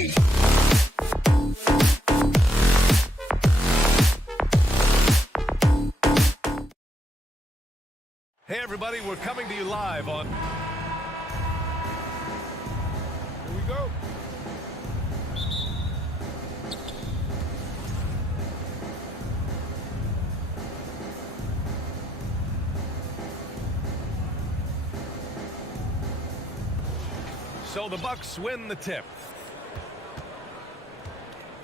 Hey everybody, we're coming to you live on... Here we go. So the Bucks win the tip.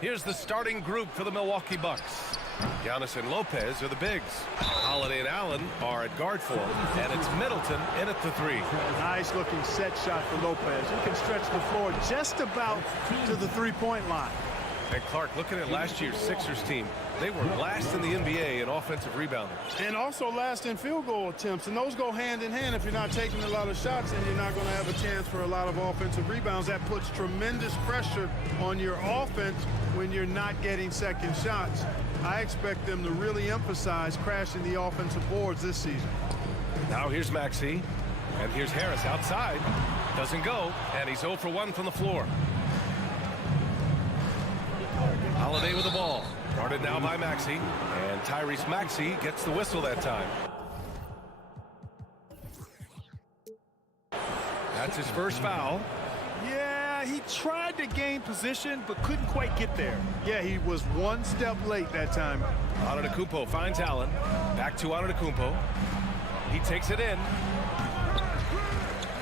Here's the starting group for the Milwaukee Bucks. Giannis and Lopez are the bigs. Holiday and Allen are at guard for him, and it's Middleton in at the 3. Nice looking set shot for Lopez. He can stretch the floor just about to the three-point line. And Clark, looking at last year's Sixers team, they were last in the NBA in offensive rebounding. And also last in field goal attempts. And those go hand in hand. If you're not taking a lot of shots, then you're not going to have a chance for a lot of offensive rebounds. That puts tremendous pressure on your offense when you're not getting second shots. I expect them to really emphasize crashing the offensive boards this season. Now here's Maxey, and here's Harris outside. Doesn't go, and he's 0 for 1 from the floor. Holiday with the ball. Guarded now by Maxey, and Tyrese Maxey gets the whistle that time. That's his first foul. Yeah, he tried to gain position, but couldn't quite get there. Yeah, he was one step late that time. Antetokounmpo finds Allen. Back to Antetokounmpo. He takes it in.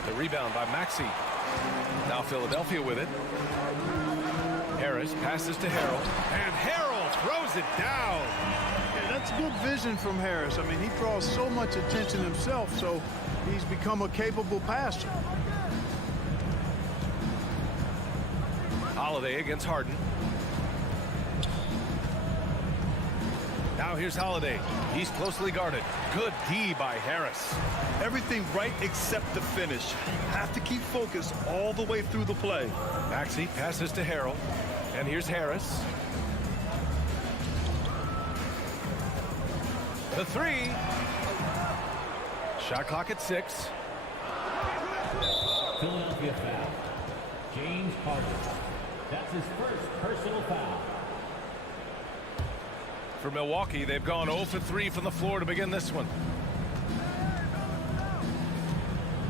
The rebound by Maxey. Now Philadelphia with it. Harris passes to Harrell, and Harrell throws it down. Yeah, that's good vision from Harris. I mean, he draws so much attention himself, so he's become a capable passer. Holiday against Harden. Now here's Holiday. He's closely guarded. Good D by Harris. Everything right except the finish. Have to keep focused all the way through the play. Maxey passes to Harrell. And here's Harris. The 3. Shot clock at 6. Philadelphia foul. James Harden. That's his first personal foul. For Milwaukee, they've gone 0 for 3 from the floor to begin this one.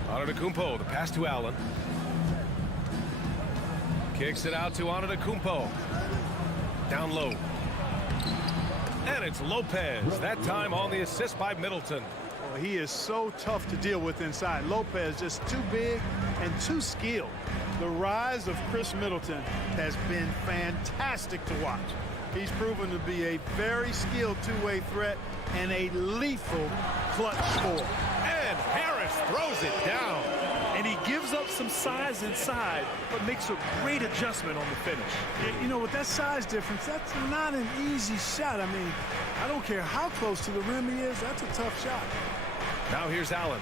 Antetokounmpo, the pass to Allen. Kicks it out to Antetokounmpo. Down low. And it's Lopez, that time on the assist by Middleton. Well, he is so tough to deal with inside. Lopez just too big and too skilled. The rise of Chris Middleton has been fantastic to watch. He's proven to be a very skilled two-way threat and a lethal clutch scorer. And Harris throws it down. And he gives up some size inside, but makes a great adjustment on the finish. You know, with that size difference, that's not an easy shot. I mean, I don't care how close to the rim he is, that's a tough shot. Now here's Allen.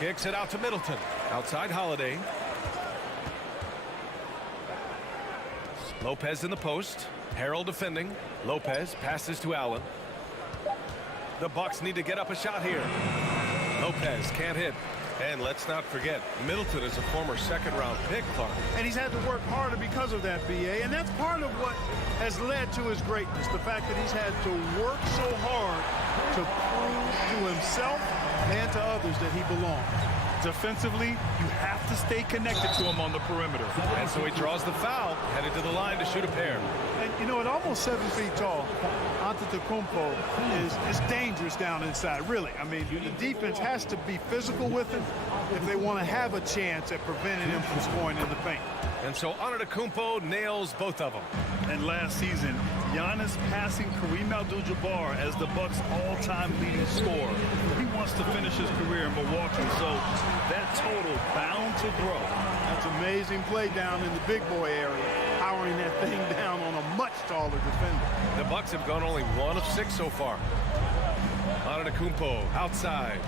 Kicks it out to Middleton. Outside Holiday. Lopez in the post. Harrell defending. Lopez passes to Allen. The Bucks need to get up a shot here. Lopez can't hit. And let's not forget, Middleton is a former second-round pick, Clark. And he's had to work harder because of that, B.A. And that's part of what has led to his greatness. The fact that he's had to work so hard to prove to himself and to others that he belongs. Defensively, you have to stay connected to him on the perimeter. And so he draws the foul, headed to the line to shoot a pair. And, you know, at almost 7 feet tall, Antetokounmpo is dangerous down inside, really. I mean, the defense has to be physical with him if they want to have a chance at preventing him from scoring in the paint. And so Antetokounmpo nails both of them. And last season, Giannis passing Kareem Abdul-Jabbar as the Bucks' all-time leading scorer. He wants to finish his career in Milwaukee, so that total bound to grow. That's amazing play down in the big boy area, powering that thing down on a much taller defender. The Bucks have gone only 1 of 6 so far. Antetokounmpo outside.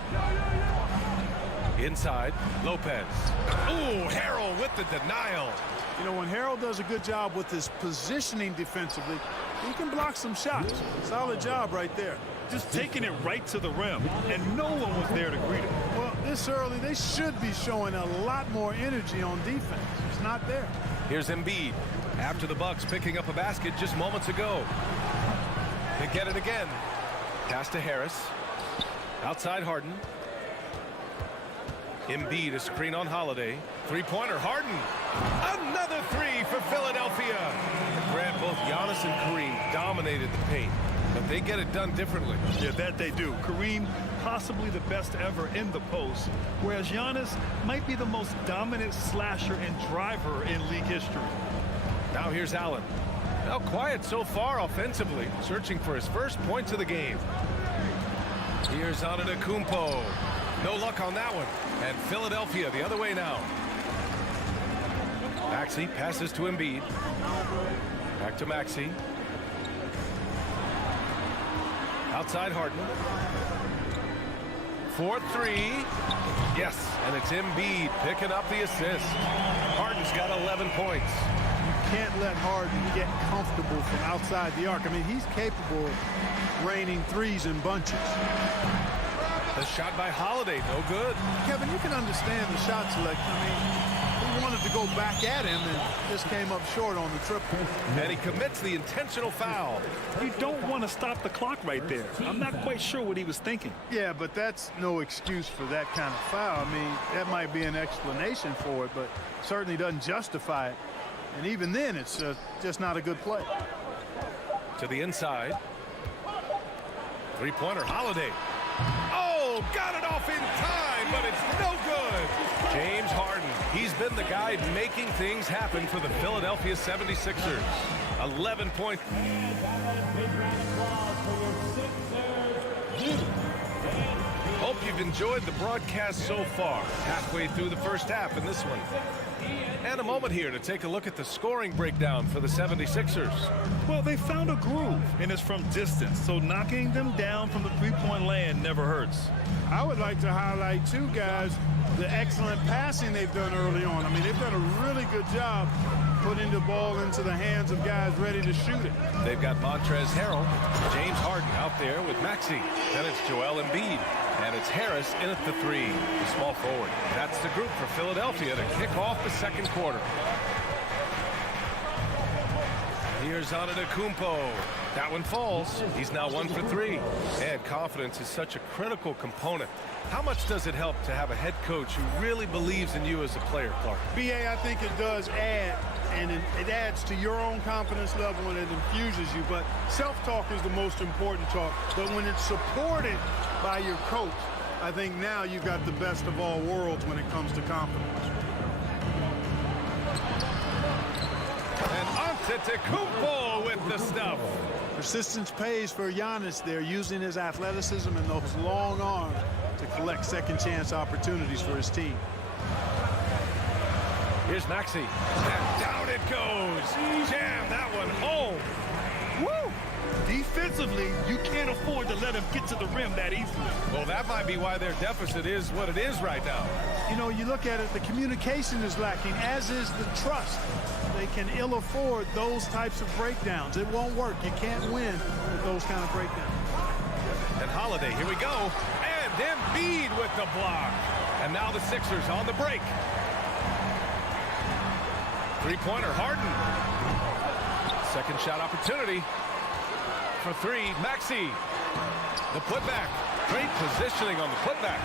Inside, Lopez. Ooh, Harrell with the denial. You know, when Harrell does a good job with his positioning defensively, he can block some shots. Solid job right there. Just taking it right to the rim, and no one was there to greet him. Well, This early, they should be showing a lot more energy on defense. It's not there. Here's Embiid. After the Bucks picking up a basket just moments ago. They get it again. Pass to Harris. Outside Harden. Embiid, a screen on Holiday. Three-pointer, Harden. Another three for Philadelphia. Grant, both Giannis and Kareem dominated the paint, but they get it done differently. Yeah, that they do. Kareem, possibly the best ever in the post, whereas Giannis might be the most dominant slasher and driver in league history. Now here's Allen. Now quiet so far offensively, searching for his first points of the game. Here's Antetokounmpo. No luck on that one. And Philadelphia the other way now. Maxey passes to Embiid. Back to Maxey. Outside Harden. 4-3. Yes, and it's Embiid picking up the assist. Harden's got 11 points. You can't let Harden get comfortable from outside the arc. I mean, he's capable of raining threes in bunches. The shot by Holiday, no good. Kevin, you can understand the shot selection. I mean, he wanted to go back at him and just came up short on the triple. And he commits the intentional foul. You don't want to stop the clock right there. I'm not quite sure what he was thinking. Yeah, but that's no excuse for that kind of foul. I mean, that might be an explanation for it, but certainly doesn't justify it. And even then, it's just not a good play. To the inside. Three-pointer, Holiday. Oh, got it off in time, but it's no good. James Harden, he's been the guy making things happen for the Philadelphia 76ers. 11 points. Hope you've enjoyed the broadcast so far. Halfway through the first half in this one. And a moment here to take a look at the scoring breakdown for the 76ers. Well, they found a groove, and it's from distance, so knocking them down from the three-point land never hurts. I would like to highlight, too, guys, the excellent passing they've done early on. I mean, they've done a really good job putting the ball into the hands of guys ready to shoot it. They've got Montrezl Harrell, James Harden out there with Maxey. Then it's Joel Embiid. And it's Harris in at the three, the small forward. That's the group for Philadelphia to kick off the second quarter. Here's Antetokounmpo. That one falls. He's now 1 for 3. And confidence is such a critical component. How much does it help to have a head coach who really believes in you as a player, Clark? BA, I think it does add, and it adds to your own confidence level and it infuses you. But self-talk is the most important talk. But when it's supported by your coach, I think now you've got the best of all worlds when it comes to confidence. And Antetokounmpo with the stuff. Persistence pays for Giannis there, using his athleticism and those long arms to collect second chance opportunities for his team. Here's Maxey. And down it goes. Jam that one home. Woo! Defensively, you can't afford to let him get to the rim that easily. Well, that might be why their deficit is what it is right now. You know, you look at it, the communication is lacking, as is the trust. They can ill afford those types of breakdowns. It won't work. You can't win with those kind of breakdowns. And Holiday, here we go. And Embiid with the block. And now the Sixers on the break. Three-pointer, Harden. Second shot opportunity. For three, Maxey. The putback. Great positioning on the putback.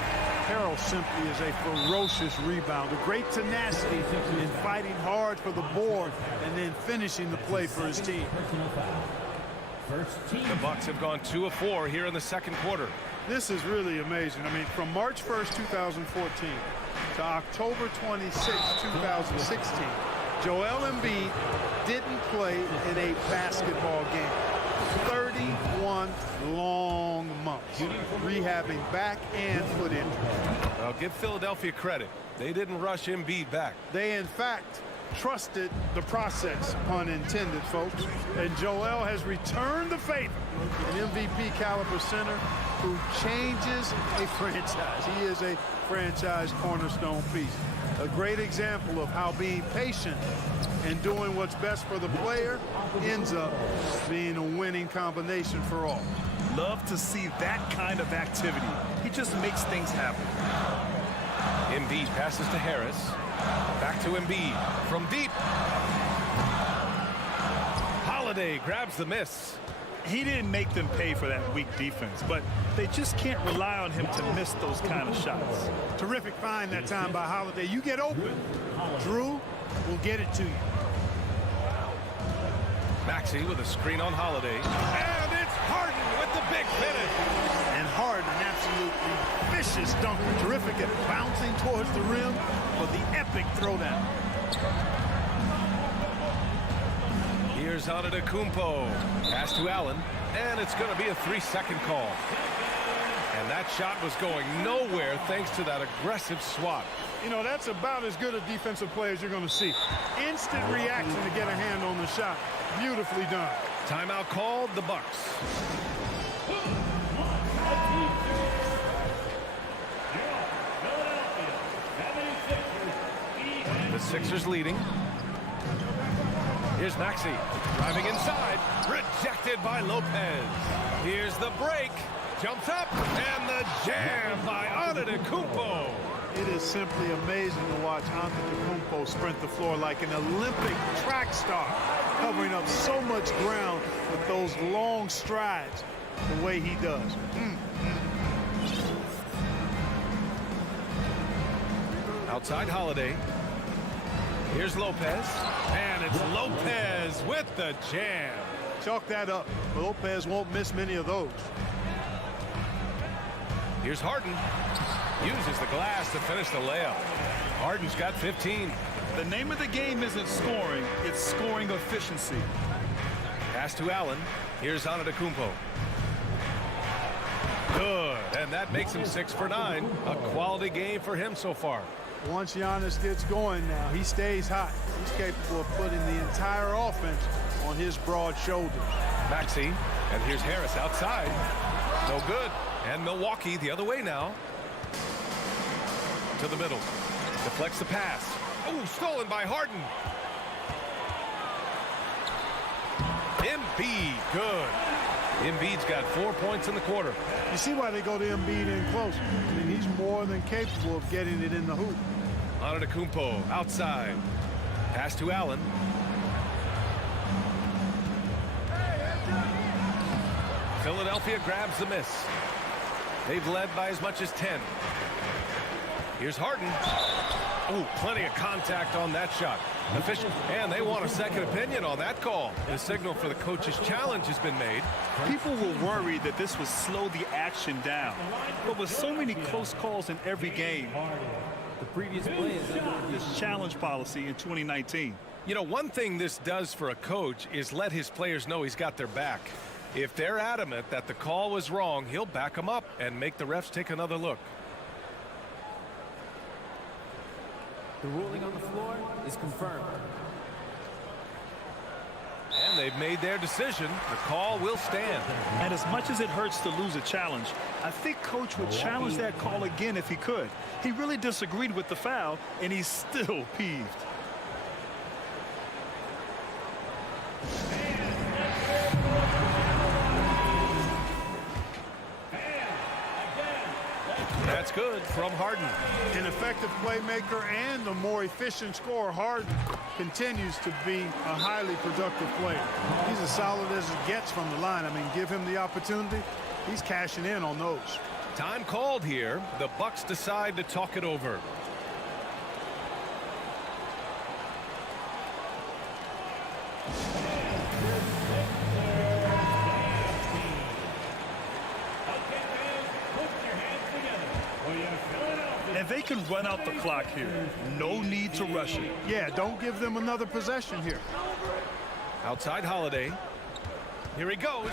Harrell simply is a ferocious rebounder. Great tenacity in fighting hard for the board and then finishing the play for his team. The Bucks have gone 2 of 4 here in the second quarter. This is really amazing. I mean, from March 1st, 2014 to October 26, 2016, Joel Embiid didn't play in a basketball game. 31 long months, rehabbing back and foot injuries. I'll give Philadelphia credit. They didn't rush Embiid back. They, in fact, trusted the process, pun intended, folks. And Joel has returned the favor. An MVP caliber center who changes a franchise. He is a franchise cornerstone piece. A great example of how being patient and doing what's best for the player ends up being a winning combination for all. Love to see that kind of activity. He just makes things happen. Embiid passes to Harris. Back to Embiid from deep. Holiday grabs the miss. He didn't make them pay for that weak defense, but they just can't rely on him to miss those kind of shots. Terrific find that time by Holiday. You get open, Drew will get it to you. Maxey with a screen on Holiday. And it's Harden with the big finish. And Harden, an absolutely vicious dunker. Terrific at bouncing towards the rim for the epic throwdown. Here's Antetokounmpo. Pass to Allen, and it's going to be a 3-second call. And that shot was going nowhere thanks to that aggressive swat. You know, that's about as good a defensive play as you're going to see. Instant reaction to get a hand on the shot. Beautifully done. Timeout called, the Bucks. The Sixers leading. Here's Maxey driving inside, rejected by Lopez. Here's the break, jumps up, and the jam by Antetokounmpo. It is simply amazing to watch Antetokounmpo sprint the floor like an Olympic track star, covering up so much ground with those long strides the way he does. Outside Holiday. Here's Lopez, and it's Lopez with the jam. Chalk that up. Lopez won't miss many of those. Here's Harden. Uses the glass to finish the layup. Harden's got 15. The name of the game isn't scoring, it's scoring efficiency. Pass to Allen. Here's Antetokounmpo. Good, and that makes him 6 for 9. A quality game for him so far. Once Giannis gets going now, he stays hot. He's capable of putting the entire offense on his broad shoulders. Maxey, and here's Harris outside. No good. And Milwaukee the other way now. To the middle. Deflects the pass. Oh, stolen by Harden. Embiid, good. Embiid's got 4 points in the quarter. You see why they go to Embiid in close. I mean, he's more than capable of getting it in the hoop. Antetokounmpo outside. Pass to Allen. Philadelphia grabs the miss. They've led by as much as 10. Here's Harden. Oh, plenty of contact on that shot. Efficient. And they want a second opinion on that call. The signal for the coach's challenge has been made. People were worried that this would slow the action down. But with so many close calls in every game, The previous play is under this challenge policy in 2019. You know, one thing this does for a coach is let his players know he's got their back. If they're adamant that the call was wrong, he'll back them up and make the refs take another look. the ruling on the floor is confirmed. And they've made their decision. The call will stand. And as much as it hurts to lose a challenge, I think Coach would challenge that call again if he could. He really disagreed with the foul, and he's still peeved. That's good from Harden. An effective playmaker and a more efficient scorer. Harden continues to be a highly productive player. He's as solid as it gets from the line. I mean, give him the opportunity. He's cashing in on those. Time called here. The Bucks decide to talk it over. And they can run out the clock here. No need to rush it. Yeah, don't give them another possession here. Outside Holiday. Here he goes.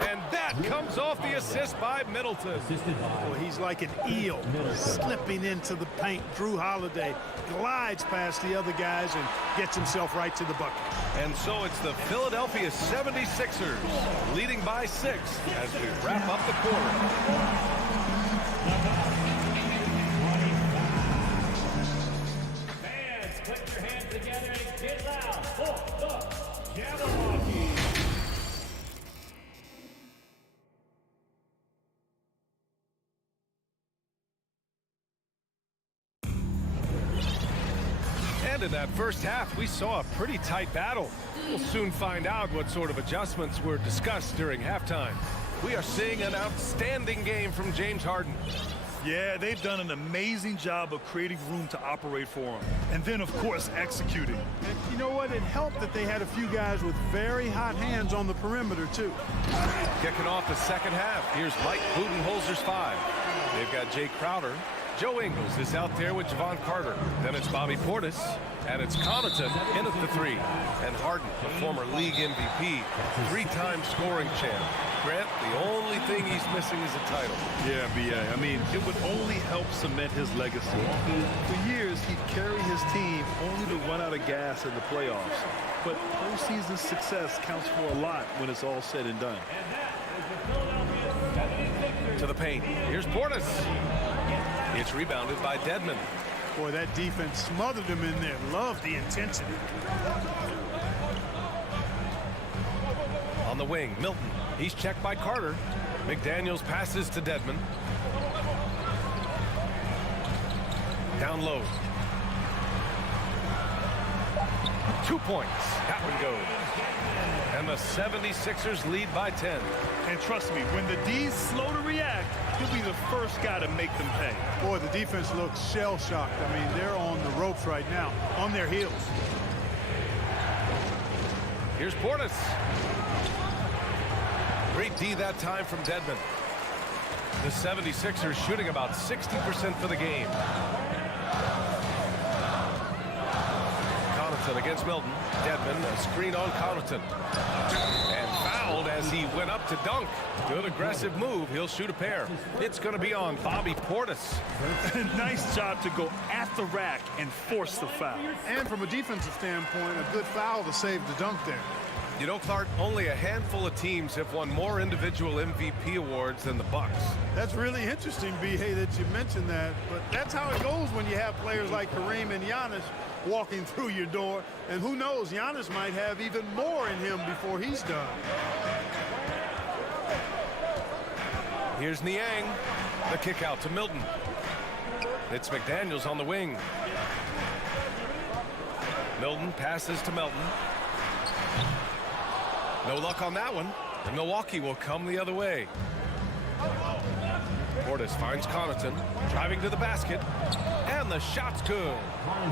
And that comes off the assist by Middleton. Boy, he's like an eel slipping into the paint. Drew Holiday glides past the other guys and gets himself right to the bucket. And so it's the Philadelphia 76ers leading by 6 as we wrap up the quarter. And in that first half, we saw a pretty tight battle. We'll soon find out what sort of adjustments were discussed during halftime. We are seeing an outstanding game from James Harden. Yeah, they've done an amazing job of creating room to operate for him. And then, of course, executing. And you know what? It helped that they had a few guys with very hot hands on the perimeter, too. Kicking off the second half, here's Mike Budenholzer's 5. They've got Jay Crowder. Joe Ingles is out there with Javon Carter. Then it's Bobby Portis. And it's Connaughton in at the 3. And Harden, the former league MVP, 3-time scoring champ. Grant, the only thing he's missing is a title. Yeah, B.A. I mean, it would only help cement his legacy. For years, he'd carry his team only to run out of gas in the playoffs. But postseason success counts for a lot when it's all said and done. To the paint. Here's Portis. It's rebounded by Dedmon. Boy, that defense smothered him in there. Love the intensity. On the wing, Milton. He's checked by Carter. McDaniels passes to Dedmon. Down low. 2 points. That one goes. And the 76ers lead by 10. And trust me, when the D's slow to react, he'll be the first guy to make them pay. Boy, the defense looks shell-shocked. I mean, they're on the ropes right now, on their heels. Here's Portis. Great D that time from Dedmon. The 76ers shooting about 60% for the game. Connaughton against Milton. Dedmon, a screen on Connaughton. And fouled as he went up to dunk. Good aggressive move. He'll shoot a pair. It's going to be on Bobby Portis. Nice job to go at the rack and force the foul. And from a defensive standpoint, a good foul to save the dunk there. You know, Clark, only a handful of teams have won more individual MVP awards than the Bucks. That's really interesting, B.A., that you mentioned that. But that's how it goes when you have players like Kareem and Giannis walking through your door. And who knows, Giannis might have even more in him before he's done. Here's Niang. The kick out to Milton. It's McDaniels on the wing. Milton passes to Melton. No luck on that one. And Milwaukee will come the other way. Portis finds Connaughton, driving to the basket, and the shot's good.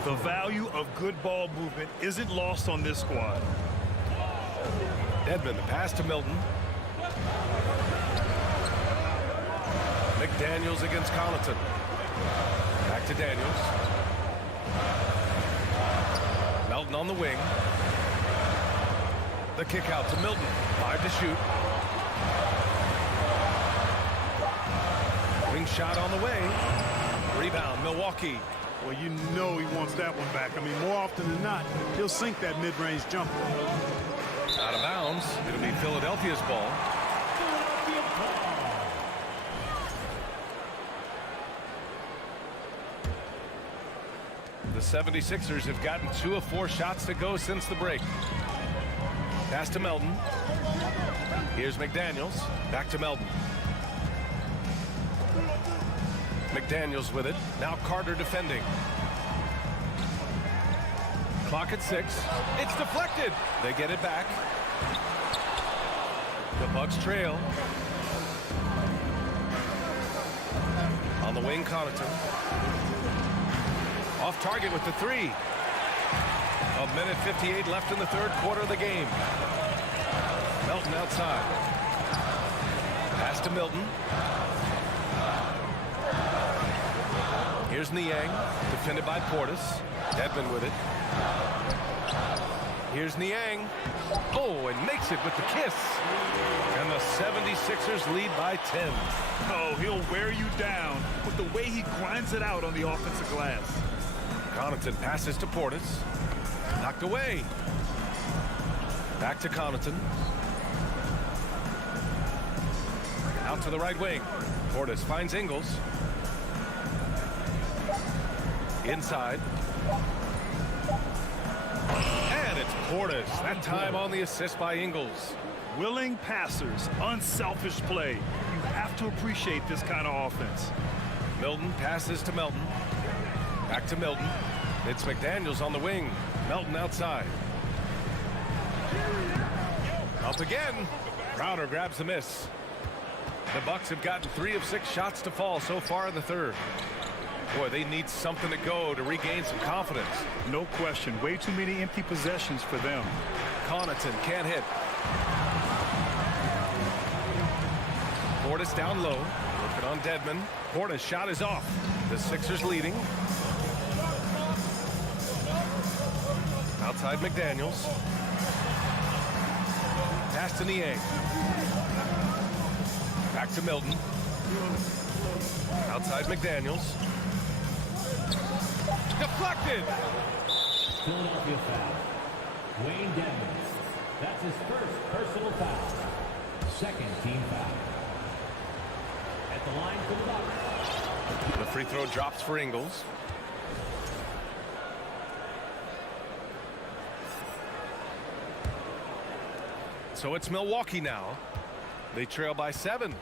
The value of good ball movement isn't lost on this squad. Dedmon, the pass to Milton. McDaniels against Connaughton. Back to Daniels. Melton on the wing. The kick out to Milton. 5 to shoot. Wing shot on the way. Rebound, Milwaukee. Well, you know he wants that one back. I mean, more often than not, he'll sink that mid-range jumper. Out of bounds. It'll be Philadelphia's ball. The 76ers have gotten 2 of 4 shots to go since the break. Pass to Melton. Here's McDaniels. Back to Melton. McDaniels with it. Now Carter defending. Clock at 6. It's deflected. They get it back. The Bucks trail. On the wing, Connaughton. Off target with the 3. A minute 58 left in the third quarter of the game. Melton outside. Pass to Milton. Here's Niang, defended by Portis. Dedmon with it. Here's Niang. Oh, and makes it with the kiss. And the 76ers lead by 10. Oh, he'll wear you down with the way he grinds it out on the offensive glass. Connaughton passes to Portis. Knocked away. Back to Connaughton. Out to the right wing. Portis finds Ingles. Inside. And it's Portis. That time on the assist by Ingles. Willing passers, unselfish play. You have to appreciate this kind of offense. Milton passes to Melton. Back to Milton. It's McDaniels on the wing. Melton outside. Up again. Crowder grabs the miss. The Bucks have gotten 3 of 6 shots to fall so far in the third. Boy, they need something to go to regain some confidence. No question. Way too many empty possessions for them. Connaughton can't hit. Portis down low. Working on Dedmon. Portis' shot is off. The Sixers leading. Outside McDaniels. Pass to Nie. Back to Milton. Outside McDaniels. Deflected. Philadelphia foul. Wayne Dedmon. That's his first personal foul. Second team foul. At the line for the Bucks. The free throw drops for Ingles. So it's Milwaukee now. They trail by 7.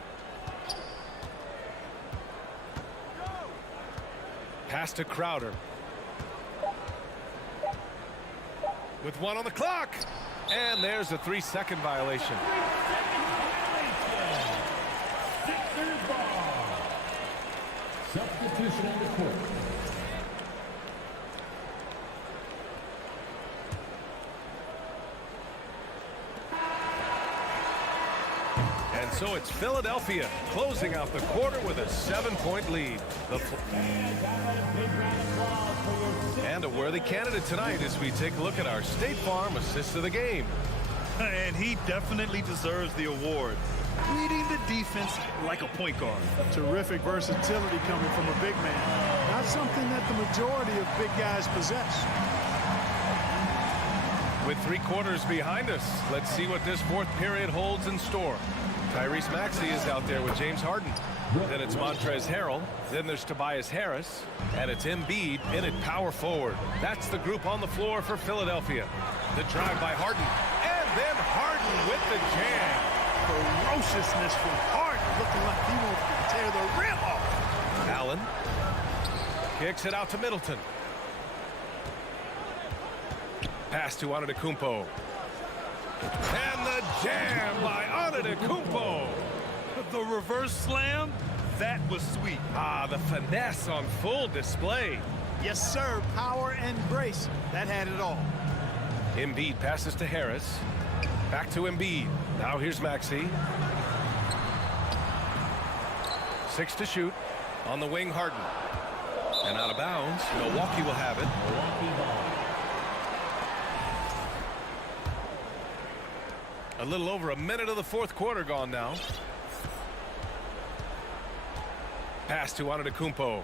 Pass to Crowder. With 1 on the clock. And there's a 3-second violation. Sixers ball. Substitution on the court. And so it's Philadelphia closing out the quarter with a 7-point lead. And a worthy candidate tonight as we take a look at our State Farm assist of the game. And he definitely deserves the award. Leading the defense like a point guard. Terrific versatility coming from a big man. Not something that the majority of big guys possess. With 3 quarters behind us, let's see what this 4th period holds in store. Tyrese Maxey is out there with James Harden. Then it's Montrezl Harrell. Then there's Tobias Harris. And it's Embiid in at power forward. That's the group on the floor for Philadelphia. The drive by Harden. And then Harden with the jam. Ferociousness from Harden, looking like he wants to tear the rim off. Allen kicks it out to Middleton. Pass to Antetokounmpo. And the jam by Antetokounmpo. The reverse slam, that was sweet. Ah, the finesse on full display. Yes, sir. Power and grace. That had it all. Embiid passes to Harris. Back to Embiid. Now here's Maxey. 6 to shoot. On the wing, Harden. And out of bounds. Milwaukee will have it. Milwaukee ball. A little over a minute of the 4th quarter gone now. Pass to Antetokounmpo.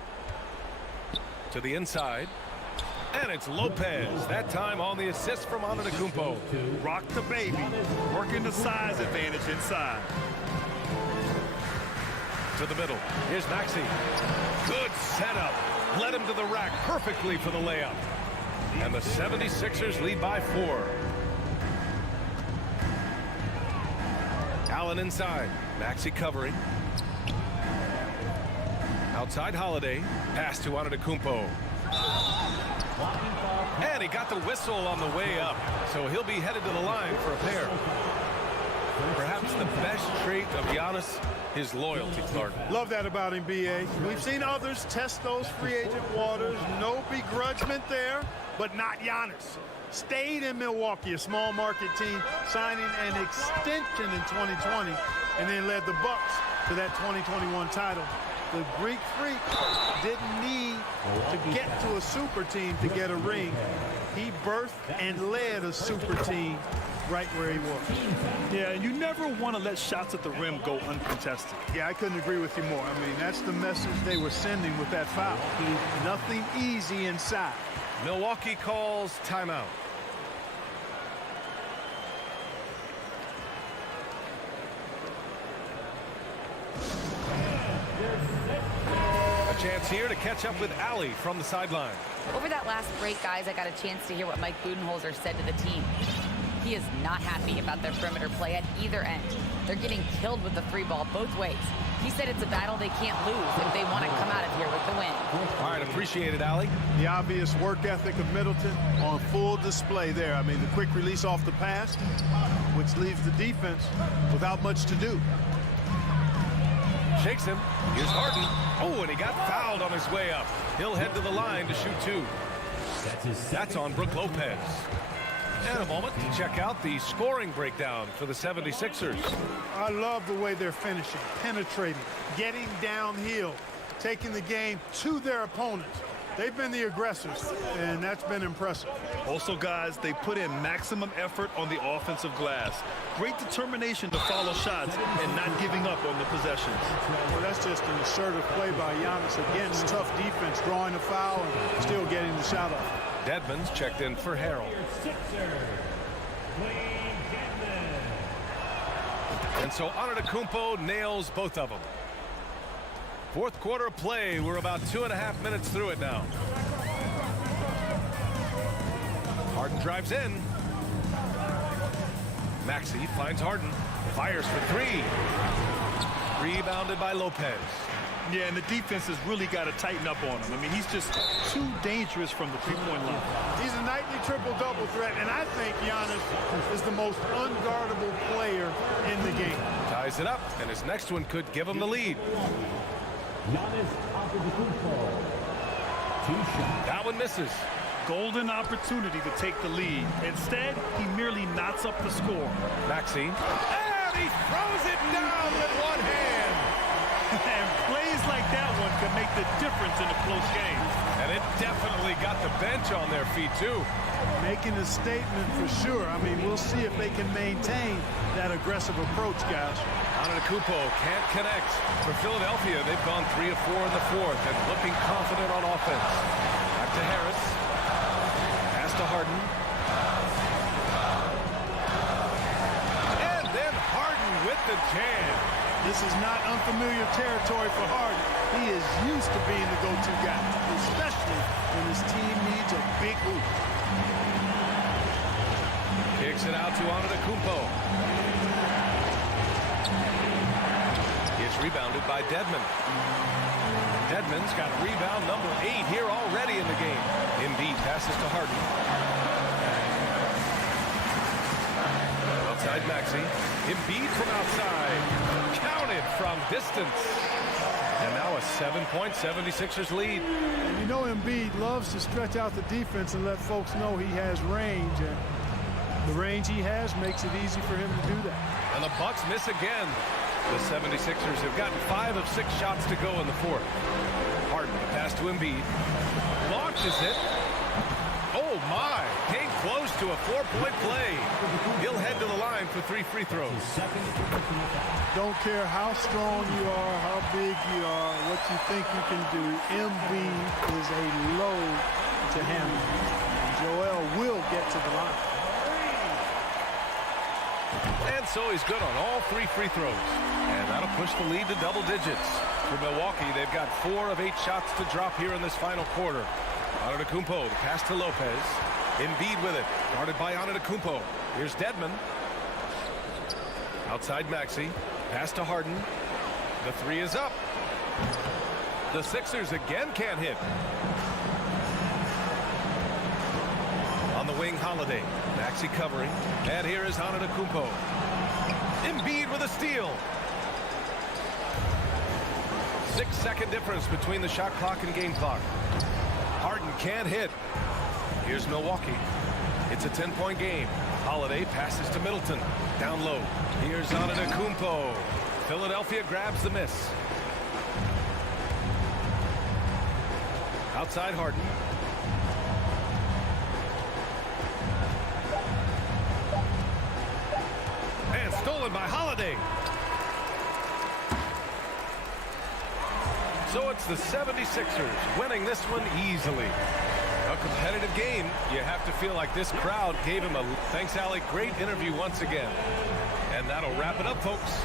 To the inside. And it's Lopez. That time on the assist from Antetokounmpo. Rock the baby. Working the size advantage inside. To the middle. Here's Maxey. Good setup. Led him to the rack perfectly for the layup. And the 76ers lead by 4. Allen inside. Maxey covering. Outside Holiday. Pass to Antetokounmpo. And he got the whistle on the way up. So he'll be headed to the line for a pair. Perhaps the best trait of Giannis, his loyalty, Clark. Love that about him, B.A. We've seen others test those free agent waters. No begrudgment there, but not Giannis. Stayed in Milwaukee, a small market team, signing an extension in 2020, and then led the Bucks to that 2021 title. The Greek Freak didn't need to get to a super team to get a ring. He birthed and led a super team right where he was. Yeah, and you never want to let shots at the rim go uncontested. Yeah, I couldn't agree with you more. I mean, that's the message they were sending with that foul. Nothing easy inside. Milwaukee calls timeout. A chance here to catch up with Allie from the sideline. Over that last break, guys, I got a chance to hear what Mike Budenholzer said to the team. He is not happy about their perimeter play at either end. They're getting killed with the three ball both ways. He said it's a battle they can't lose if they want to come out of here with the win. All right, appreciate it, Allie. The obvious work ethic of Middleton on full display there. I mean, the quick release off the pass, which leaves the defense without much to do. Shakes him. Here's Harden. Oh, and he got fouled on his way up. He'll head to the line to shoot two. That's on Brook Lopez. And a moment to check out the scoring breakdown for the 76ers. I love the way they're finishing, penetrating, getting downhill, taking the game to their opponents. They've been the aggressors, and that's been impressive. Also, guys, they put in maximum effort on the offensive glass. Great determination to follow shots and not giving up on the possessions. Well, that's just an assertive play by Giannis against tough defense, drawing a foul and still getting the shot off. Dedmon's checked in for Harrell. And so Antetokounmpo nails both of them. Fourth quarter of play. We're about 2.5 minutes through it now. Harden drives in. Maxey finds Harden. Fires for three. Rebounded by Lopez. Yeah, and the defense has really got to tighten up on him. I mean, he's just too dangerous from the three-point line. He's a nightly triple-double threat, and I think Giannis is the most unguardable player in the game. Ties it up, and his next one could give him the lead. That one misses. Golden opportunity to take the lead. Instead, he merely knots up the score. Maxey. And he throws it down with one hand. And plays like that one can make the difference in a close game. And it definitely got the bench on their feet, too. Making a statement for sure. I mean, we'll see if they can maintain that aggressive approach, guys. Antetokounmpo can't connect. For Philadelphia, they've gone 3 of 4 in the fourth and looking confident on offense. Back to Harris. Pass to Harden. And then Harden with the jam. This is not unfamiliar territory for Harden. He is used to being the go-to guy, especially when his team needs a big hoop. Kicks it out to Antetokounmpo. It's rebounded by Dedmon. Dedmon's got rebound number 8 here already in the game. Embiid passes to Harden. Outside Maxey. Embiid from outside. Counted from distance. And now a 7-point 76ers lead. And you know Embiid loves to stretch out the defense and let folks know he has range. And the range he has makes it easy for him to do that. And the Bucks miss again. The 76ers have gotten 5 of 6 shots to go in the fourth. Harden, pass to Embiid. Launches it. Oh, my. Came close to a 4-point play. He'll head to the line for 3 free throws. Don't care how strong you are, how big you are, what you think you can do. Embiid is a load to handle. Joel will get to the line. And so he's good on all 3 free throws. And that'll push the lead to double digits. For Milwaukee, they've got 4 of 8 shots to drop here in this final quarter. Antetokounmpo, the pass to Lopez. Embiid with it. Guarded by Antetokounmpo. Here's Dedmon. Outside Maxey. Pass to Harden. The 3 is up. The Sixers again can't hit. On the wing, Holiday. Maxey covering. And here is Antetokounmpo. Embiid with a steal. 6-second difference between the shot clock and game clock. Harden can't hit. Here's Milwaukee. It's a 10-point game. Holiday passes to Middleton. Down low. Here's Antetokounmpo. Philadelphia grabs the miss. Outside Harden. And stolen by Holiday. So it's the 76ers winning this one easily. A competitive game. You have to feel like this crowd gave him a... Thanks, Allie. Great interview once again. And that'll wrap it up, folks.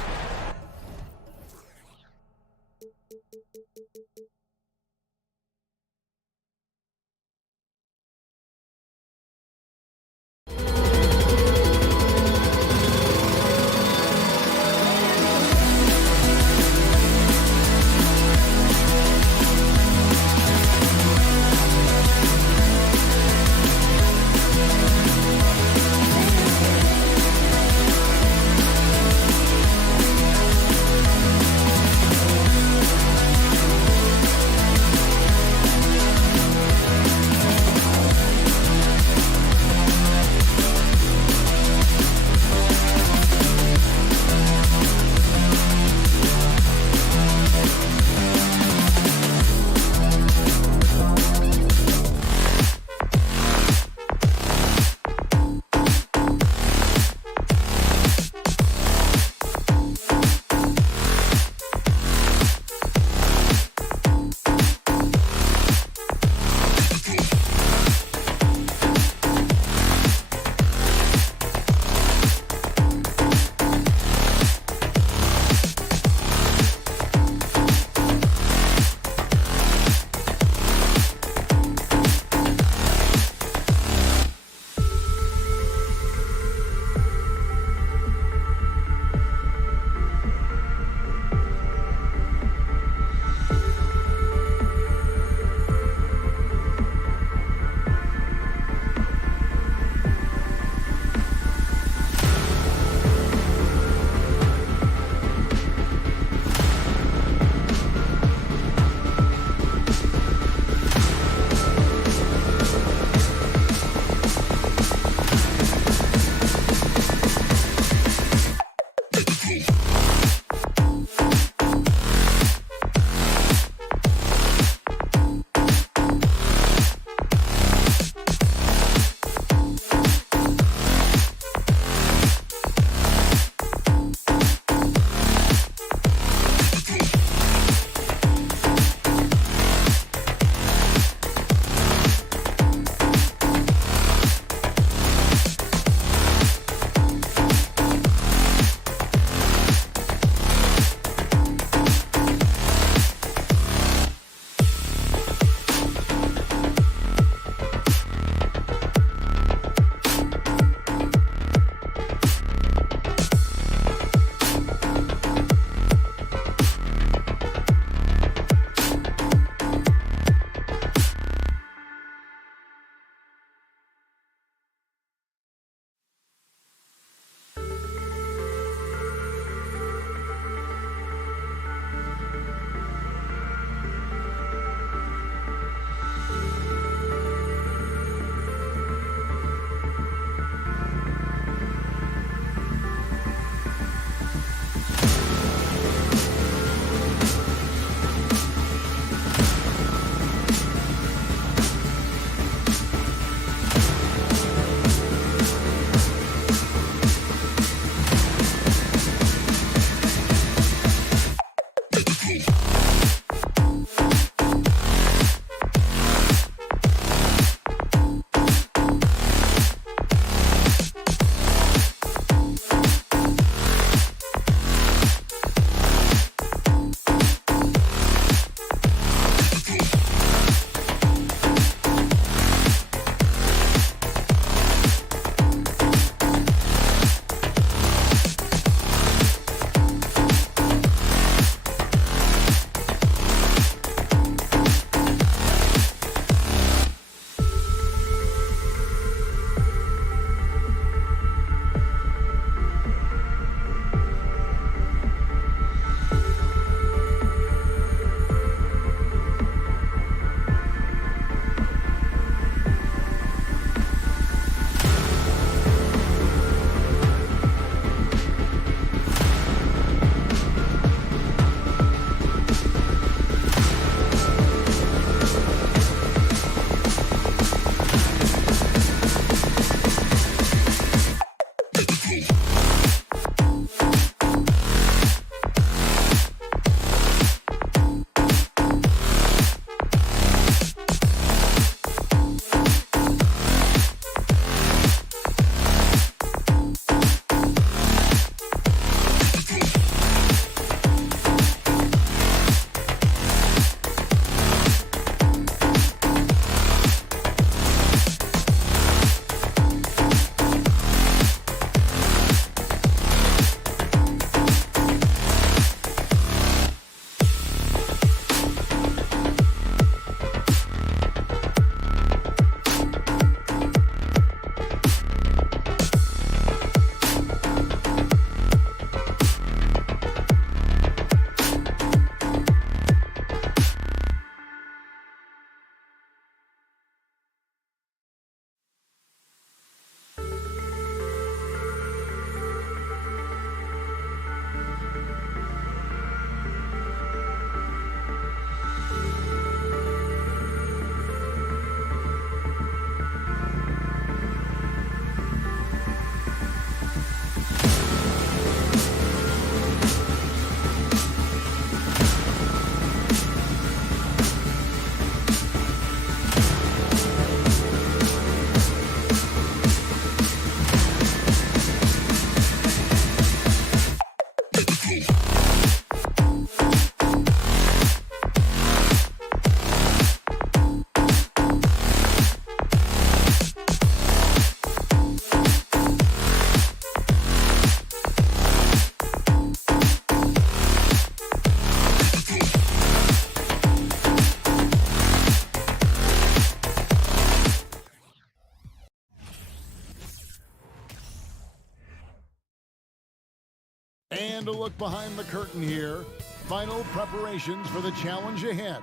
And a look behind the curtain here. Final preparations for the challenge ahead.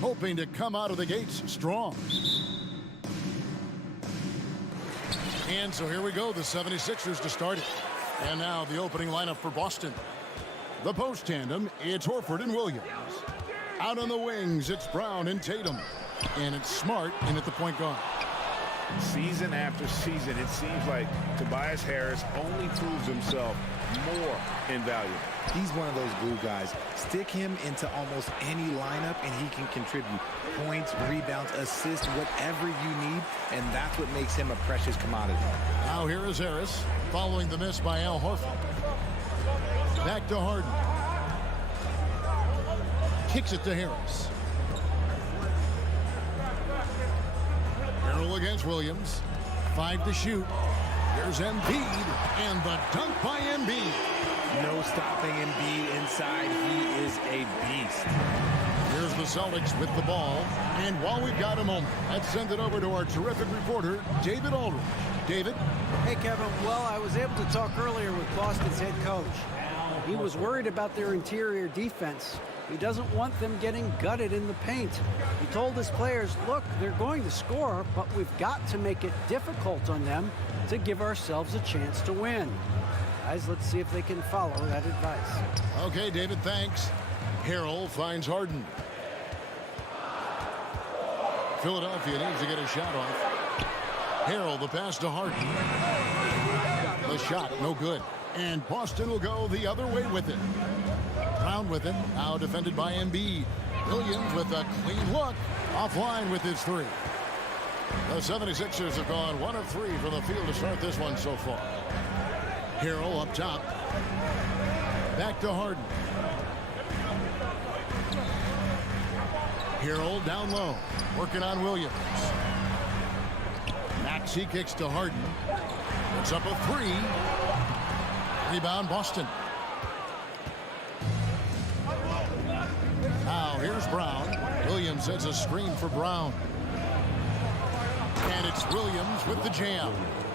Hoping to come out of the gates strong. And so here we go, the 76ers to start it. And now the opening lineup for Boston. The post tandem, it's Horford and Williams. Out on the wings, it's Brown and Tatum. And it's Smart in at the point guard. Season after season, it seems like Tobias Harris only proves himself more invaluable. He's one of those glue guys. Stick him into almost any lineup and he can contribute points, rebounds, assists, whatever you need, and that's what makes him a precious commodity. Now here is Harris, following the miss by Al Horford. Back to Harden. Kicks it to Harris. Harrell against Williams. 5 to shoot. Here's Embiid, and the dunk by Embiid. No stopping Embiid inside. He is a beast. Here's the Celtics with the ball. And while we've got a moment, let's send it over to our terrific reporter, David Aldridge. David? Hey, Kevin. Well, I was able to talk earlier with Boston's head coach. He was worried about their interior defense. He doesn't want them getting gutted in the paint. He told his players, look, they're going to score, but we've got to make it difficult on them to give ourselves a chance to win. Guys, let's see if they can follow that advice. Okay, David, thanks. Harrell finds Harden. Philadelphia needs to get a shot off. Harrell, the pass to Harden. The shot, no good. And Boston will go the other way with it. Brown with it, now defended by Embiid. Williams with a clean look, offline with his three. The 76ers have gone 1 of 3 from the field to start this one so far. Harrell up top. Back to Harden. Harrell down low, working on Williams. Maxey kicks to Harden. It's up a 3. Rebound Boston. Now here's Brown. Williams sets a screen for Brown. And it's Williams with the jam.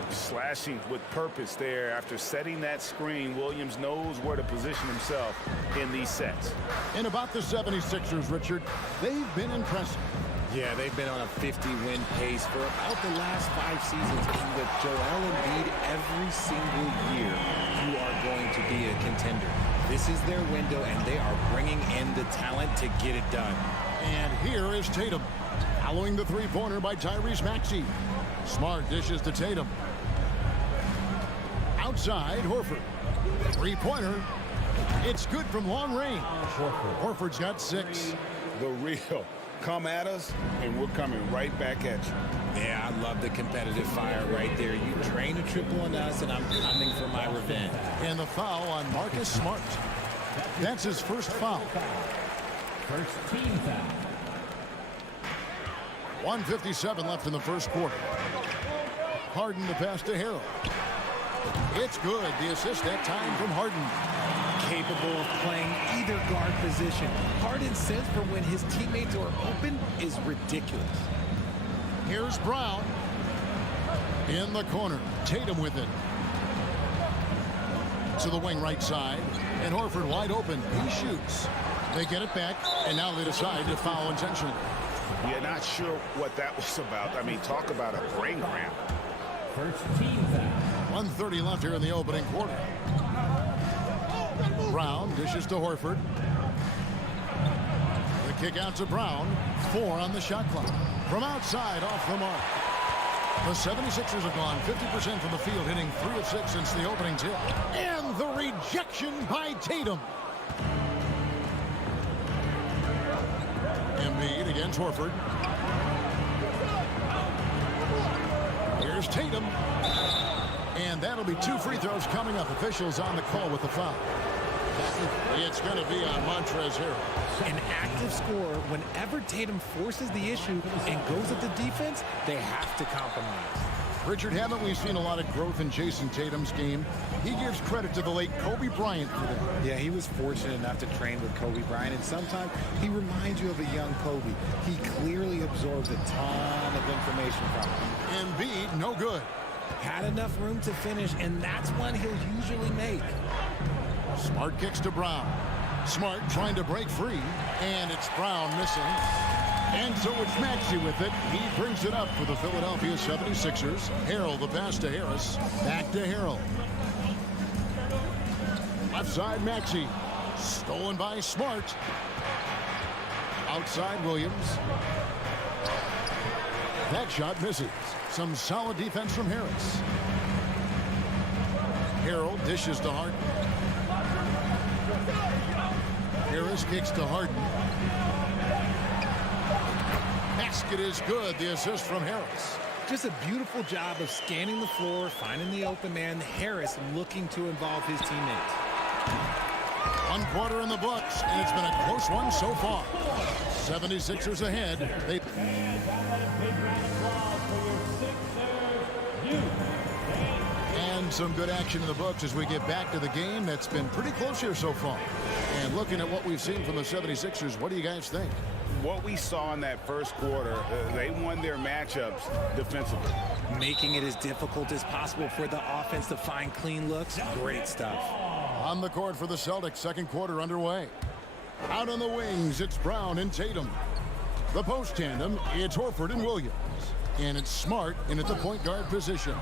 Slashing with purpose there. After setting that screen, Williams knows where to position himself in these sets. And about the 76ers, Richard, they've been impressive. Yeah, they've been on a 50-win pace for about the last 5 seasons. And with Joel Embiid, every single year, you are going to be a contender. This is their window, and they are bringing in the talent to get it done. And here is Tatum, following the three-pointer by Tyrese Maxey. Smart dishes to Tatum. Outside, Horford. Three-pointer. It's good from long range. Horford's got 6. The real. Come at us, and we're coming right back at you. Yeah, I love the competitive fire right there. You drain a triple on us, and I'm coming for my revenge. And the foul on Marcus Smart. That's his first foul. First team foul. 1:57 left in the first quarter. Harden the pass to Harrell. It's good. The assist that time from Harden. Capable of playing either guard position. Harden's sense for when his teammates are open is ridiculous. Here's Brown. In the corner. Tatum with it. To the wing right side. And Horford wide open. He shoots. They get it back. And now they decide to foul intentionally. Yeah, not sure what that was about. I mean, talk about a brain cramp. First team foul. 1:30 left here in the opening quarter. Brown dishes to Horford. The kick out to Brown. 4 on the shot clock. From outside, off the mark. The 76ers have gone 50% from the field, hitting 3 of 6 since the opening tip. And the rejection by Tatum. Embiid against Horford. Here's Tatum. And that'll be 2 free throws coming up. Officials on the call with the foul. It's going to be on Montrezl Harrell. An active scorer, whenever Tatum forces the issue and goes at the defense, they have to compromise. Richard, haven't we seen a lot of growth in Jason Tatum's game? He gives credit to the late Kobe Bryant for that. Yeah, he was fortunate enough to train with Kobe Bryant, and sometimes he reminds you of a young Kobe. He clearly absorbs a ton of information from him. Embiid, no good. Had enough room to finish, and that's one he'll usually make. Smart kicks to Brown. Smart trying to break free, and it's Brown missing. And so it's Maxey with it. He brings it up for the Philadelphia 76ers. Harrell, the pass to Harris. Back to Harrell. Left side, Maxey. Stolen by Smart. Outside, Williams. That shot misses. Some solid defense from Harris. Harrell dishes to Harden. Harris kicks to Harden. Basket is good. The assist from Harris. Just a beautiful job of scanning the floor, finding the open man. Harris looking to involve his teammates. 1 quarter in the books, and it's been a close one so far. 76ers ahead. And some good action in the books as we get back to the game that's been pretty close here so far. And looking at what we've seen from the 76ers, what do you guys think? What we saw in that first quarter, they won their matchups defensively. Making it as difficult as possible for the offense to find clean looks. Great stuff. On the court for the Celtics, second quarter underway. Out on the wings, it's Brown and Tatum. The post tandem, it's Horford and Williams. And it's Smart in at the point guard position.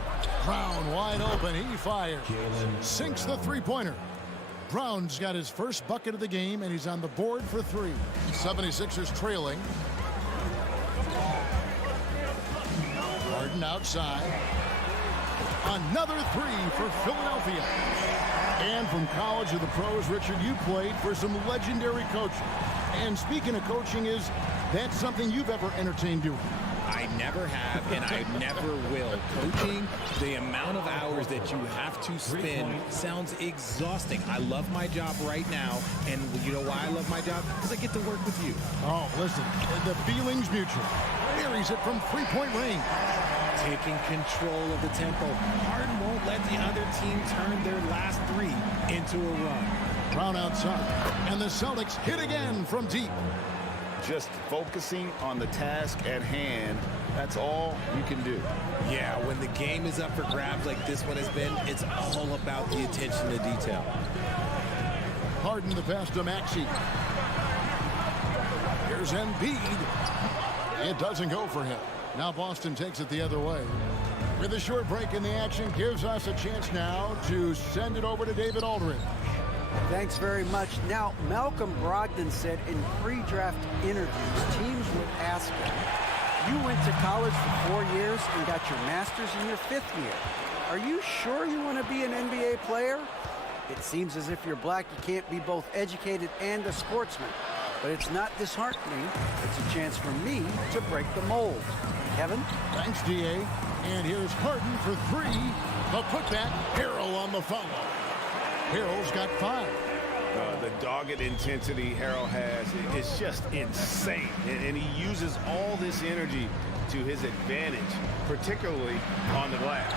Brown wide open, he fires. Sinks the three-pointer. Brown's got his first bucket of the game, and he's on the board for 3. 76ers trailing. Harden outside. Another 3 for Philadelphia. And from college to the pros, Richard, you played for some legendary coaching. And speaking of coaching, is that something you've ever entertained doing? I never have, and I never will. Coaching, the amount of hours that you have to spend sounds exhausting. I love my job right now, and you know why I love my job? Because I get to work with you. Oh, listen, the feeling's mutual. Buries it from three-point range. Taking control of the tempo. Harden won't let the other team turn their last 3 into a run. Brown outside, and the Celtics hit again from deep. Just focusing on the task at hand, that's all you can do. Yeah, when the game is up for grabs like this one has been, it's all about the attention to detail. Harden the pass to Maxey. Here's Embiid. It doesn't go for him. Now Boston takes it the other way. With a short break in the action, gives us a chance now to send it over to David Aldridge. Thanks very much. Now, Malcolm Brogdon said in pre-draft interviews, teams would ask him, you went to college for 4 years and got your master's in your 5th year. Are you sure you want to be an NBA player? It seems as if you're black, you can't be both educated and a sportsman. But it's not disheartening. It's a chance for me to break the mold. Kevin? Thanks, D.A. And here's Harden for 3. The putback, Harrell on the follow. Harrell's got 5. The dogged intensity Harrell has is just insane. And he uses all this energy to his advantage, particularly on the glass.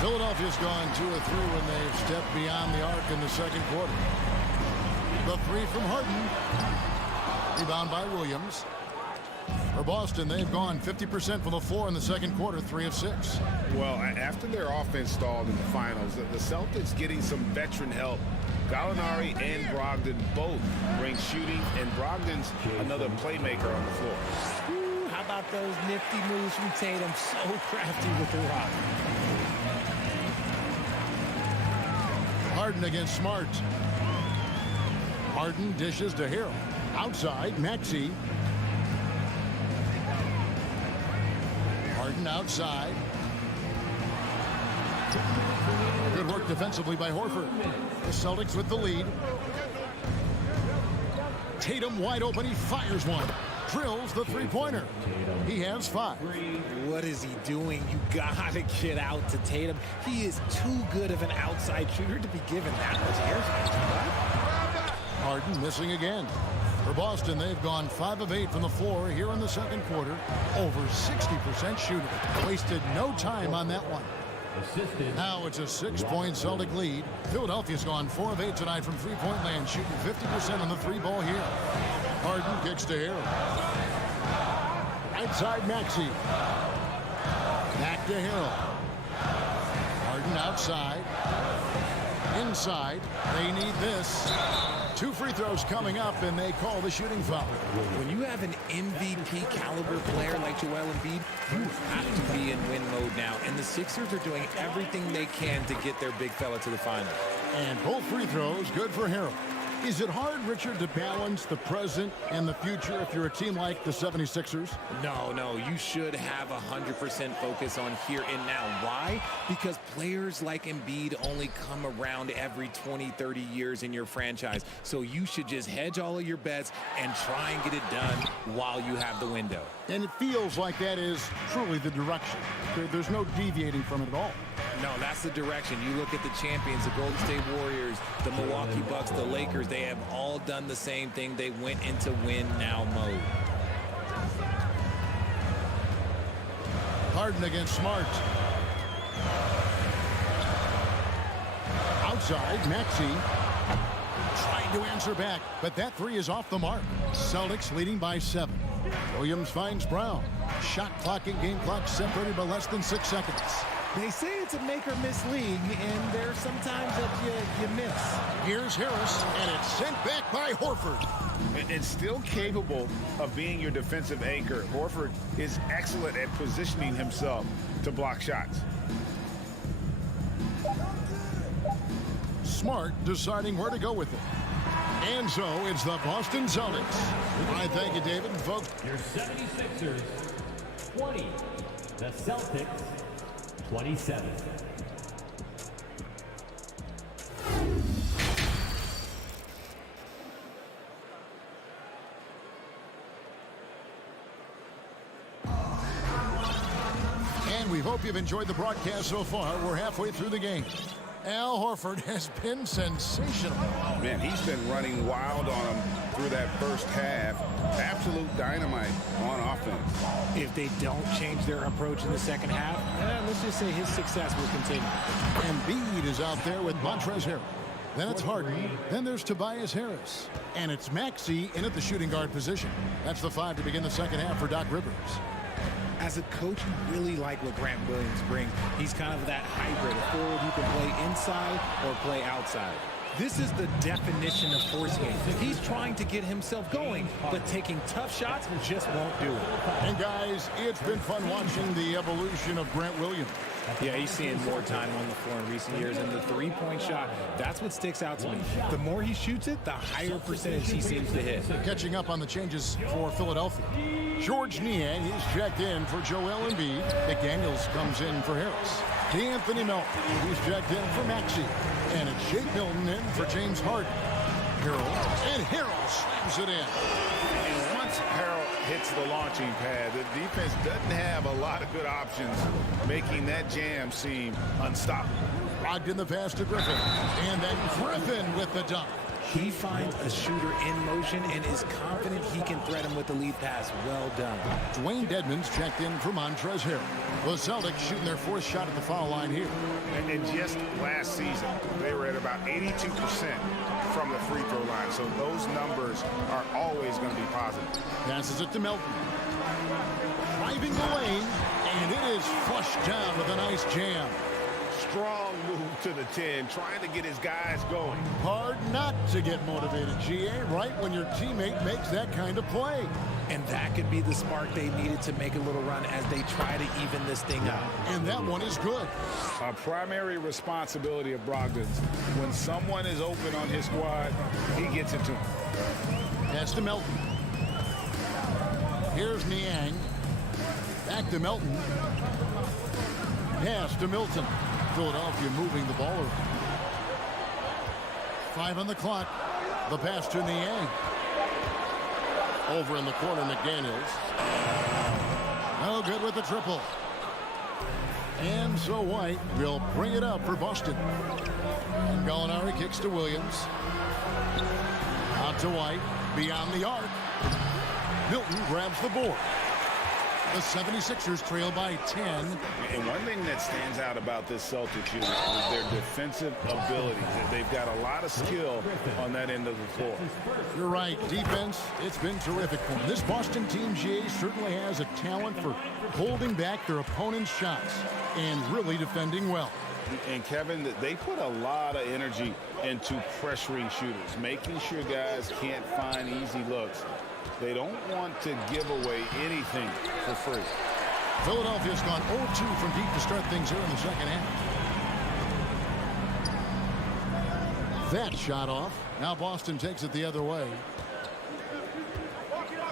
Philadelphia's gone 2 of 3 when they've stepped beyond the arc in the second quarter. The 3 from Harden. Rebound by Williams. For Boston, they've gone 50% from the floor in the second quarter, 3 of 6. Well, after their offense stalled in the finals, the Celtics getting some veteran help. Gallinari and Brogdon both bring shooting, and Brogdon's another playmaker on the floor. Ooh, how about those nifty moves from Tatum? So crafty with the rock. Harden against Smart. Harden dishes to Harrell. Outside, Maxey. Harden outside. Good work defensively by Horford. The Celtics with the lead. Tatum wide open. He fires one. Drills the three-pointer. He has 5. What is he doing? You gotta get out to Tatum. He is too good of an outside shooter to be given that much airspace. Harden missing again. For Boston, they've gone 5 of 8 from the floor here in the second quarter. Over 60% shooting. Wasted no time on that one. Now it's a 6-point Celtic lead. Philadelphia's gone 4 of 8 tonight from three-point land, shooting 50% on the 3-ball here. Harden kicks to Harrell. Right side, Maxey. Back to Harrell. Harden outside. Inside, they need this. 2 free throws coming up, and they call the shooting foul. When you have an MVP caliber player like Joel Embiid, you have to be in win mode now. And the Sixers are doing everything they can to get their big fella to the finals. And both free throws good for Harrell. Is it hard, Richard, to balance the present and the future if you're a team like the 76ers? No, you should have 100% focus on here and now. Why? Because players like Embiid only come around every 20, 30 years in your franchise. So you should just hedge all of your bets and try and get it done while you have the window. And it feels like that is truly the direction. There's no deviating from it at all. No, that's the direction. You look at the champions, the Golden State Warriors, the Milwaukee Bucks, the Lakers, they have all done the same thing. They went into win-now mode. Harden against Smart. Outside, Maxey trying to answer back, but that 3 is off the mark. Celtics leading by 7. Williams finds Brown. Shot clock and game clock separated by less than 6 seconds. They say it's a make-or-miss league, and there's sometimes that you miss. Here's Harris, and it's sent back by Horford. And still capable of being your defensive anchor. Horford is excellent at positioning himself to block shots. Smart deciding where to go with it. And so it's the Boston Celtics. I thank you, David and folks. Your 76ers, 20. The Celtics, 27. And we hope you've enjoyed the broadcast so far. We're halfway through the game. Al Horford has been sensational. Man, he's been running wild on him through that first half. Absolute dynamite on offense. If they don't change their approach in the second half, let's just say his success will continue. Embiid is out there with Montrezl Harrell. Then it's Harden. Then there's Tobias Harris. And it's Maxey in at the shooting guard position. That's the 5 to begin the second half for Doc Rivers. As a coach, you really like what Grant Williams brings. He's kind of that hybrid, a forward who can play inside or play outside. This is the definition of force game. He's trying to get himself going, but taking tough shots just won't do it. And guys, it's been fun watching the evolution of Grant Williams. Yeah, he's seeing more time on the floor in recent years, and the three-point shot, that's what sticks out to me. The more he shoots it, the higher percentage he seems to hit. Catching up on the changes for Philadelphia. George Niang is checked in for Joel Embiid. McDaniels comes in for Harris. D'Anthony Melton, who's checked in for Maxey. And it's Jake Milton in for James Harden. Harrell slams it in. And once Harrell hits the launching pad, the defense doesn't have a lot of good options, making that jam seem unstoppable. Logged in the pass to Griffin. And then Griffin with the dunk. He finds a shooter in motion and is confident he can thread him with the lead pass. Well done. Dwayne Dedmon's checked in for Montrezl Harrell. The Celtics shooting their 4th shot at the foul line here. And just last season, they were at about 82% from the free throw line. So those numbers are always going to be positive. Passes it to Melton. Driving the lane, and it is flushed down with a nice jam. Strong move to the 10, trying to get his guys going. Hard not to get motivated, GA, right when your teammate makes that kind of play. And that could be the spark they needed to make a little run as they try to even this thing up. And that one is good. A primary responsibility of Brogdon's. When someone is open on his squad, he gets it to him. Pass to Melton. Here's Niang. Back to Melton. Pass to Milton. Philadelphia moving the ball around. 5 on the clock. The pass to Niang. Over in the corner, McDaniels. No good with the triple. And so White will bring it up for Boston. And Gallinari kicks to Williams. Out to White. Beyond the arc. Milton grabs the board. The 76ers trail by 10. And one thing that stands out about this Celtics unit is their defensive ability. They've got a lot of skill on that end of the floor. You're right. Defense, it's been terrific for them. This Boston team, GA, certainly has a talent for holding back their opponent's shots and really defending well. And Kevin, they put a lot of energy into pressuring shooters, making sure guys can't find easy looks. They don't want to give away anything for free. Philadelphia's gone 0-2 from deep to start things here in the second half. That shot off. Now Boston takes it the other way.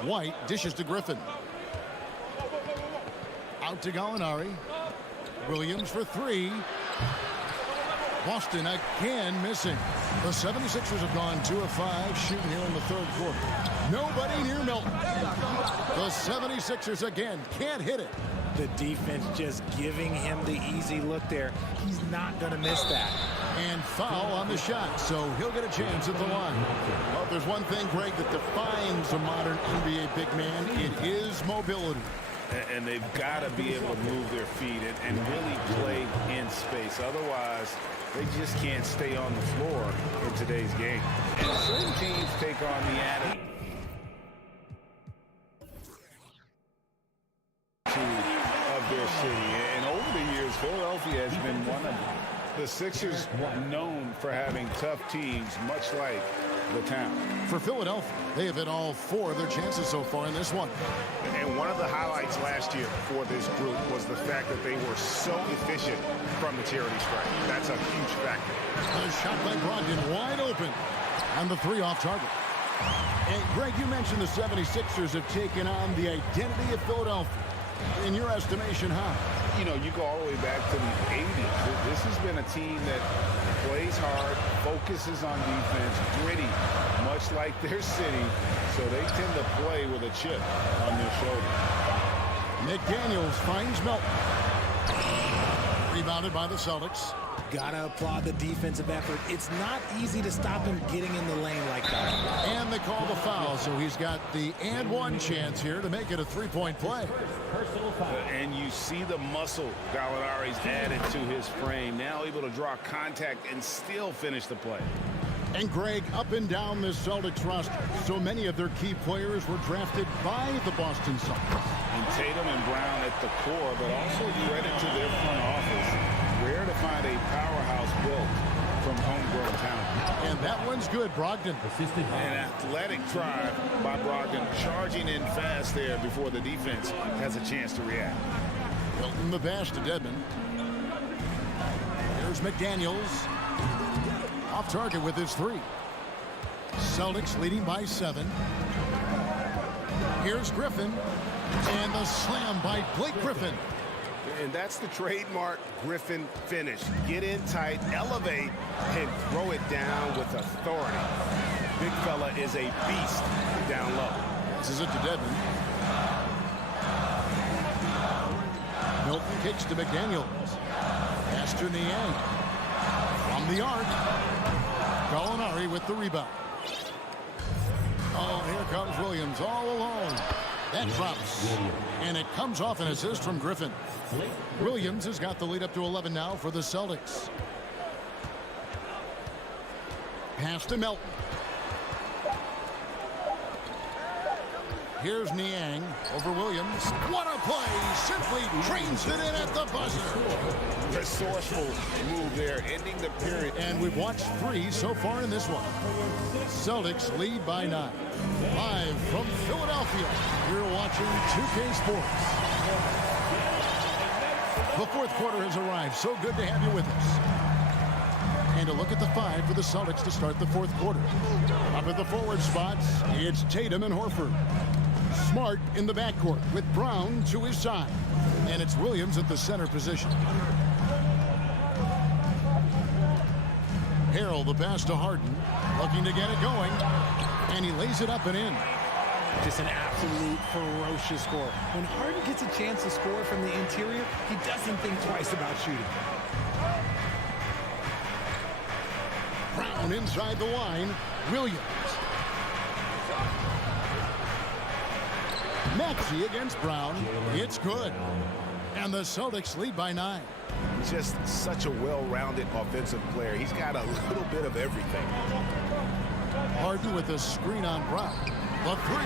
White dishes to Griffin. Out to Gallinari. Williams for three. Boston again missing. The 76ers have gone 2 of 5 shooting here in the third quarter. Nobody near Milton. The 76ers again can't hit it. The defense just giving him the easy look there. He's not going to miss that. And foul on the shot, so he'll get a chance at the line. Well, if there's one thing, Greg, that defines a modern NBA big man, it is mobility. And they've got to be able to move their feet and really play in space. Otherwise, they just can't stay on the floor in today's game. And certain teams take on the attitude of their city. And over the years, Philadelphia has been one of them. The Sixers known for having tough teams, much like the town. For Philadelphia, they have hit all 4 of their chances so far in this one. And one of the highlights last year for this group was the fact that they were so efficient from the charity stripe. That's a huge factor. A shot by Brogdon wide open. And the 3 off target. And Greg, you mentioned the 76ers have taken on the identity of Philadelphia. In your estimation, how? You know, you go all the way back to the 80s. This has been a team that plays hard, focuses on defense, gritty, much like their city. So they tend to play with a chip on their shoulder. McDaniels finds Milton. Rebounded by the Celtics. Gotta applaud the defensive effort. It's not easy to stop him getting in the lane like that. And they call the foul, so he's got the and one chance here to make it a 3-point play. And you see the muscle Gallinari's added to his frame. Now able to draw contact and still finish the play. And Greg, up and down this Celtics roster, so many of their key players were drafted by the Boston Celtics. And Tatum and Brown at the core, but also credit to their front office. Rare to find a powerhouse built from homegrown talent. And that one's good, Brogdon. An athletic drive by Brogdon, charging in fast there before the defense has a chance to react. Milton the pass to Dedmon. Here's McDaniels. Off target with his 3. Celtics leading by 7. Here's Griffin. And the slam by Blake Griffin. And that's the trademark Griffin finish. Get in tight, elevate, and throw it down with authority. Big fella is a beast down low. This is it to Dedmon. Milton kicks to McDaniels. Pass to Niang. From the arc. Gallinari with the rebound. Oh, here comes Williams all alone. That drops. And it comes off an assist from Griffin. Williams has got the lead up to 11 now for the Celtics. Pass to Milton. Here's Niang over Williams. What a play! Simply trains it in at the buzzer. Resourceful move there, ending the period. And we've watched 3 so far in this one. Celtics lead by 9. Live from Philadelphia, you're watching 2K Sports. The fourth quarter has arrived. So good to have you with us. And a look at the 5 for the Celtics to start the fourth quarter. Up at the forward spots, it's Tatum and Horford. Smart in the backcourt with Brown to his side. And it's Williams at the center position. Harrell the pass to Harden. Looking to get it going. And he lays it up and in. Just an absolute ferocious score. When Harden gets a chance to score from the interior, he doesn't think twice about shooting. Brown inside the line. Williams. Maxey against Brown. It's good. And the Celtics lead by 9. Just such a well-rounded offensive player. He's got a little bit of everything. Harden with a screen on Brown. The 3.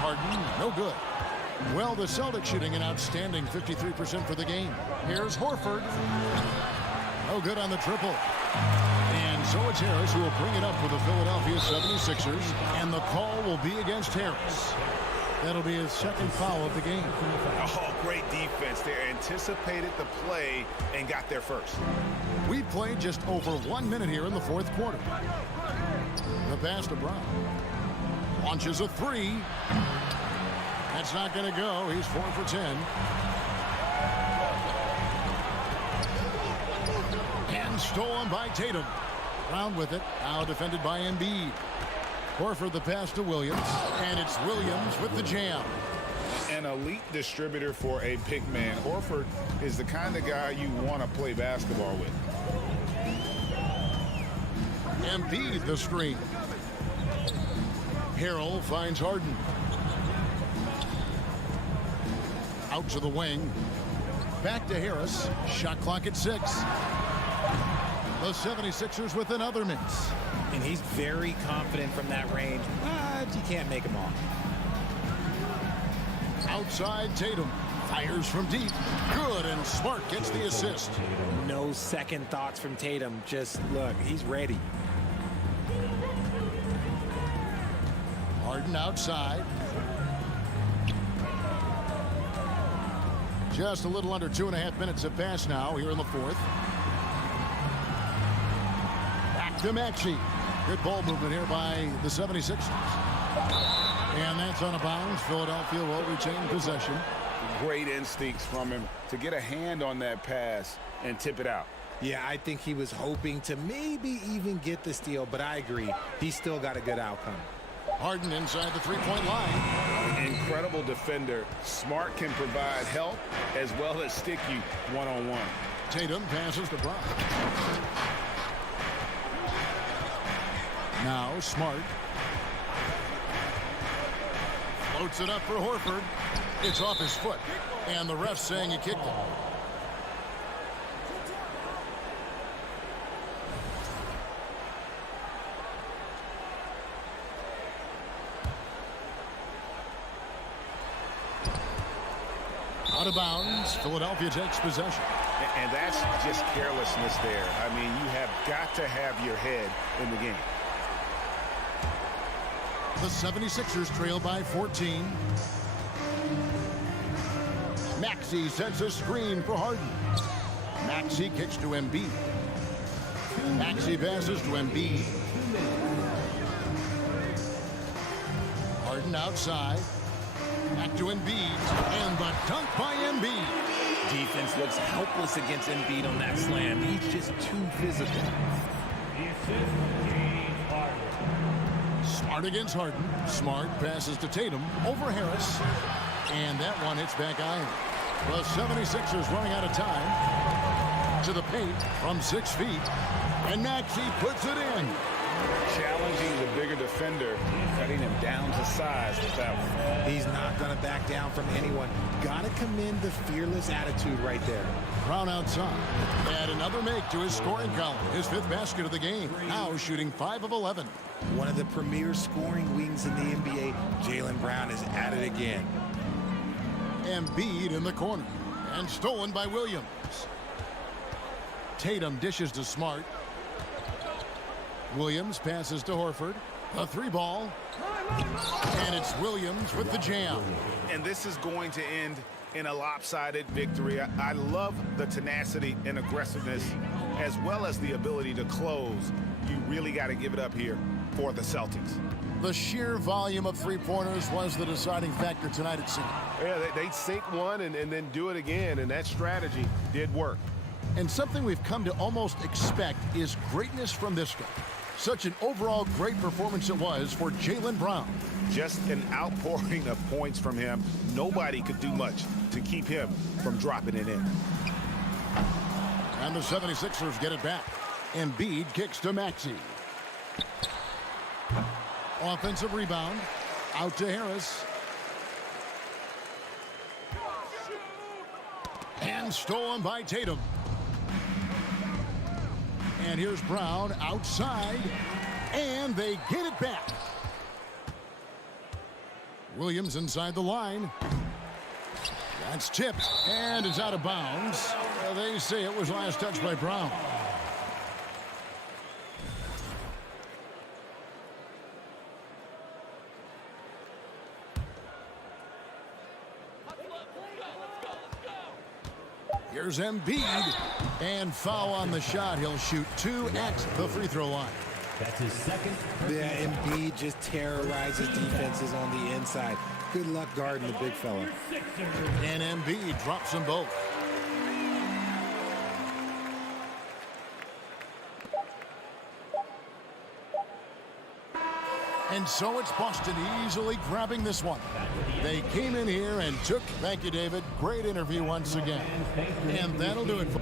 Harden, no good. Well, the Celtics shooting an outstanding 53% for the game. Here's Horford. No good on the triple. And so it's Harris who will bring it up for the Philadelphia 76ers. And the call will be against Harris. That'll be his second foul of the game. Oh, great defense there. Anticipated the play and got there first. We played just over 1 minute here in the fourth quarter. The pass to Brown. Launches a three. That's not going to go. He's 4 for 10. And stolen by Tatum. Brown with it. Now defended by Embiid. Horford the pass to Williams. And it's Williams with the jam. An elite distributor for a big man. Horford is the kind of guy you want to play basketball with. Embiid the screen. Harrell finds Harden. Out to the wing. Back to Harris. Shot clock at 6. The 76ers with another miss. And he's very confident from that range, but you can't make him off. Outside Tatum. Fires from deep. Good, and Smart gets the assist. No second thoughts from Tatum. Just look, he's ready. Harden outside. Just a little under 2.5 minutes have passed now here in the fourth. Back to Maxey. Good ball movement here by the 76ers. And that's on a bounce. Philadelphia will retain possession. Great instincts from him to get a hand on that pass and tip it out. Yeah, I think he was hoping to maybe even get the steal, but I agree. He still got a good outcome. Harden inside the three-point line. Incredible defender. Smart can provide help as well as stick you one-on-one. Tatum passes to Brown. Now Smart. Floats it up for Horford. It's off his foot. And the ref saying he kicked it. Out of bounds. Philadelphia takes possession. And that's just carelessness there. I mean, you have got to have your head in the game. The 76ers trail by 14. Maxey sends a screen for Harden. Maxey kicks to Embiid. Maxey passes to Embiid. Harden outside. Back to Embiid. And the dunk by Embiid. Defense looks helpless against Embiid on that slam. He's just too physical. Smart against Harden. Smart passes to Tatum over Harris. And that one hits back iron. The 76ers running out of time. To the paint from 6 feet. And Maxey puts it in. Challenging the bigger defender, cutting him down to size with that one. He's not going to back down from anyone. Got to commend the fearless attitude right there. Brown outside. Add another make to his scoring column. His 5th basket of the game. Now shooting 5 of 11. One of the premier scoring wings in the NBA, Jaylen Brown is at it again. Embiid in the corner. And stolen by Williams. Tatum dishes to Smart. Williams passes to Horford. A 3-ball. And it's Williams with the jam. And this is going to end in a lopsided victory. I love the tenacity and aggressiveness as well as the ability to close. You really got to give it up here for the Celtics. The sheer volume of three-pointers was the deciding factor tonight, it seemed. Yeah, they sink one and then do it again, and that strategy did work. And something we've come to almost expect is greatness from this guy. Such an overall great performance it was for Jaylen Brown. Just an outpouring of points from him. Nobody could do much to keep him from dropping it in. And the 76ers get it back. Embiid kicks to Maxey. Offensive rebound. Out to Harris. And stolen by Tatum. And here's Brown outside. And they get it back. Williams inside the line. That's tipped, and it's out of bounds. They say it was last touched by Brown. Here's Embiid, and foul on the shot. He'll shoot 2 at the free throw line. That's his second. Yeah, Embiid just terrorizes defenses on the inside. Good luck guarding the big fella. And Embiid drops them both. And so it's Boston easily grabbing this one. They came in here and took. Thank you, David. Great interview once again. And that'll do it for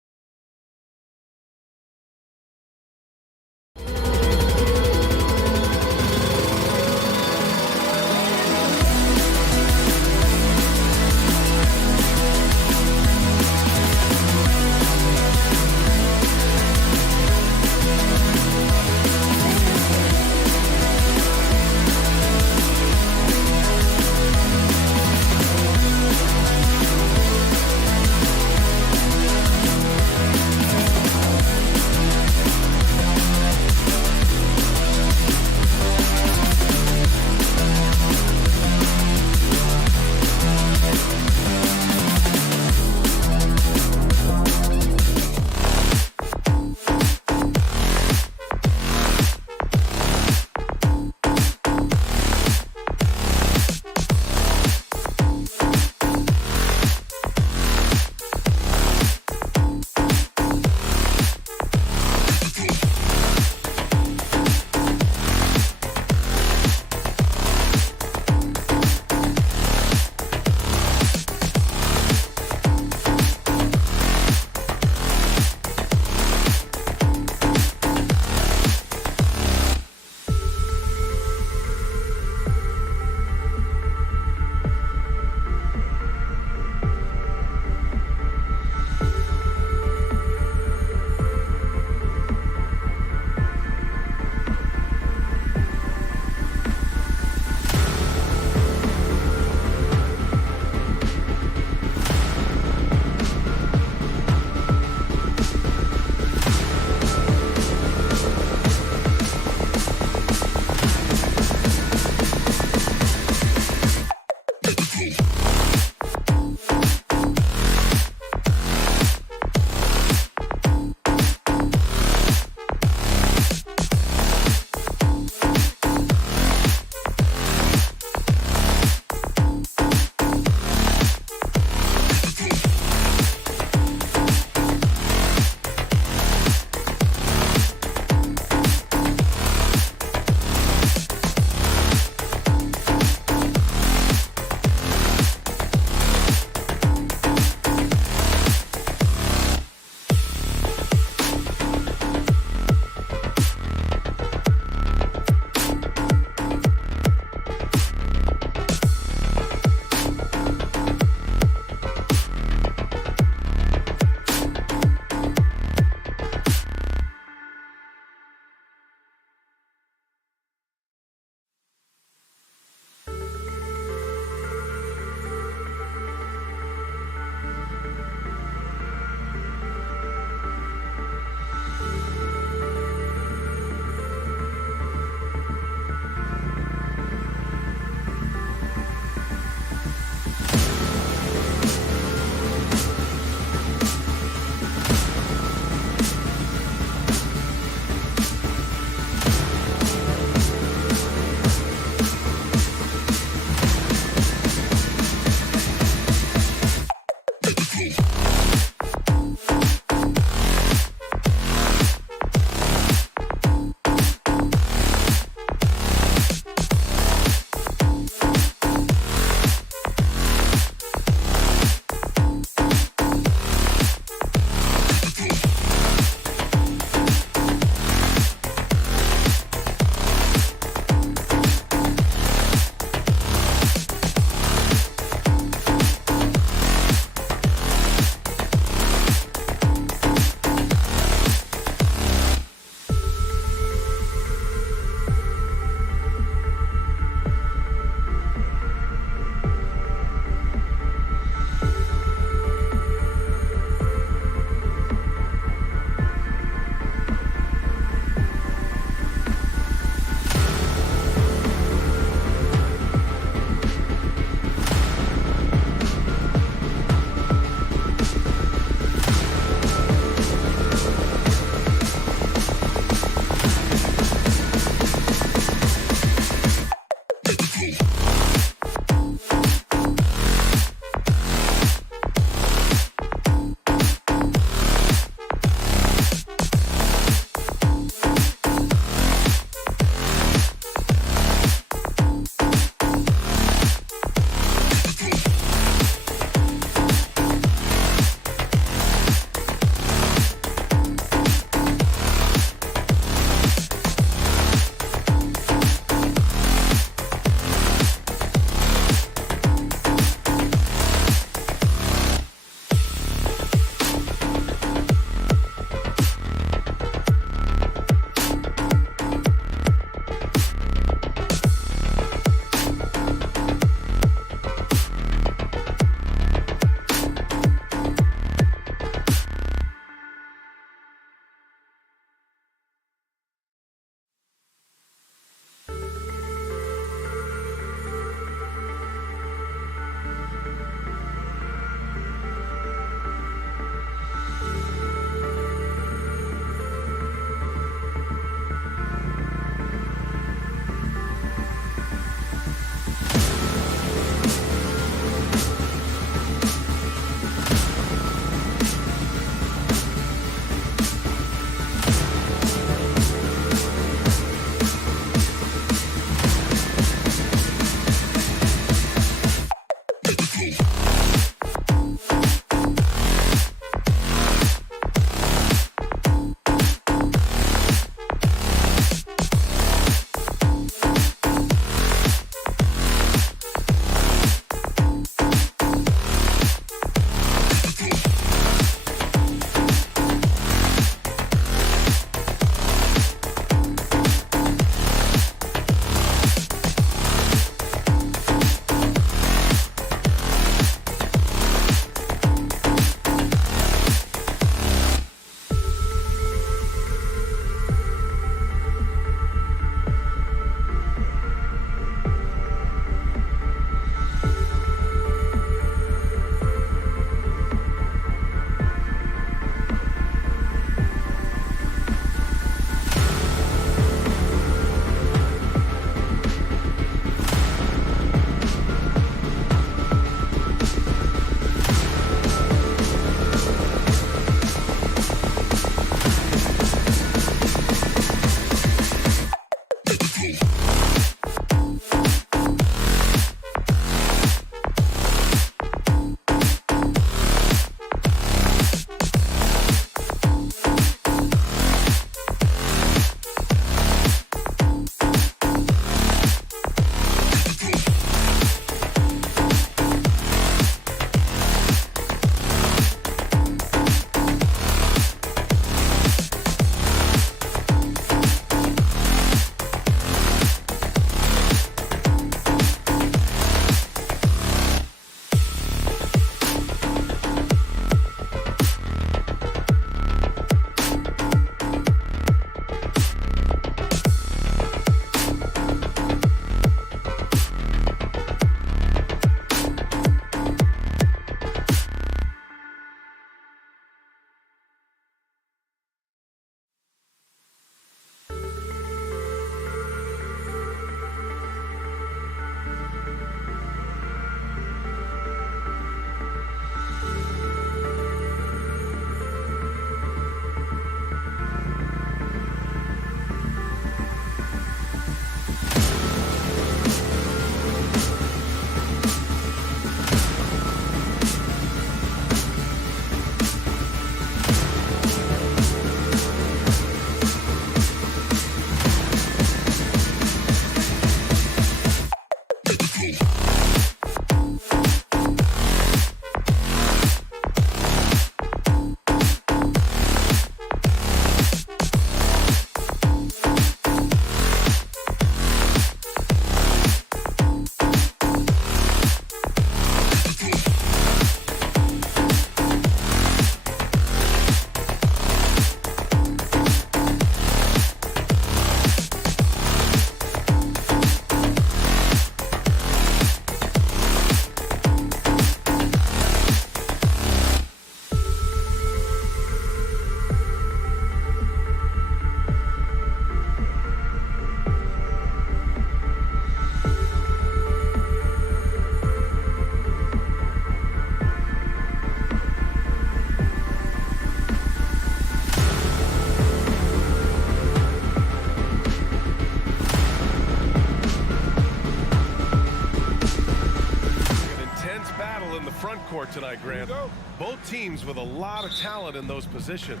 Kevin. Both teams with a lot of talent in those positions.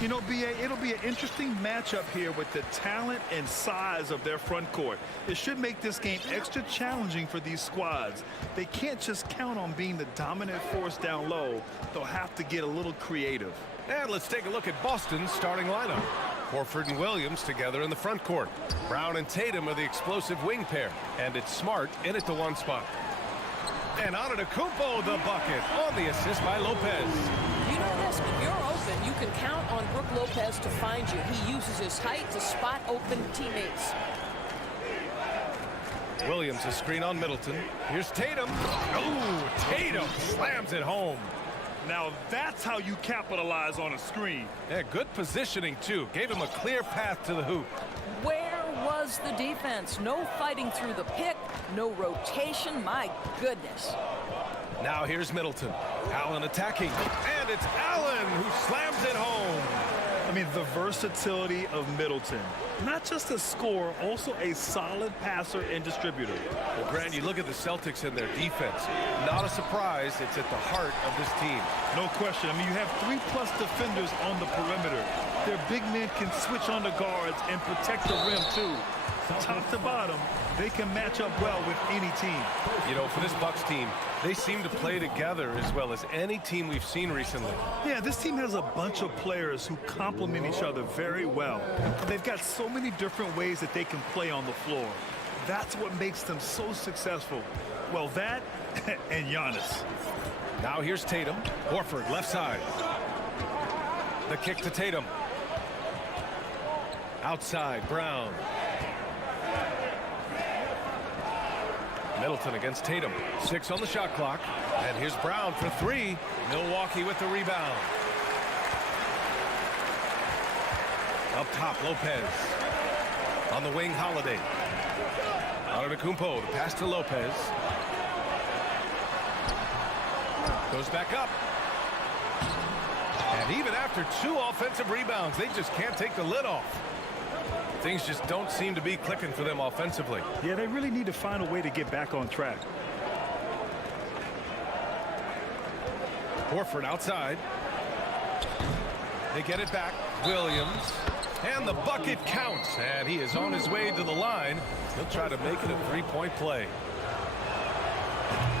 You know, B.A., it'll be an interesting matchup here with the talent and size of their front court. It should make this game extra challenging for these squads. They can't just count on being the dominant force down low. They'll have to get a little creative. And let's take a look at Boston's starting lineup. Horford and Williams together in the front court. Brown and Tatum are the explosive wing pair. And it's Smart in at the one spot. And Antetokounmpo the bucket on the assist by Lopez. You know this, if you're open, you can count on Brook Lopez to find you. He uses his height to spot open teammates. Williams a screen on Middleton. Here's Tatum. Oh, Tatum slams it home. Now that's how you capitalize on a screen. Yeah, good positioning too. Gave him a clear path to the hoop. Where was the defense? No fighting through the pick, no rotation. My goodness. Now here's Middleton. Allen attacking. And it's Allen who slams it home. I mean, the versatility of Middleton. Not just a scorer, also a solid passer and distributor. Well, Grant, you look at the Celtics and their defense. Not a surprise, it's at the heart of this team. No question. I mean, you have 3+ defenders on the perimeter. Their big men can switch on the guards and protect the rim, too. Top to bottom, they can match up well with any team. You know, for this Bucks team, they seem to play together as well as any team we've seen recently. Yeah, this team has a bunch of players who complement each other very well. And they've got so many different ways that they can play on the floor. That's what makes them so successful. Well, that and Giannis. Now here's Tatum. Horford, left side. The kick to Tatum. Outside, Brown. Middleton against Tatum. 6 on the shot clock. And here's Brown for 3. Milwaukee with the rebound. Up top, Lopez. On the wing, Holiday. Antetokounmpo, the pass to Lopez. Goes back up. And even after 2 offensive rebounds, they just can't take the lid off. Things just don't seem to be clicking for them offensively. Yeah, they really need to find a way to get back on track. Horford outside. They get it back. Williams. And the bucket counts. And he is on his way to the line. He'll try to make it a 3-point play.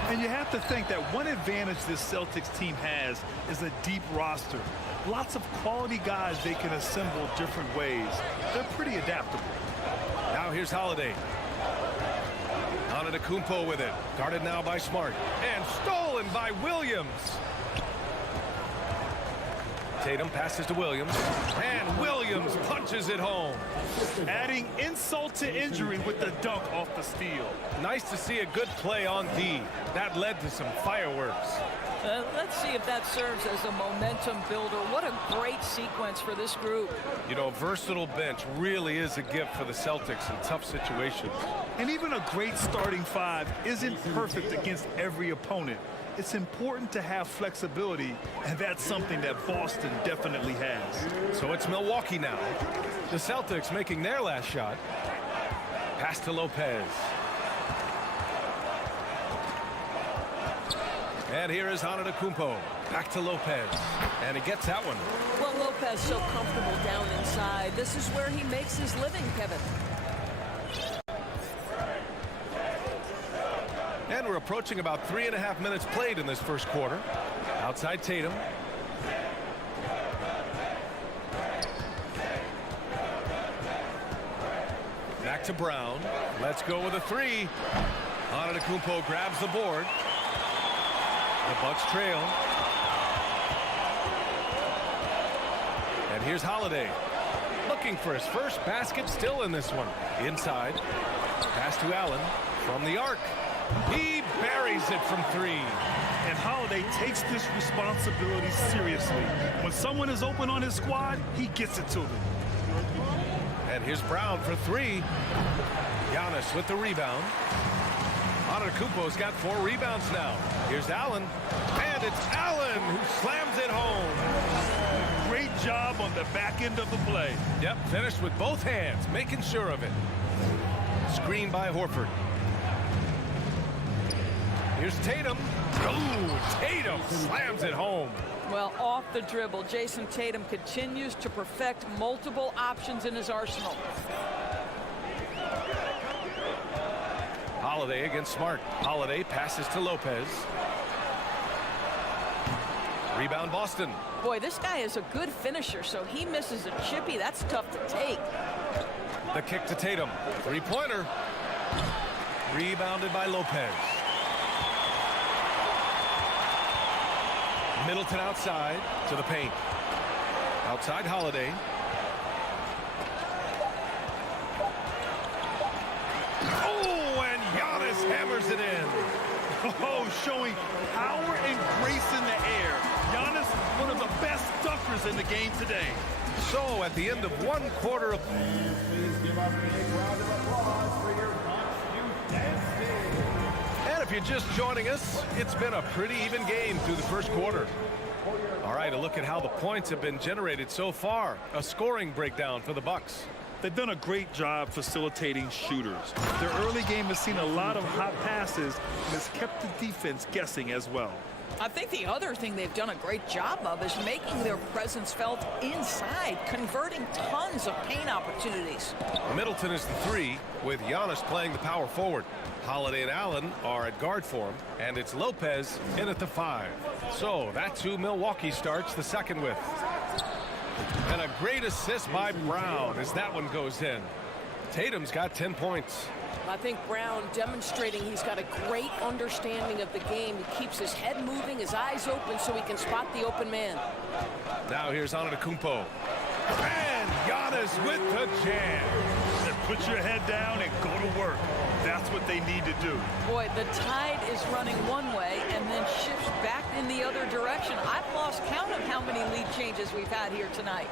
And you have to think that one advantage this Celtics team has is a deep roster. Lots of quality guys they can assemble different ways. They're pretty adaptable. Now here's Holiday. Antetokounmpo with it. Guarded now by Smart. And stolen by Williams. Tatum passes to Williams. And Williams punches it home. Adding insult to injury with the dunk off the steal. Nice to see a good play on D. That led to some fireworks. Let's see if that serves as a momentum builder. What a great sequence for this group. You know, a versatile bench really is a gift for the Celtics in tough situations. And even a great starting 5 isn't perfect against every opponent. It's important to have flexibility, and that's something that Boston definitely has. So it's Milwaukee now. The Celtics making their last shot. Pass to Lopez. And here is Antetokounmpo. Back to Lopez. And he gets that one. Well, Lopez so comfortable down inside. This is where he makes his living, Kevin. And we're approaching about 3.5 minutes played in this first quarter. Outside Tatum. Back to Brown. Let's go with a 3. Antetokounmpo grabs the board. The Bucks trail. And here's Holiday. Looking for his first basket, still in this one. Inside. Pass to Allen from the arc. He buries it from 3. And Holiday takes this responsibility seriously. When someone is open on his squad, he gets it to them. And here's Brown for 3. Giannis with the rebound. Antetokounmpo's got 4 rebounds now. Here's Allen. And it's Allen who slams it home. Great job on the back end of the play. Yep, finished with both hands, making sure of it. Screen by Horford. Here's Tatum. Oh, Tatum slams it home. Well, off the dribble, Jason Tatum continues to perfect multiple options in his arsenal. Holiday against Smart. Holiday passes to Lopez. Rebound Boston. Boy, this guy is a good finisher, so he misses a chippy. That's tough to take. The kick to Tatum. Three-pointer. Rebounded by Lopez. Middleton outside to the paint. Outside Holiday. Oh, and Giannis hammers it in. Oh, showing power and grace in the air. Giannis, one of the best dunkers in the game today. So at the end of one quarter of... Please give up a big round of applause for your Bucks dancing. And if you're just joining us, it's been a pretty even game through the first quarter. All right, a look at how the points have been generated so far. A scoring breakdown for the Bucks. They've done a great job facilitating shooters. Their early game has seen a lot of hot passes and has kept the defense guessing as well. I think the other thing they've done a great job of is making their presence felt inside, converting tons of paint opportunities. Middleton is the 3, with Giannis playing the power forward. Holiday and Allen are at guard for him, and it's Lopez in at the 5. So that's who Milwaukee starts the second with. And a great assist by Brown as that one goes in. Tatum's got 10 points. I think Brown demonstrating he's got a great understanding of the game. He keeps his head moving, his eyes open so he can spot the open man. Now here's Antetokounmpo. And Giannis with the jam. Put your head down and go to work. That's what they need to do. Boy, the tide is running one way and then shifts back in the other direction. I've lost count of how many lead changes we've had here tonight.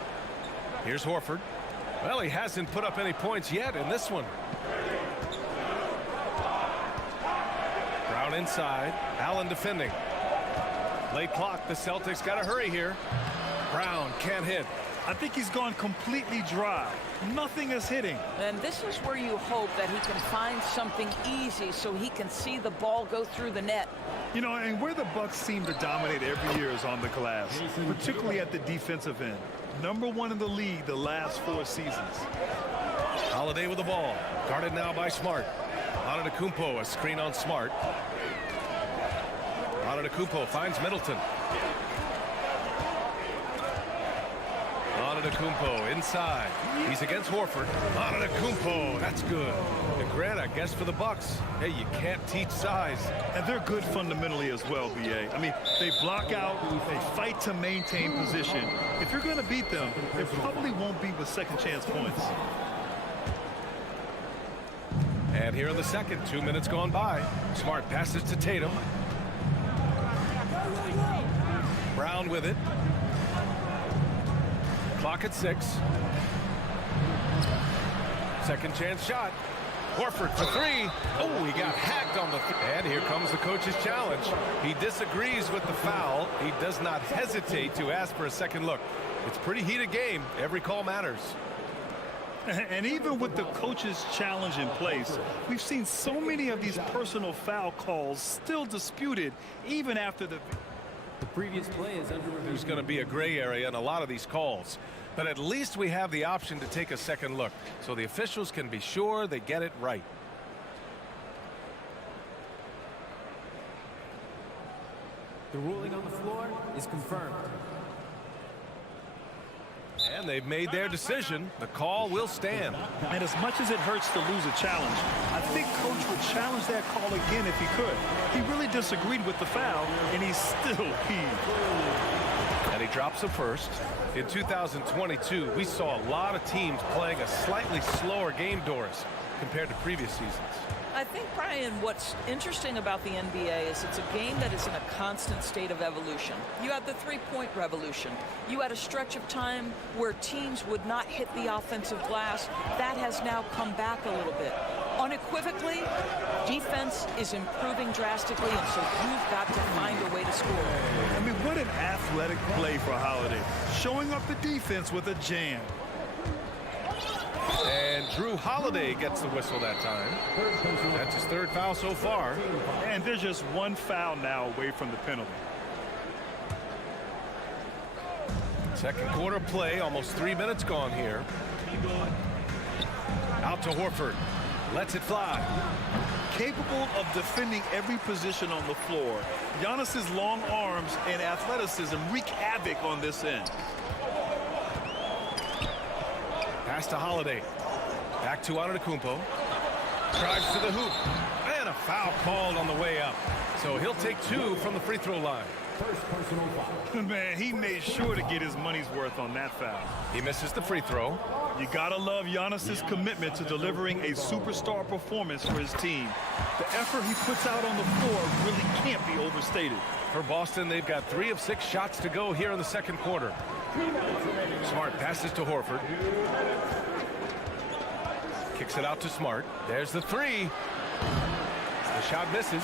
Here's Horford. Well, he hasn't put up any points yet in this one. Brown inside. Allen defending. Late clock. The Celtics got to hurry here. Brown can't hit. I think he's gone completely dry. Nothing is hitting. And this is where you hope that he can find something easy so he can see the ball go through the net. You know, and where the Bucks seem to dominate every year is on the glass, particularly at the defensive end. #1 in the league the last 4 seasons. Holiday with the ball. Guarded now by Smart. Antetokounmpo, a screen on Smart. Antetokounmpo finds Middleton. Antetokounmpo inside. He's against Horford. Antetokounmpo, that's good. And Grant, I guess for the Bucks, hey, you can't teach size. And they're good fundamentally as well, B.A. I mean, they block out, they fight to maintain position. If you're going to beat them, it probably won't be with second chance points. And here in the second, 2 minutes gone by. Smart passes to Tatum. Brown with it. Clock at 6. Second chance shot. Horford for 3. Oh, he got hacked on the and here comes the coach's challenge. He disagrees with the foul. He does not hesitate to ask for a second look. It's a pretty heated game. Every call matters. And even with the coach's challenge in place, we've seen so many of these personal foul calls still disputed even after the previous play is under review. There's going to be a gray area in a lot of these calls. But at least we have the option to take a second look, so the officials can be sure they get it right. The ruling on the floor is confirmed. And they've made their decision. The call will stand. And as much as it hurts to lose a challenge, I think Coach would challenge that call again if he could. He really disagreed with the foul, and he's still heaved. And he drops a first. In 2022, we saw a lot of teams playing a slightly slower game, Doris, compared to previous seasons. I think, Brian, what's interesting about the NBA is it's a game that is in a constant state of evolution. You had the three-point revolution. You had a stretch of time where teams would not hit the offensive glass. That has now come back a little bit. Unequivocally, defense is improving drastically, and so you've got to find a way to score. I mean, what an athletic play for Holiday. Showing up the defense with a jam. And Drew Holiday gets the whistle that time. That's his third foul so far. And there's just one foul now away from the penalty. Second quarter play, almost 3 minutes gone here. Out to Horford. Lets it fly. Capable of defending every position on the floor. Giannis's long arms and athleticism wreak havoc on this end. Pass to Holiday. Back to Antetokounmpo. Drives to the hoop. And a foul called on the way up. So he'll take 2 from the free throw line. First personal foul. Man, he made sure to get his money's worth on that foul. He misses the free throw. You gotta love Giannis's commitment to delivering a superstar performance for his team. The effort he puts out on the floor really can't be overstated. For Boston, they've got 3 of 6 shots to go here in the second quarter. Smart passes to Horford. Kicks it out to Smart. There's the 3. The shot misses.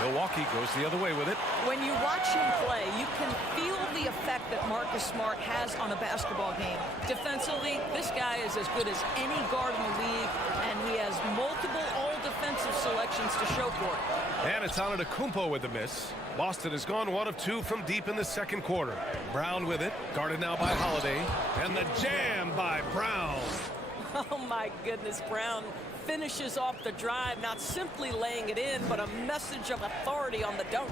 Milwaukee goes the other way with it. When you watch him play, you can feel the effect that Marcus Smart has on a basketball game. Defensively, this guy is as good as any guard in the league, and he has multiple all-defensive selections to show for it. And it's Antetokounmpo with the miss. Boston has gone 1 of 2 from deep in the second quarter. Brown with it, guarded now by Holiday, and the jam by Brown. Oh my goodness, Brown finishes off the drive, not simply laying it in, but a message of authority on the dunk.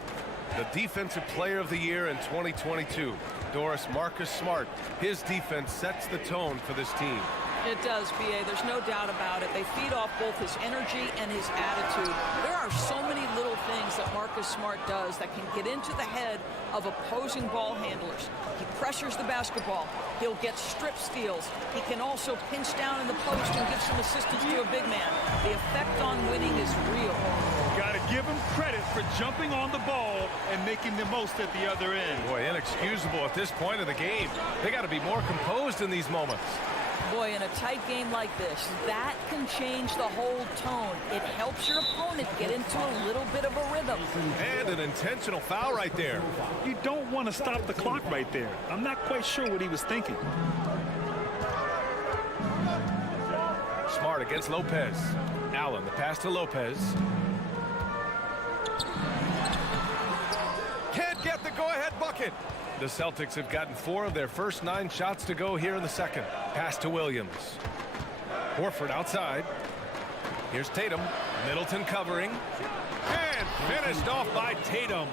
The defensive player of the year in 2022, Doris, Marcus Smart. His defense sets the tone for this team. It does, B.A. There's no doubt about it. They feed off both his energy and his attitude. There are so many little things that Marcus Smart does that can get into the head of opposing ball handlers. He pressures the basketball. He'll get strip steals. He can also pinch down in the post and give some assistance to a big man. The effect on winning is real. Got to give him credit for jumping on the ball and making the most at the other end. Boy, inexcusable at this point of the game. They got to be more composed in these moments. Boy, in a tight game like this, that can change the whole tone. It helps your opponent get into a little bit of a rhythm. And an intentional foul right there. You don't want to stop the clock right there. I'm not quite sure what he was thinking. Smart against Lopez. Allen, the pass to Lopez. Can't get the go-ahead bucket. The Celtics have gotten 4 of their first 9 shots to go here in the second. Pass to Williams. Horford outside. Here's Tatum. Middleton covering. And finished off by Tatum.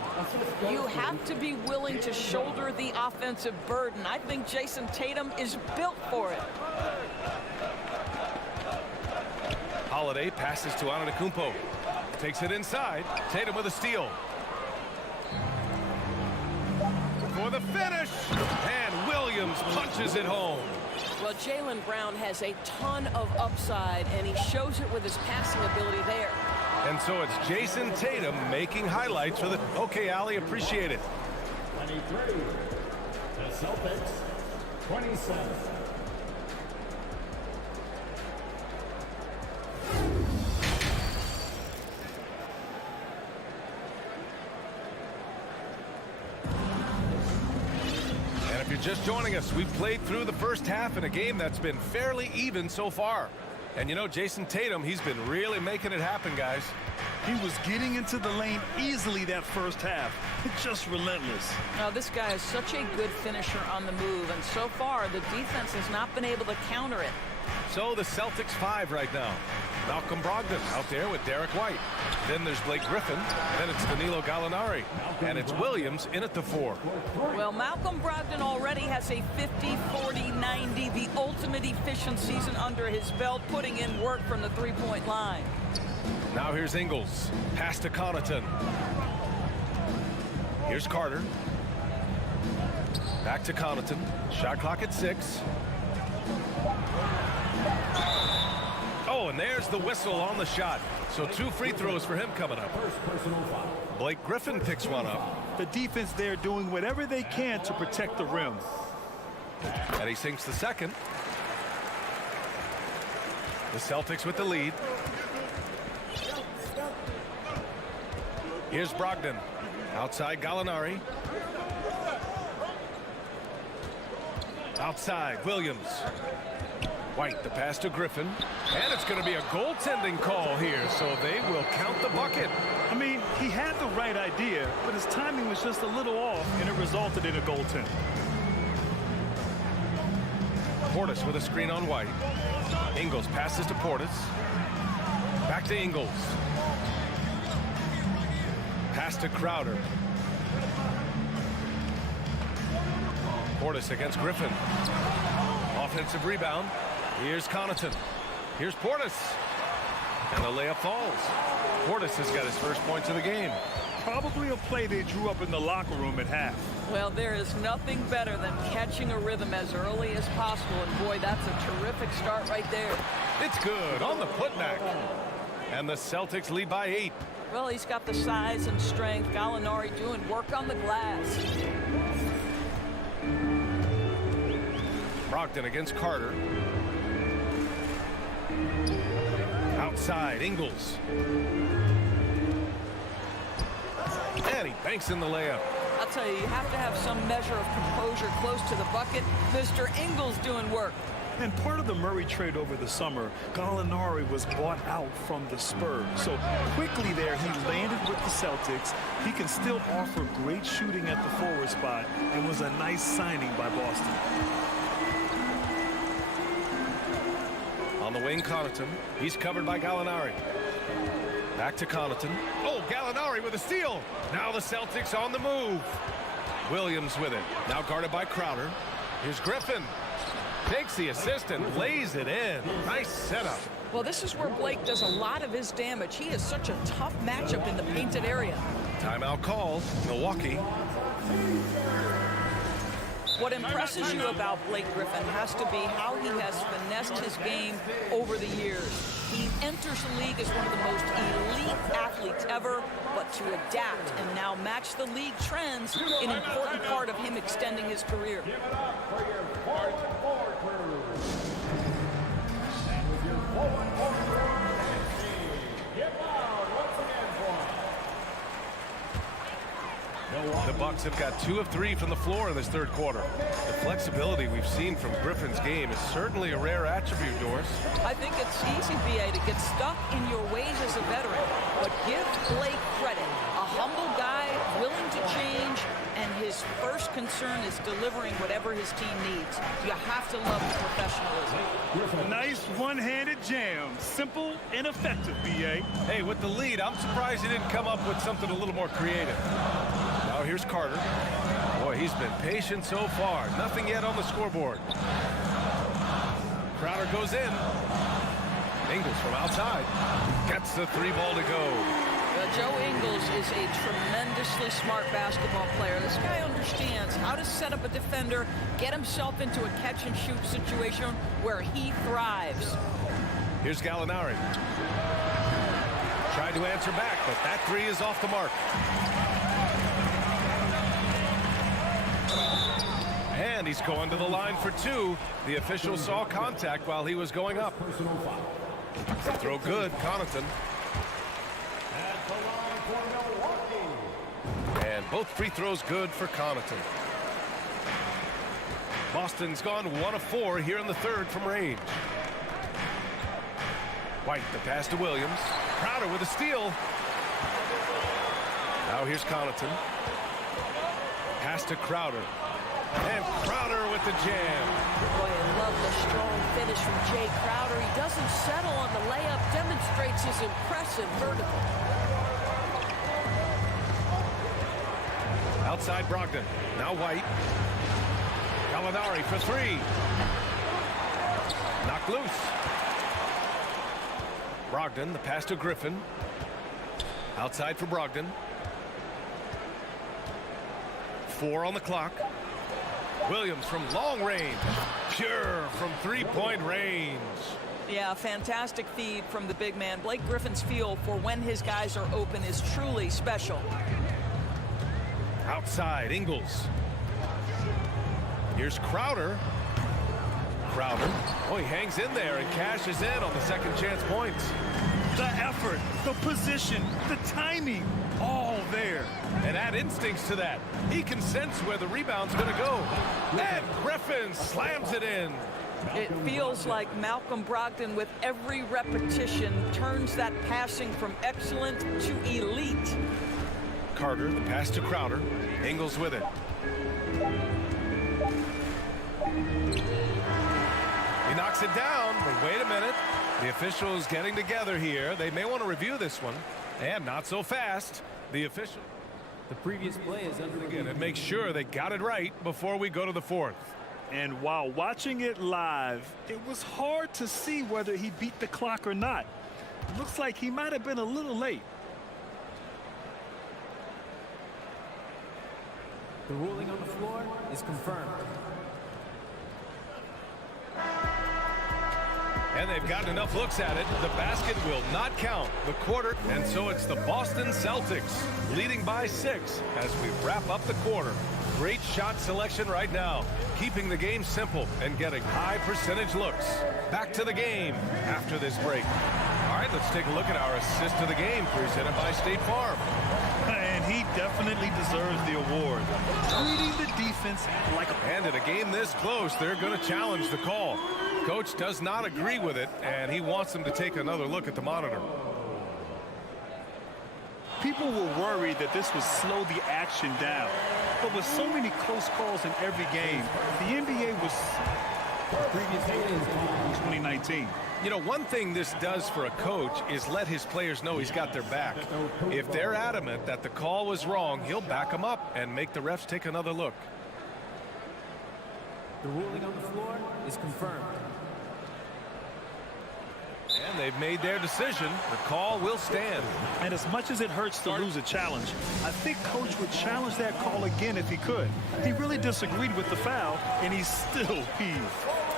You have to be willing to shoulder the offensive burden. I think Jason Tatum is built for it. Holiday passes to Antetokounmpo. Takes it inside. Tatum with a steal. For the finish, and Williams punches it home. Well, Jaylen Brown has a ton of upside, and he shows it with his passing ability there. And so it's Jason Tatum making highlights for the... Okay, Allie, appreciate it. 23. The Celtics, 27. If you're just joining us, we've played through the first half in a game that's been fairly even so far. And you know, Jason Tatum, he's been really making it happen, guys. He was getting into the lane easily that first half. Just relentless. Now, this guy is such a good finisher on the move, and so far, the defense has not been able to counter it. So the Celtics 5 right now. Malcolm Brogdon out there with Derek White. Then there's Blake Griffin. Then it's Danilo Gallinari. And it's Williams in at the 4. Well, Malcolm Brogdon already has a 50, 40, 90, the ultimate efficient season under his belt, putting in work from the three-point line. Now here's Ingles. Pass to Connaughton. Here's Carter. Back to Connaughton. Shot clock at 6. Oh, and there's the whistle on the shot. So 2 free throws for him coming up. First personal foul. Blake Griffin picks one up. The defense there doing whatever they can to protect the rim. And he sinks the second. The Celtics with the lead. Here's Brogdon. Outside Gallinari. Outside Williams. White, the pass to Griffin. And it's going to be a goaltending call here, so they will count the bucket. I mean, he had the right idea, but his timing was just a little off, and it resulted in a goaltend. Portis with a screen on White. Ingles passes to Portis. Back to Ingles. Pass to Crowder. Portis against Griffin. Offensive rebound. Here's Connaughton. Here's Portis. And the layup falls. Portis has got his first points of the game. Probably a play they drew up in the locker room at half. Well, there is nothing better than catching a rhythm as early as possible. And boy, that's a terrific start right there. It's good on the putback. And the Celtics lead by 8. Well, he's got the size and strength. Gallinari doing work on the glass. Brogdon against Carter. Outside, Ingles. And he banks in the layup. I'll tell you have to have some measure of composure close to the bucket. Mr. Ingles doing work. And part of the Murray trade over the summer, Gallinari was bought out from the Spurs. So quickly there, he landed with the Celtics. He can still offer great shooting at the forward spot and was a nice signing by Boston. On the wing, Connaughton. He's covered by Gallinari. Back to Connaughton. Oh, Gallinari with a steal. Now the Celtics on the move. Williams with it. Now guarded by Crowder. Here's Griffin. Takes the assist and lays it in. Nice setup. Well, this is where Blake does a lot of his damage. He is such a tough matchup in the painted area. Timeout called. Milwaukee. What impresses you about Blake Griffin has to be how he has finessed his game over the years. He enters the league as one of the most elite athletes ever, but to adapt and now match the league trends, an important part of him extending his career. Give it up for your forward crew. And with your forward crew, get loud once again for The Bucks have got 2 of 3 from the floor in this third quarter. The flexibility we've seen from Griffin's game is certainly a rare attribute, Doris. I think it's easy, BA, to get stuck in your ways as a veteran, but give Blake credit. A humble guy, willing to change, and his first concern is delivering whatever his team needs. You have to love his professionalism. Nice one-handed jam. Simple and effective, BA. Hey, with the lead, I'm surprised he didn't come up with something a little more creative. Now here's Carter. Boy, he's been patient so far. Nothing yet on the scoreboard. Crowder goes in. Ingles from outside. Gets the 3 ball to go. Joe Ingles is a tremendously smart basketball player. This guy understands how to set up a defender, get himself into a catch-and-shoot situation where he thrives. Here's Gallinari. Tried to answer back, but that 3 is off the mark. And he's going to the line for 2. The official saw contact while he was going up. Throw good, Connaughton. And both free throws good for Connaughton. Boston's gone 1 of 4 here in the third from range. White, the pass to Williams. Crowder with a steal. Now here's Connaughton. Pass to Crowder. And Crowder with the jam. Boy, I love the strong finish from Jay Crowder. He doesn't settle on the layup, demonstrates his impressive vertical. Outside Brogdon. Now White. Gallinari for 3. Knocked loose. Brogdon, the pass to Griffin. Outside for Brogdon. 4 on the clock. Williams from long range. Pure from 3-point range. Yeah, fantastic feed from the big man. Blake Griffin's feel for when his guys are open is truly special. Outside, Ingles. Here's Crowder. Crowder. Oh, he hangs in there and cashes in on the second chance points. The effort, the position, the timing, all there. And add instincts to that. He can sense where the rebound's going to go. And Griffin slams it in. It feels like Malcolm Brogdon, with every repetition, turns that passing from excellent to elite. Carter, the pass to Crowder. Ingles with it. He knocks it down, but wait a minute. The officials getting together here. They may want to review this one. And not so fast. The official. The previous play is under again and make sure they got it right before we go to the fourth. And while watching it live, it was hard to see whether he beat the clock or not. It looks like he might have been a little late. The ruling on the floor is confirmed. And they've gotten enough looks at it. The basket will not count the quarter. And so it's the Boston Celtics leading by 6 as we wrap up the quarter. Great shot selection right now, keeping the game simple and getting high percentage looks. Back to the game after this break. All right, let's take a look at our assist of the game presented by State Farm. And he definitely deserves the award. Reading the defense like a... And in a game this close, they're going to challenge the call. Coach does not agree with it, and he wants them to take another look at the monitor. People were worried that this would slow the action down. But with so many close calls in every game, the NBA was in 2019. You know, one thing this does for a coach is let his players know he's got their back. If they're adamant that the call was wrong, he'll back them up and make the refs take another look. The ruling on the floor is confirmed. And they've made their decision. The call will stand. And as much as it hurts to lose a challenge, I think Coach would challenge that call again if he could. He really disagreed with the foul, and he's still peeved.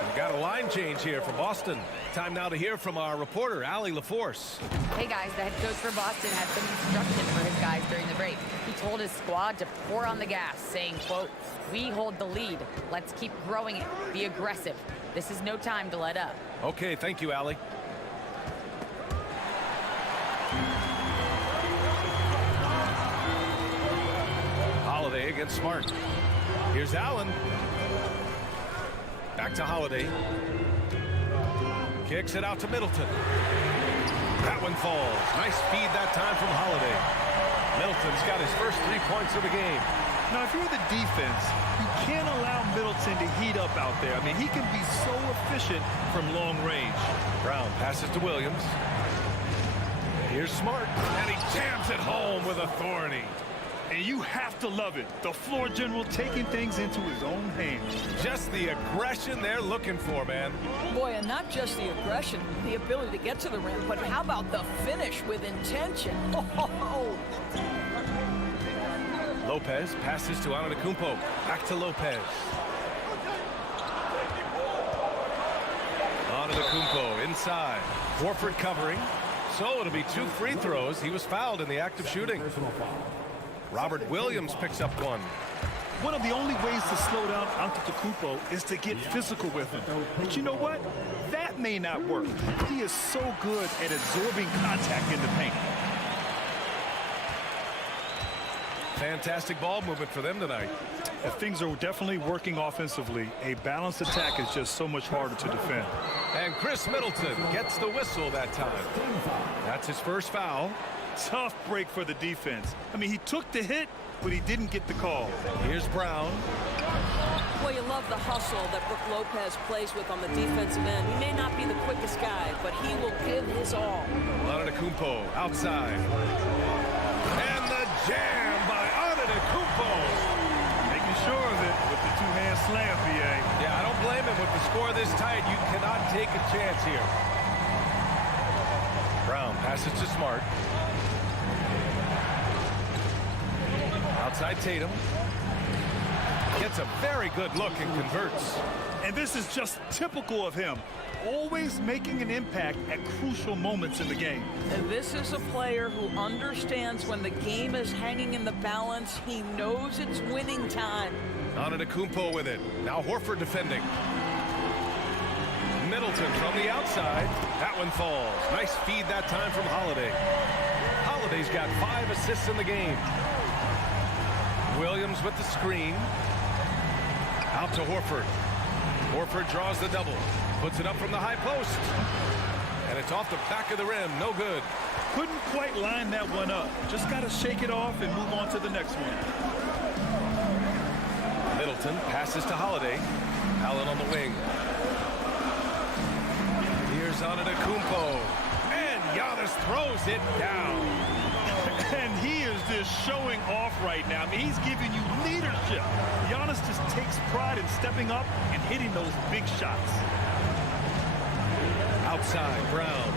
We've got a line change here for Boston. Time now to hear from our reporter, Allie LaForce. Hey guys, the head coach for Boston had some instruction for his guys during the break. He told his squad to pour on the gas, saying, quote, "We hold the lead. Let's keep growing it. Be aggressive. This is no time to let up." Okay, thank you, Allie. Holiday against Smart. Here's Allen. Back to Holiday. Kicks it out to Middleton. That one falls. Nice feed that time from Holiday. Middleton's got his first 3 points of the game. Now, if you're the defense, you can't allow Middleton to heat up out there. I mean, he can be so efficient from long range. Brown passes to Williams. Here's Smart, and he jams it home with authority. And you have to love it. The floor general taking things into his own hands. Just the aggression they're looking for, man. Boy, and not just the aggression, the ability to get to the rim, but how about the finish with intention? Oh. Lopez passes to Antetokounmpo. Back to Lopez. Antetokounmpo inside. Horford covering. So it'll be 2 free throws. He was fouled in the act of shooting. Robert Williams picks up one. One of the only ways to slow down Antetokounmpo is to get physical with him. But you know what? That may not work. He is so good at absorbing contact in the paint. Fantastic ball movement for them tonight. Things are definitely working offensively. A balanced attack is just so much harder to defend. And Chris Middleton gets the whistle that time. That's his first foul. Tough break for the defense. I mean, he took the hit, but he didn't get the call. Here's Brown. Well, you love the hustle that Brook Lopez plays with on the defensive end. He may not be the quickest guy, but he will give his all. Antetokounmpo outside. And the jam by Antetokounmpo. Making sure of it with the two-hand slam, BA. Yeah, I don't blame him. With the score this tight, you cannot take a chance here. Brown passes to Smart. Outside Tatum. Gets a very good look and converts. And this is just typical of him. Always making an impact at crucial moments in the game. And this is a player who understands when the game is hanging in the balance. He knows it's winning time. Antetokounmpo with it. Now Horford defending. Middleton from the outside. That one falls. Nice feed that time from Holiday. Holiday's got 5 assists in the game. Williams with the screen. Out to Horford. Horford draws the double. Puts it up from the high post. And it's off the back of the rim. No good. Couldn't quite line that one up. Just got to shake it off and move on to the next one. Middleton passes to Holiday. Allen on the wing. Here's Antetokounmpo. And Giannis throws it down. And he is just showing off right now. I mean, he's giving you leadership. Giannis just takes pride in stepping up and hitting those big shots. Outside, Brown.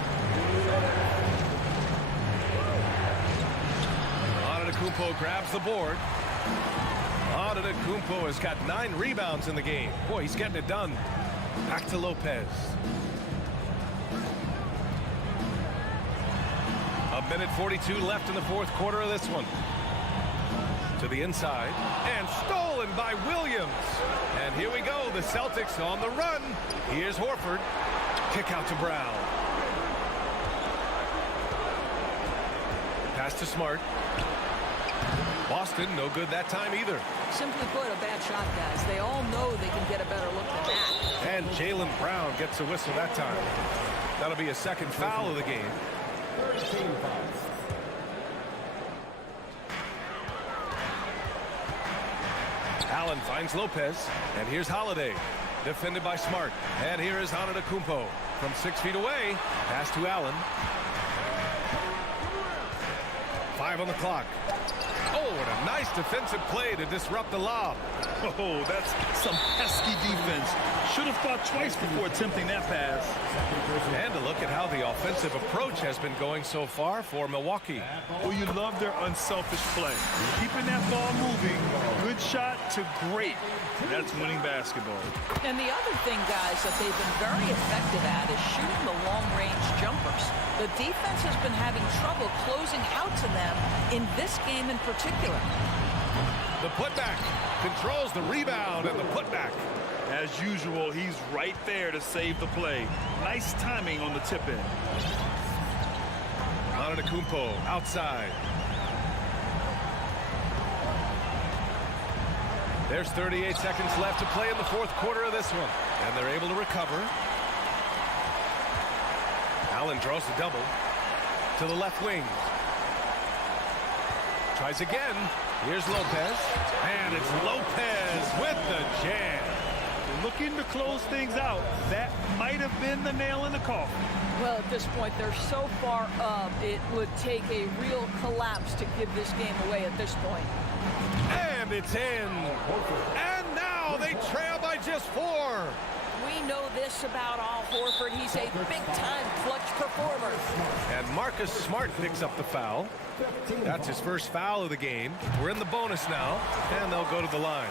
Antetokounmpo grabs the board. Antetokounmpo has got 9 rebounds in the game. Boy, he's getting it done. Back to Lopez. A minute 42 left in the fourth quarter of this one. To the inside. And stolen by Williams. And here we go. The Celtics on the run. Here's Horford. Kick out to Brown. Pass to Smart. Boston, no good that time either. Simply put, a bad shot, guys. They all know they can get a better look than that. And Jaylen Brown gets a whistle that time. That'll be a second foul of the game. Allen finds Lopez, and here's Holiday. Defended by Smart. And here is Antetokounmpo from 6 feet away. Pass to Allen. 5 on the clock. Oh, what a nice defensive play to disrupt the lob. Oh, that's some pesky defense. Should have thought twice before attempting that pass. And a look at how the offensive approach has been going so far for Milwaukee. Well, you love their unselfish play. Keeping that ball moving, good shot to great. That's winning basketball. And the other thing, guys, that they've been very effective at is shooting the long-range jumpers. The defense has been having trouble closing out to them in this game in particular. The putback controls the rebound and the putback. As usual, he's right there to save the play. Nice timing on the tip-in. Antetokounmpo outside. There's 38 seconds left to play in the fourth quarter of this one. And they're able to recover. Allen draws the double to the left wing. Tries again. Here's Lopez. And it's Lopez with the jam. Looking to close things out. That might have been the nail in the coffin. Well, at this point, they're so far up, it would take a real collapse to give this game away at this point. And it's in. And now they trail by just 4. We know this about Al Horford. He's a big-time clutch performer. And Marcus Smart picks up the foul. That's his first foul of the game. We're in the bonus now, and they'll go to the line.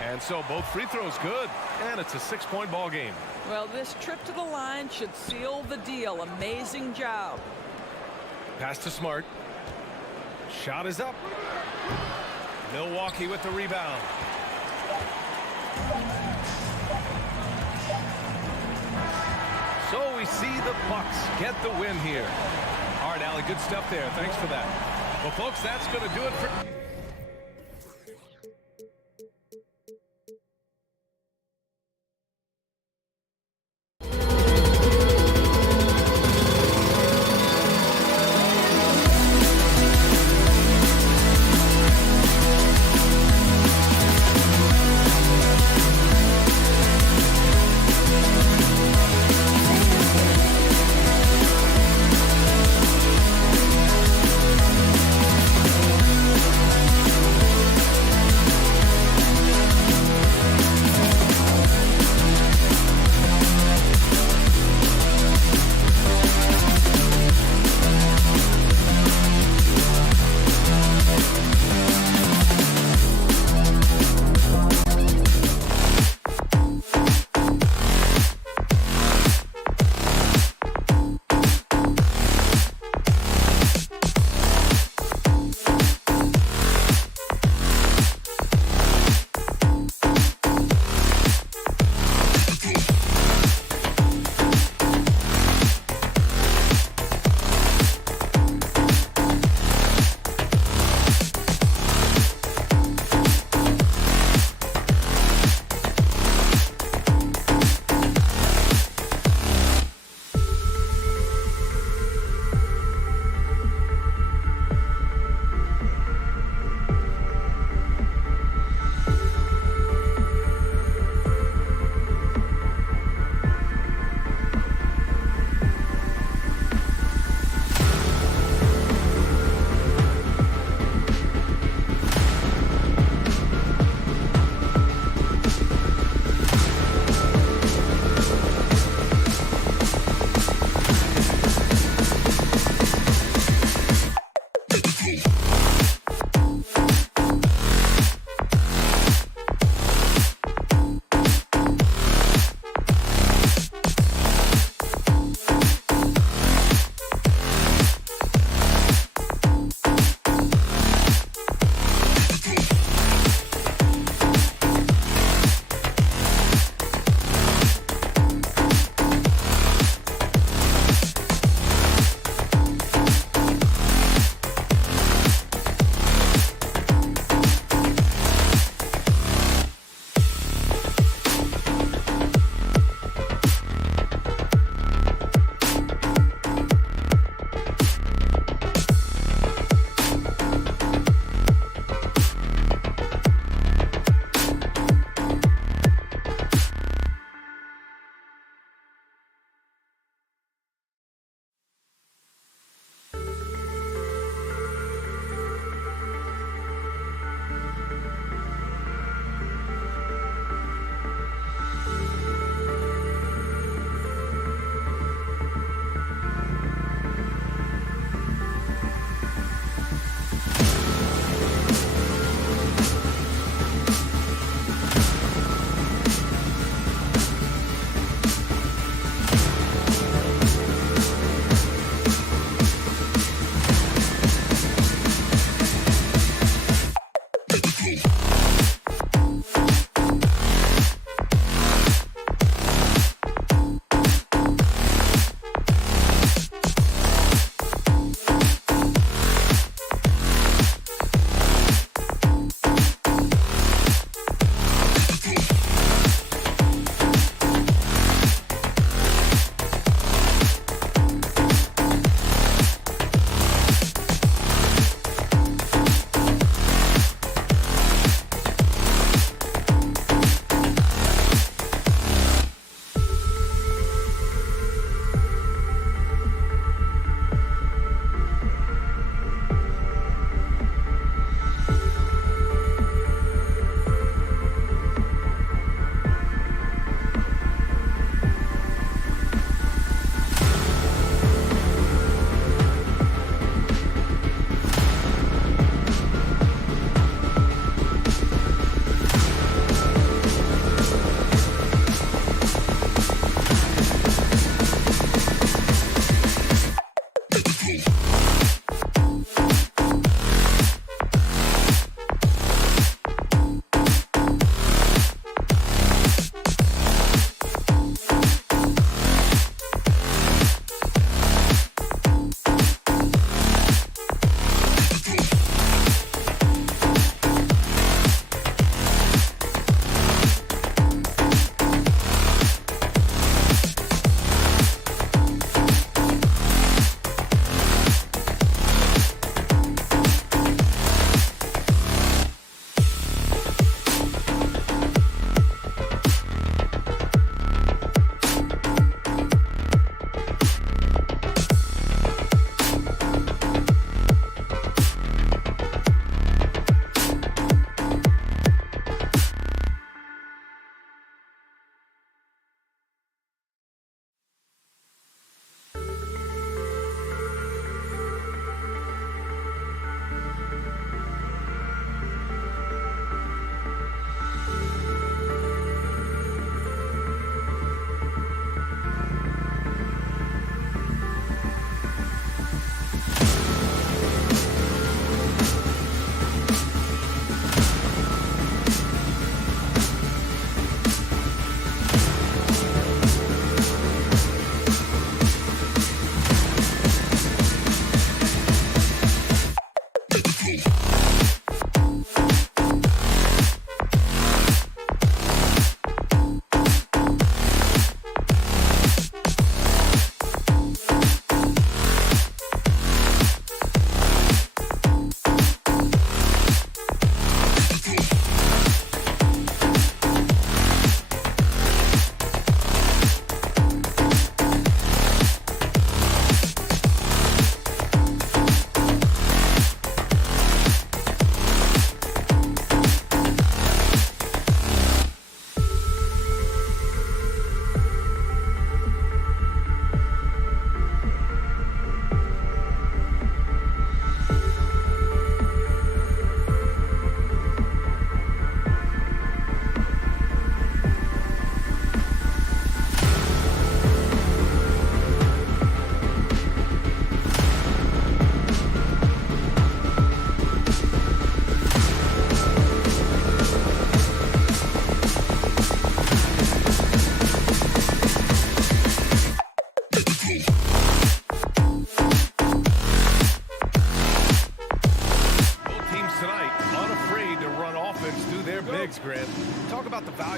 And so both free throws good, and it's a 6-point ball game. Well, this trip to the line should seal the deal. Amazing job. Pass to Smart. Shot is up. Milwaukee with the rebound. So we see the Bucks get the win here. All right, Allie, good stuff there. Thanks for that. Well, folks, that's going to do it for...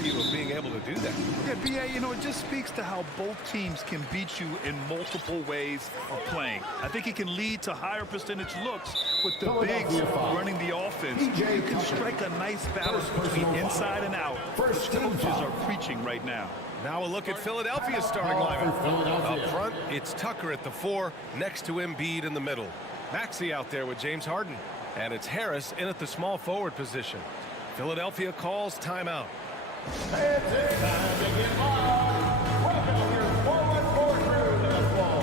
value of being able to do that. Yeah, B.A., you know, it just speaks to how both teams can beat you in multiple ways of playing. I think it can lead to higher percentage looks with the bigs running the offense. You can strike a nice balance between inside and out. The coaches are preaching right now. Now a look at Philadelphia's starting lineup. Up front, it's Tucker at the 4, next to Embiid in the middle. Maxey out there with James Harden. And it's Harris in at the small forward position. Philadelphia calls timeout. It's time to get live. Welcome your forward court crew to the ball.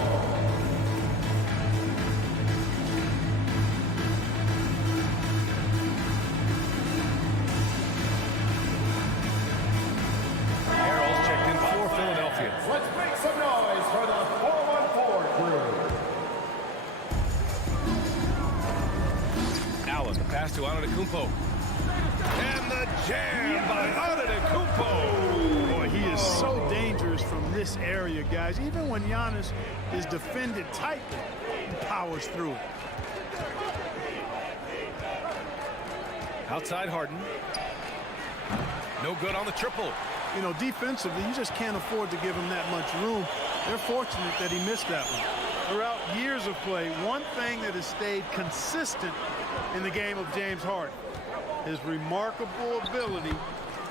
Harrell's checked in for Philadelphia. Let's make some noise for the 4-1-4 crew. Allen, the pass to Antetokounmpo. And the jam by Antetokounmpo. Boy, he is so dangerous from this area, guys. Even when Giannis is defended tightly, he powers through it. Outside Harden. No good on the triple. You know, defensively, you just can't afford to give him that much room. They're fortunate that he missed that one. Throughout years of play, one thing that has stayed consistent in the game of James Harden, his remarkable ability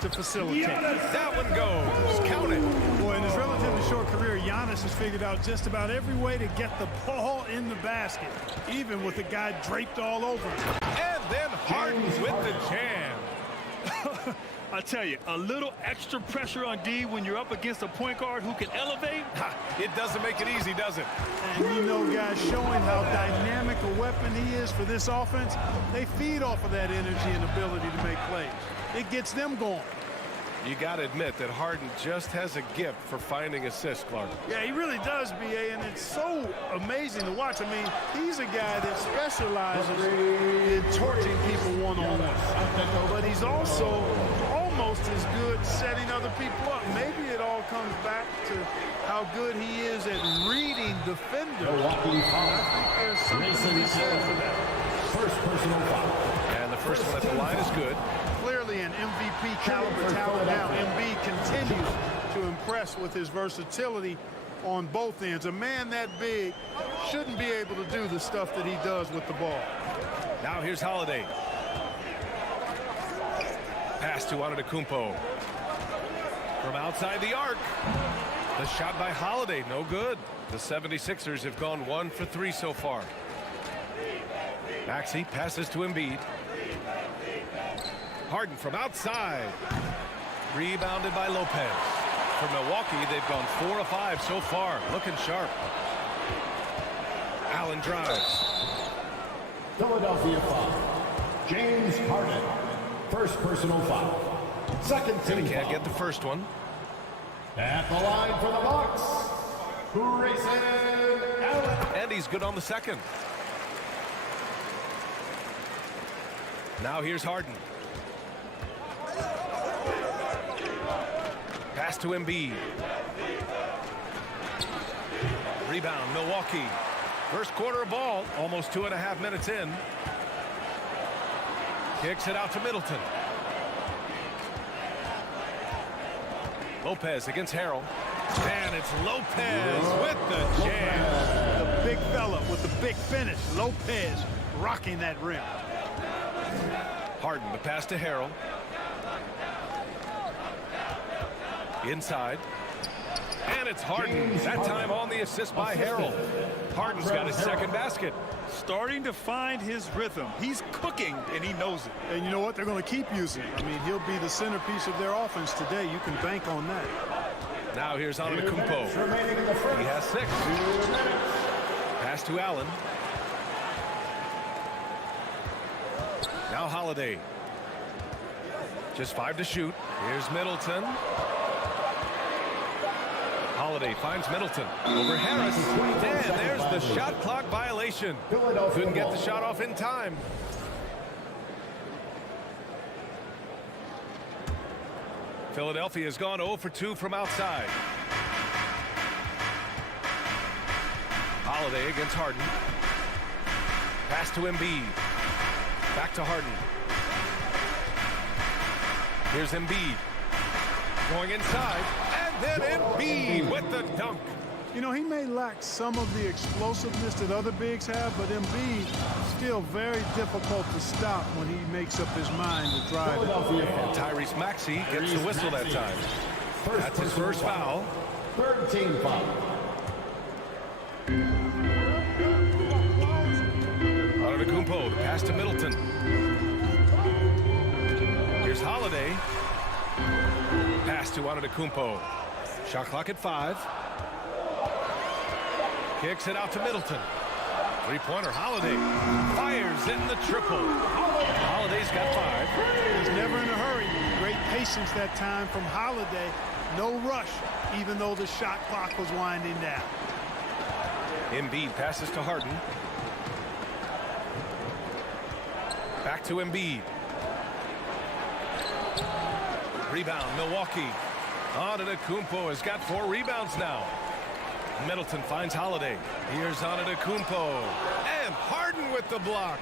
to facilitate. That one goes. Count it. Boy, in his relatively short career, Giannis has figured out just about every way to get the ball in the basket, even with the guy draped all over him. And then Harden with the jam. I tell you, a little extra pressure on D when you're up against a point guard who can elevate. It doesn't make it easy, does it? And you know, guys, showing how dynamic a weapon he is for this offense, they feed off of that energy and ability to make plays. It gets them going. You got to admit that Harden just has a gift for finding assists, Clark. Yeah, he really does, B.A., and it's so amazing to watch. I mean, he's a guy that specializes in torching people one-on-one. But he's also almost as good setting other people up. Maybe it all comes back to how good he is at reading defenders. I think there's something to be said for that. First personal foul. And the first one at the line is good. Clearly an MVP caliber talent now. Embiid continues to impress with his versatility on both ends. A man that big shouldn't be able to do the stuff that he does with the ball. Now here's Holiday. Pass to Antetokounmpo. From outside the arc. The shot by Holiday, no good. The 76ers have gone 1 for 3 so far. Maxey passes to Embiid. Harden from outside. Rebounded by Lopez. For Milwaukee, they've gone 4 of 5 so far. Looking sharp. Allen drives. Philadelphia foul. James Harden. First personal foul. Second team Can't foul. get the first one. At the line for the Bucks, Grayson Allen. And he's good on the second. Now here's Harden. Pass to Embiid. Rebound, Milwaukee. First quarter ball, almost 2.5 minutes in. Kicks it out to Middleton. Lopez against Harrell. And it's Lopez with the jam. The big fella with the big finish. Lopez rocking that rim. Harden, the pass to Harrell. Inside. And it's Harden. That time on the assist by Harrell. Harden's got his second basket. Starting to find his rhythm. He's cooking, and he knows it. And you know what? They're going to keep using it. I mean, he'll be the centerpiece of their offense today. You can bank on that. Now here's Antetokounmpo. He has 6. Pass to Allen. Now Holiday. Just 5 to shoot. Here's Middleton. Holiday finds Middleton over Harris. And there's the shot clock violation. Couldn't get the shot off in time. Philadelphia has gone 0 for 2 from outside. Holiday against Harden. Pass to Embiid. Back to Harden. Here's Embiid. Going inside, and then Embiid with the dunk. You know, he may lack some of the explosiveness that other bigs have, but Embiid still very difficult to stop when he makes up his mind to drive it. And Tyrese Maxey gets the whistle that time. That's his first foul. Third team foul. Antetokounmpo, the pass to Middleton. Here's Holiday. Pass to Antetokounmpo. Shot clock at 5. Kicks it out to Middleton. Three-pointer, Holiday. Fires in the triple. Holiday's got 5. He's never in a hurry. Great patience that time from Holiday. No rush, even though the shot clock was winding down. Embiid passes to Harden. Back to Embiid. Rebound, Milwaukee. Antetokounmpo has got 4 rebounds now. Middleton finds Holiday. Here's Antetokounmpo. And Harden with the block.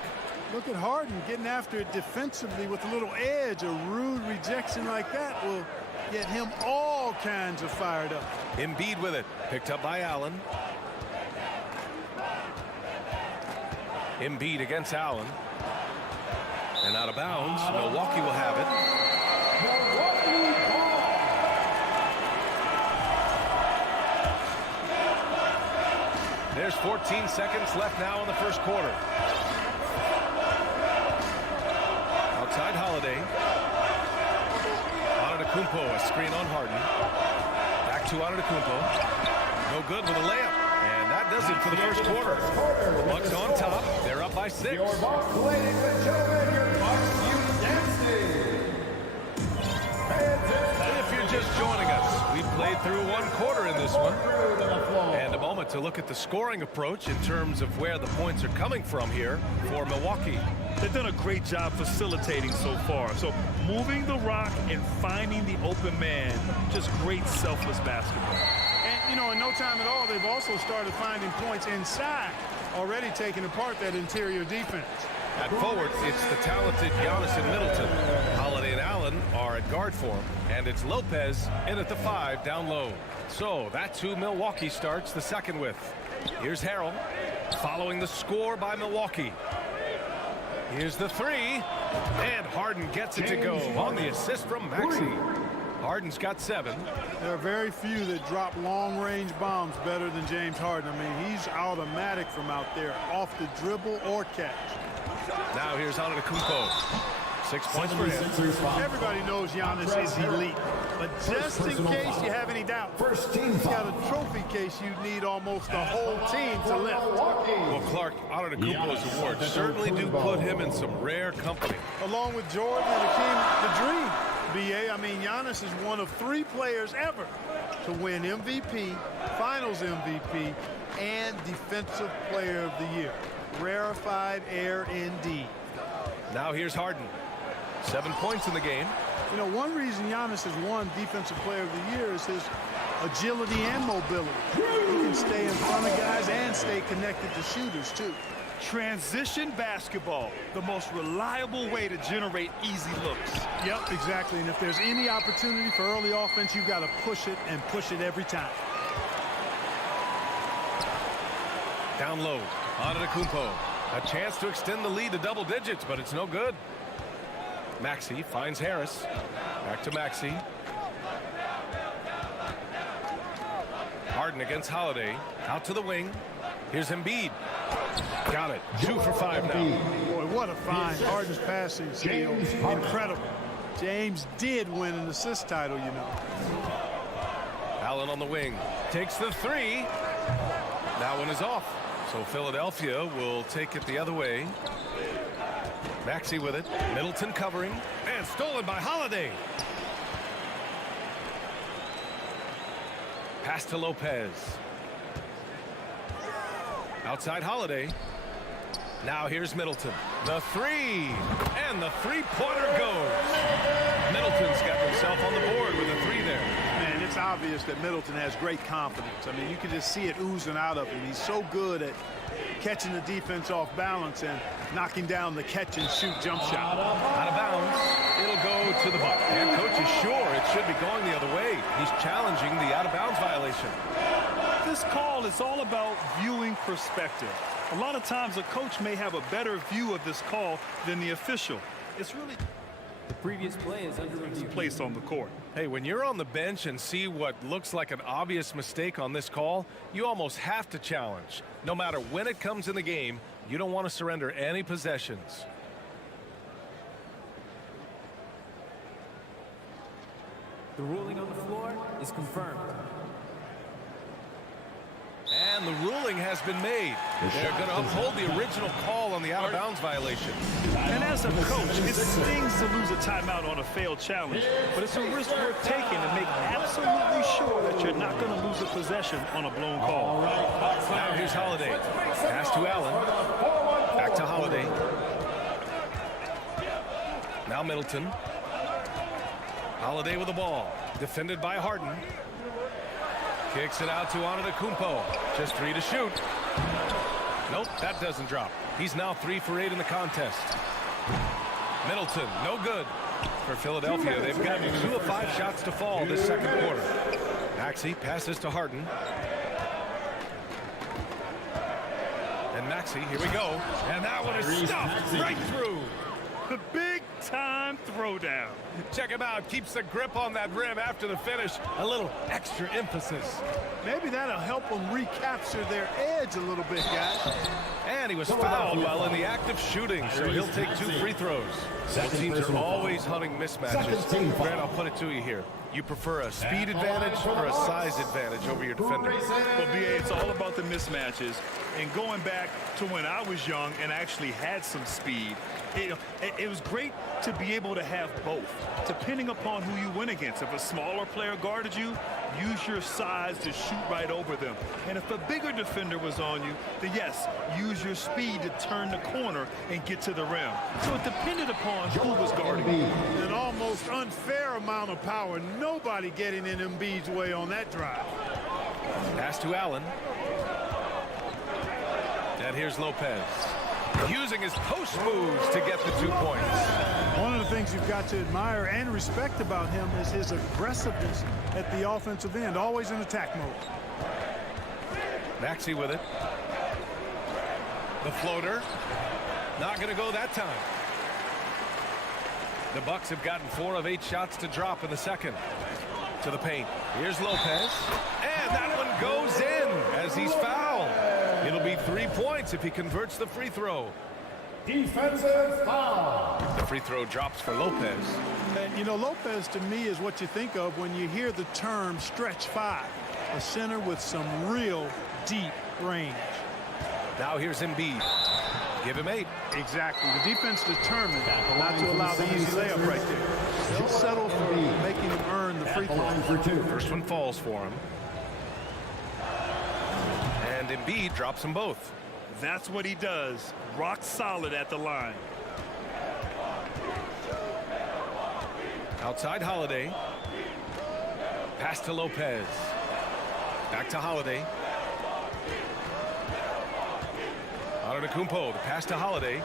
Look at Harden getting after it defensively with a little edge. A rude rejection like that will get him all kinds of fired up. Embiid with it. Picked up by Allen. Embiid against Allen. And out of bounds. Milwaukee will have it. There's 14 seconds left now in the first quarter. Outside Holiday. Antetokounmpo, a screen on Harden. Back to Antetokounmpo. No good with a layup. And that does it for the first quarter. The Bucks on top. They're up by 6. Your Bucks, ladies and gentlemen, your Bucks, you dancing. If you're just joining us, we played through 1 quarter in this one. And a moment to look at the scoring approach in terms of where the points are coming from here for Milwaukee. They've done a great job facilitating so far. So moving the rock and finding the open man, just great selfless basketball. And, you know, in no time at all, they've also started finding points inside, already taking apart that interior defense. At forward, it's the talented Giannis and Middleton. Holiday and Allen are at guard for him. And it's Lopez in at the 5 down low. So that's who Milwaukee starts the second with. Here's Harrell following the score by Milwaukee. Here's the 3. And Harden gets it to go on the assist from Maxey. Harden's got 7. There are very few that drop long-range bombs better than James Harden. I mean, he's automatic from out there, off the dribble or catch. Now here's Antetokounmpo. 6 points for him. Everybody knows Giannis is elite, but just in case you have any doubt, he's got a trophy case you need almost the whole team to lift. Well, Clark, Antetokounmpo's awards certainly do put him in some rare company. Along with Jordan and Hakeem, the dream. BA, I mean, Giannis is one of 3 players ever to win MVP, Finals MVP, and Defensive Player of the Year. Rarefied air indeed. Now here's Harden. 7 points in the game. You know, one reason Giannis has won Defensive Player of the Year is his agility and mobility. He can stay in front of guys and stay connected to shooters, too. Transition basketball, the most reliable way to generate easy looks. Yep, exactly. And if there's any opportunity for early offense, you've got to push it and push it every time. Down low, Antetokounmpo. A chance to extend the lead to double digits, but it's no good. Maxey finds Harris. Back to Maxey. Harden against Holiday. Out to the wing. Here's Embiid. Got it. 2 for 5 now. Boy, what a find. Harden's passing skill. Incredible. James did win an assist title, you know. Allen on the wing. Takes the 3. That one is off. So Philadelphia will take it the other way. Maxey with it. Middleton covering. And stolen by Holiday. Pass to Lopez. Outside Holiday. Now here's Middleton. The 3. And the three-pointer goes. Middleton's got himself on the board with a 3 there. Man, if it's obvious that Middleton has great confidence. I mean, you can just see it oozing out of him. He's so good at catching the defense off balance and knocking down the catch-and-shoot jump shot. Out of bounds. It'll go to the Bucks. And coach is sure it should be going the other way. He's challenging the out-of-bounds violation. This call is all about viewing perspective. A lot of times a coach may have a better view of this call than the official. It's really The previous play is under review. placed on the court. Hey, when you're on the bench and see what looks like an obvious mistake on this call, you almost have to challenge. No matter when it comes in the game, you don't want to surrender any possessions. The ruling on the floor is confirmed. And the ruling has been made. They're going to uphold the original call on the out-of-bounds violation. And as a coach, it stings to lose a timeout on a failed challenge, but it's a risk worth taking to make absolutely sure that you're not going to lose a possession on a blown call. Now here's Holiday. Pass to Allen. Back to Holiday. Now Middleton. Holiday with the ball. Defended by Harden. Kicks it out to Antetokounmpo. Just 3 to shoot. Nope, that doesn't drop. He's now 3 for 8 in the contest. Middleton, no good. For Philadelphia, they've gotten 2 of 5 shots to fall this second quarter. Maxey passes to Harden. And Maxey, here we go. And that one is stuffed right through. The big-time throwdown. Check him out. Keeps the grip on that rim after the finish. A little extra emphasis. Maybe that'll help them recapture their edge a little bit, guys. And he was fouled while in the act of shooting, so he'll take 2 free throws. Both teams are always hunting mismatches. Grant, I'll put it to you here. You prefer a speed advantage or a size advantage over your defender? Well, BA, it's all about the mismatches. And going back to when I was young and actually had some speed, it was great to be able to have both, depending upon who you went against. If a smaller player guarded you, use your size to shoot right over them. And if a bigger defender was on you, then yes, use your speed to turn the corner and get to the rim. So it depended upon who was guarding you. An almost unfair amount of power. Nobody getting in Embiid's way on that drive. Pass to Allen. And here's Lopez. Using his post moves to get the 2 points. One of the things you've got to admire and respect about him is his aggressiveness at the offensive end, always in attack mode. Maxey with it. The floater. Not going to go that time. The Bucks have gotten 4 of 8 shots to drop in the second. To the paint. Here's Lopez. And that one goes in as he's fouled. It'll be 3 points if he converts the free throw. Defensive foul. The free throw drops for Lopez. And, you know, Lopez to me is what you think of when you hear the term stretch 5. A center with some real deep range. Now here's Embiid. Give him 8. Exactly. The defense determined not to allow the easy layup right there. They'll settle for making him earn the free throw. First one falls for him. And Embiid drops them both. That's what he does. Rock solid at the line. Outside Holiday. Pass to Lopez. Back to Holiday. Antetokounmpo, the pass to Holiday.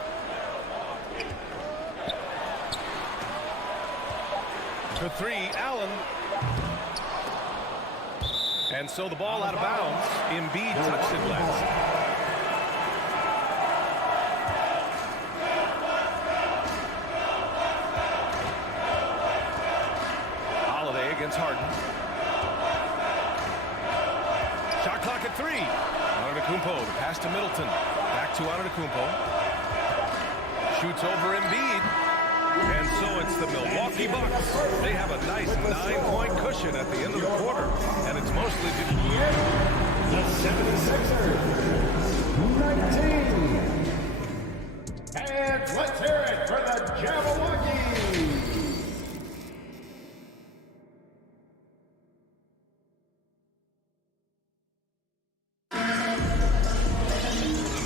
For 3, Allen. And so the ball out of bounds. Embiid touched it last. Holiday against Harden. Shot clock at 3. Antetokounmpo, the pass to Middleton. Back to Antetokounmpo. Shoots over Embiid. And so it's the Milwaukee Bucks. They have a nice 9-point cushion at the end of the quarter. And it's mostly The 76ers, 19. And let's hear it for the Jabberwockies.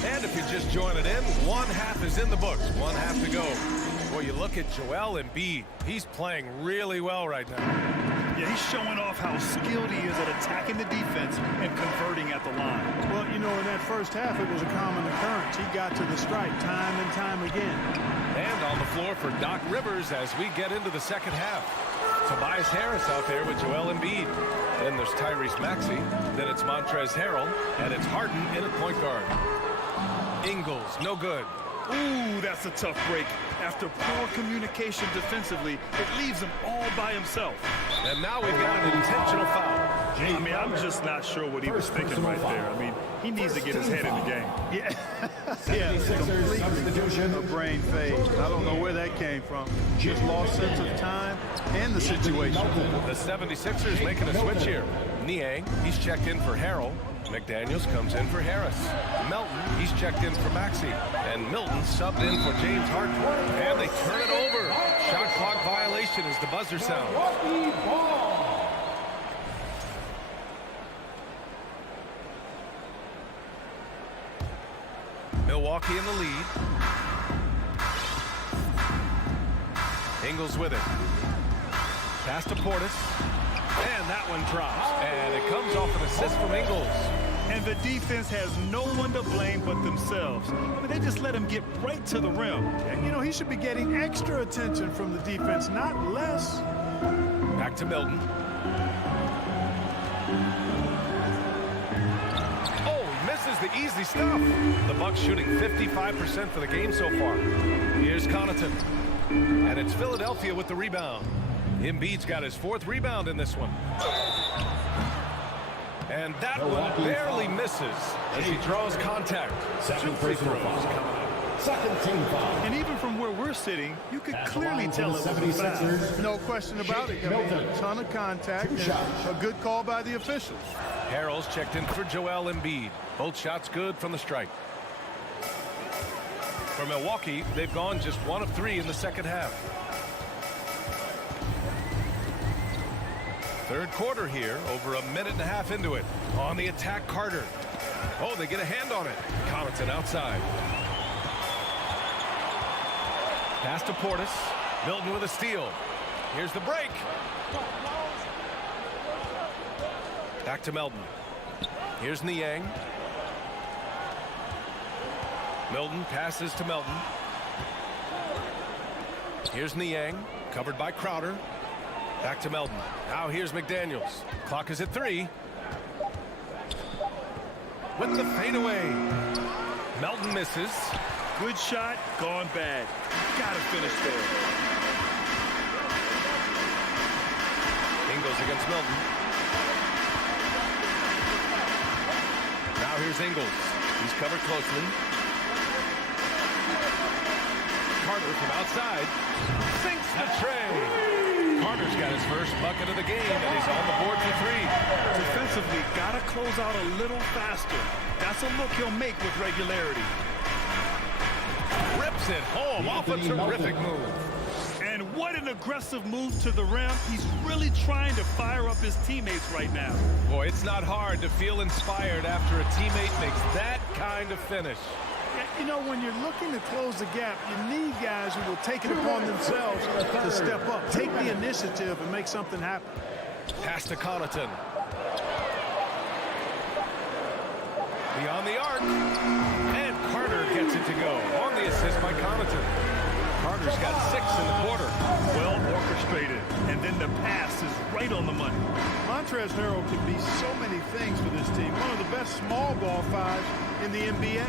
And if you're just joining in, 1 half is in the books. 1 half to go. Boy, you look at Joel Embiid. He's playing really well right now. Yeah, he's showing off how skilled he is at attacking the defense and converting at the line. Well, you know, in that first half, it was a common occurrence. He got to the stripe time and time again. And on the floor for Doc Rivers as we get into the second half. Tobias Harris out there with Joel Embiid. Then there's Tyrese Maxey. Then it's Montrezl Harrell. And it's Harden in at point guard. Ingles, no good. Ooh, that's a tough break. After poor communication defensively, it leaves him all by himself. And now we've got an intentional foul. I mean, I'm just not sure what he was thinking right there. I mean, he needs to get his head in the game. Yeah, completely a brain fade. I don't know where that came from. Just lost sense of time and the situation. The 76ers making a switch here. Niang, he's checked in for Harrell. McDaniels comes in for Harris. Melton, he's checked in for Maxey. And Milton subbed in for James Harden. And they turn it over. Shot clock violation as the buzzer sounds. Milwaukee in the lead. Ingles with it. Pass to Portis. And that one drops. And it comes off an assist from Ingles. And the defense has no one to blame but themselves. I mean, they just let him get right to the rim. And, you know, he should be getting extra attention from the defense, not less. Back to Milton. Oh, misses the easy stuff. The Bucks shooting 55% for the game so far. Here's Connaughton. And it's Philadelphia with the rebound. Embiid's got his 4th rebound in this one. And that one barely misses as he draws contact. 2 free throws coming up. Second team foul. And even from where we're sitting, you could clearly tell it was a foul. No question about it. I mean, a ton of contact and a good call by the officials. Harrell's checked in for Joel Embiid. Both shots good from the stripe. For Milwaukee, they've gone just 1 of 3 in the second half. Third quarter here, over a minute and a half into it. On the attack, Carter. Oh, they get a hand on it. Connaughton outside. Pass to Portis. Milton with a steal. Here's the break. Back to Melton. Here's Niang. Milton passes to Melton. Here's Niang, covered by Crowder. Back to Melton. Now here's McDaniels. Clock is at 3. With the fadeaway. Melton misses. Good shot, gone bad. Gotta finish there. Ingles against Milton. Now here's Ingles. He's covered closely. Carter from outside. Sinks the tray. Carter's got his first bucket of the game, and he's on the board for 3. Defensively, gotta close out a little faster. That's a look he'll make with regularity. Rips it home off a terrific move. And what an aggressive move to the rim. He's really trying to fire up his teammates right now. Boy, it's not hard to feel inspired after a teammate makes that kind of finish. You know, when you're looking to close the gap, you need guys who will take it upon themselves to step up, take the initiative, and make something happen. Pass to Connaughton. Beyond the arc. And Carter gets it to go on the assist by Connaughton. Carter's got 6 in the quarter. Well orchestrated. And then the pass is right on the money. Montrezl Harrell can be so many things for this team. One of the best small ball 5s in the NBA.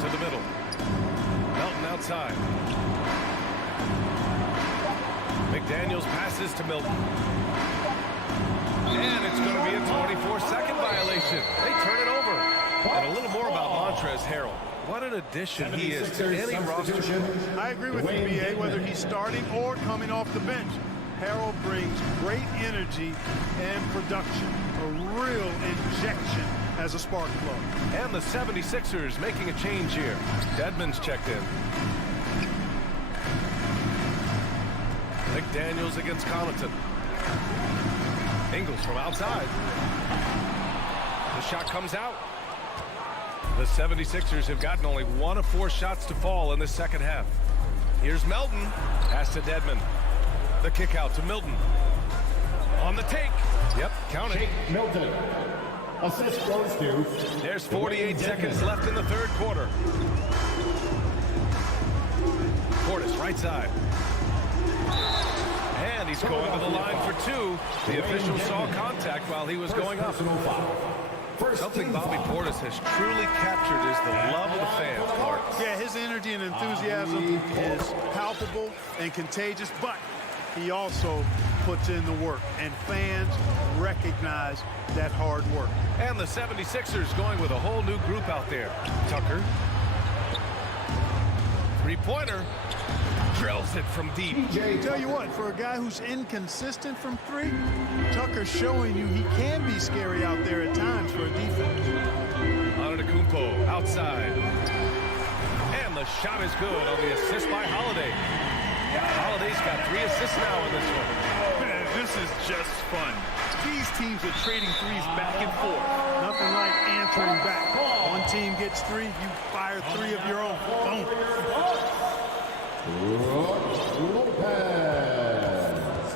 To the middle. Melton outside. McDaniels passes to Milton. And it's going to be a 24-second violation. They turn it over. And a little more about Montrezl Harrell. What an addition he is to any roster. I agree with you, B.A., whether he's starting or coming off the bench. Harrell brings great energy and production. A real injection as a spark plug. And the 76ers making a change here. Dedmon's checked in. McDaniels against Connaughton. Ingles from outside. The shot comes out. The 76ers have gotten only 1 of 4 shots to fall in the second half. Here's Melton. Pass to Dedmon. The kick out to Milton. On the take. Yep, count it. Milton. Assist goes to. There's 48 seconds left in the third quarter. Portis, right side. And he's going to the line for two. The official saw contact while he was going up. Something Bobby Portis has truly captured is the love of the fans, Clark. Yeah, his energy and enthusiasm is palpable and contagious, but he also puts in the work, and fans recognize that hard work. And the 76ers going with a whole new group out there. Tucker. Three-pointer. Drills it from deep. Tell you what, for a guy who's inconsistent from three, Tucker's showing you he can be scary out there at times for a defense. Antetokounmpo outside. And the shot is good on the assist by Holiday. Holiday's got 3 assists now in this one. Man, this is just fun. These teams are trading threes back and forth. Nothing like answering back. One team gets 3, you fire 3 of your own. Boom. Lopez.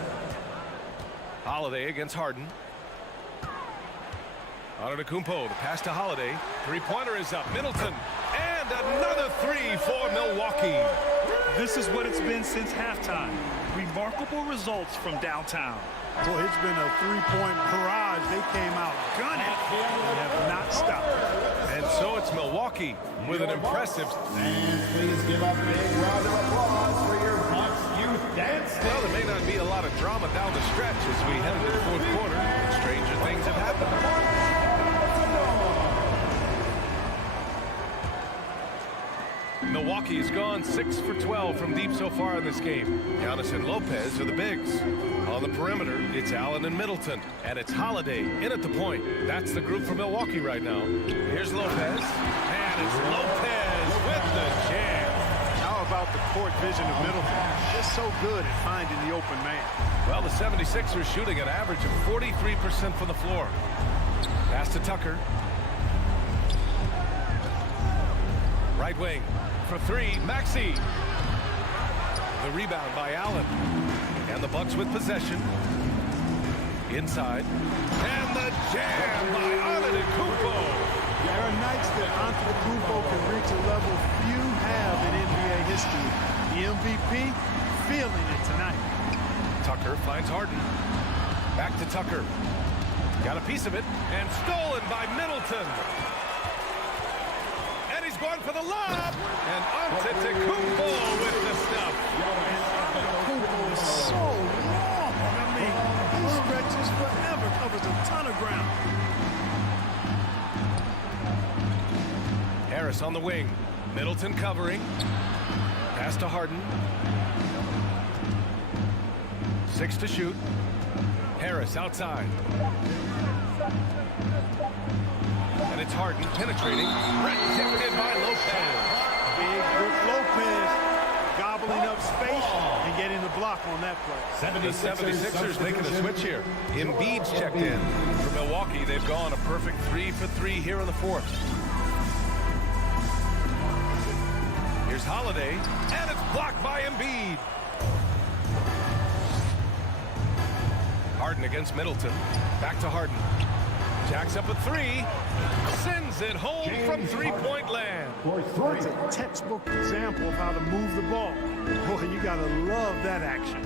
Holiday against Harden. Antetokounmpo, the pass to Holiday. Three-pointer is up. Middleton. And another 3 for Milwaukee. This is what it's been since halftime. Remarkable results from downtown. Boy, it's been a 3-point barrage. They came out gunning and have not stopped. And so it's Milwaukee with an impressive. And please give a big round of applause for your Bucks youth dance. Well, there may not be a lot of drama down the stretch as we head into the fourth quarter. Stranger things have happened. Milwaukee's gone 6 for 12 from deep so far in this game. Giannis and Lopez are the bigs. On the perimeter, it's Allen and Middleton. And it's Holiday in at the point. That's the group for Milwaukee right now. Here's Lopez. And it's Lopez with the jam. How about the court vision of Middleton? Just so good at finding the open man. Well, the 76ers shooting an average of 43% from the floor. Pass to Tucker. Right wing. For 3, Maxey. The rebound by Allen. And the Bucks with possession. Inside. And the jam by Antetokounmpo. There are nights that Antetokounmpo can reach a level few have in NBA history. The MVP feeling it tonight. Tucker finds Harden. Back to Tucker. Got a piece of it. And stolen by Middleton. Going for the lob, and Antetokounmpo with the stuff. Antetokounmpo is so long. I mean, he stretches forever, covers a ton of ground. Harris on the wing. Middleton covering. Pass to Harden. 6 to shoot. Harris outside. And it's Harden penetrating. Rejected by Lopez. Big Brook Lopez gobbling up space and getting the block on that play. The 76ers making a switch here. Embiid's checked in. For Milwaukee, they've gone a perfect 3 for 3 here in the fourth. Here's Holiday, and it's blocked by Embiid. Harden against Middleton. Back to Harden. Jacks up a 3, sends it home from three-point land. It's a textbook example of how to move the ball. Boy, you gotta love that action.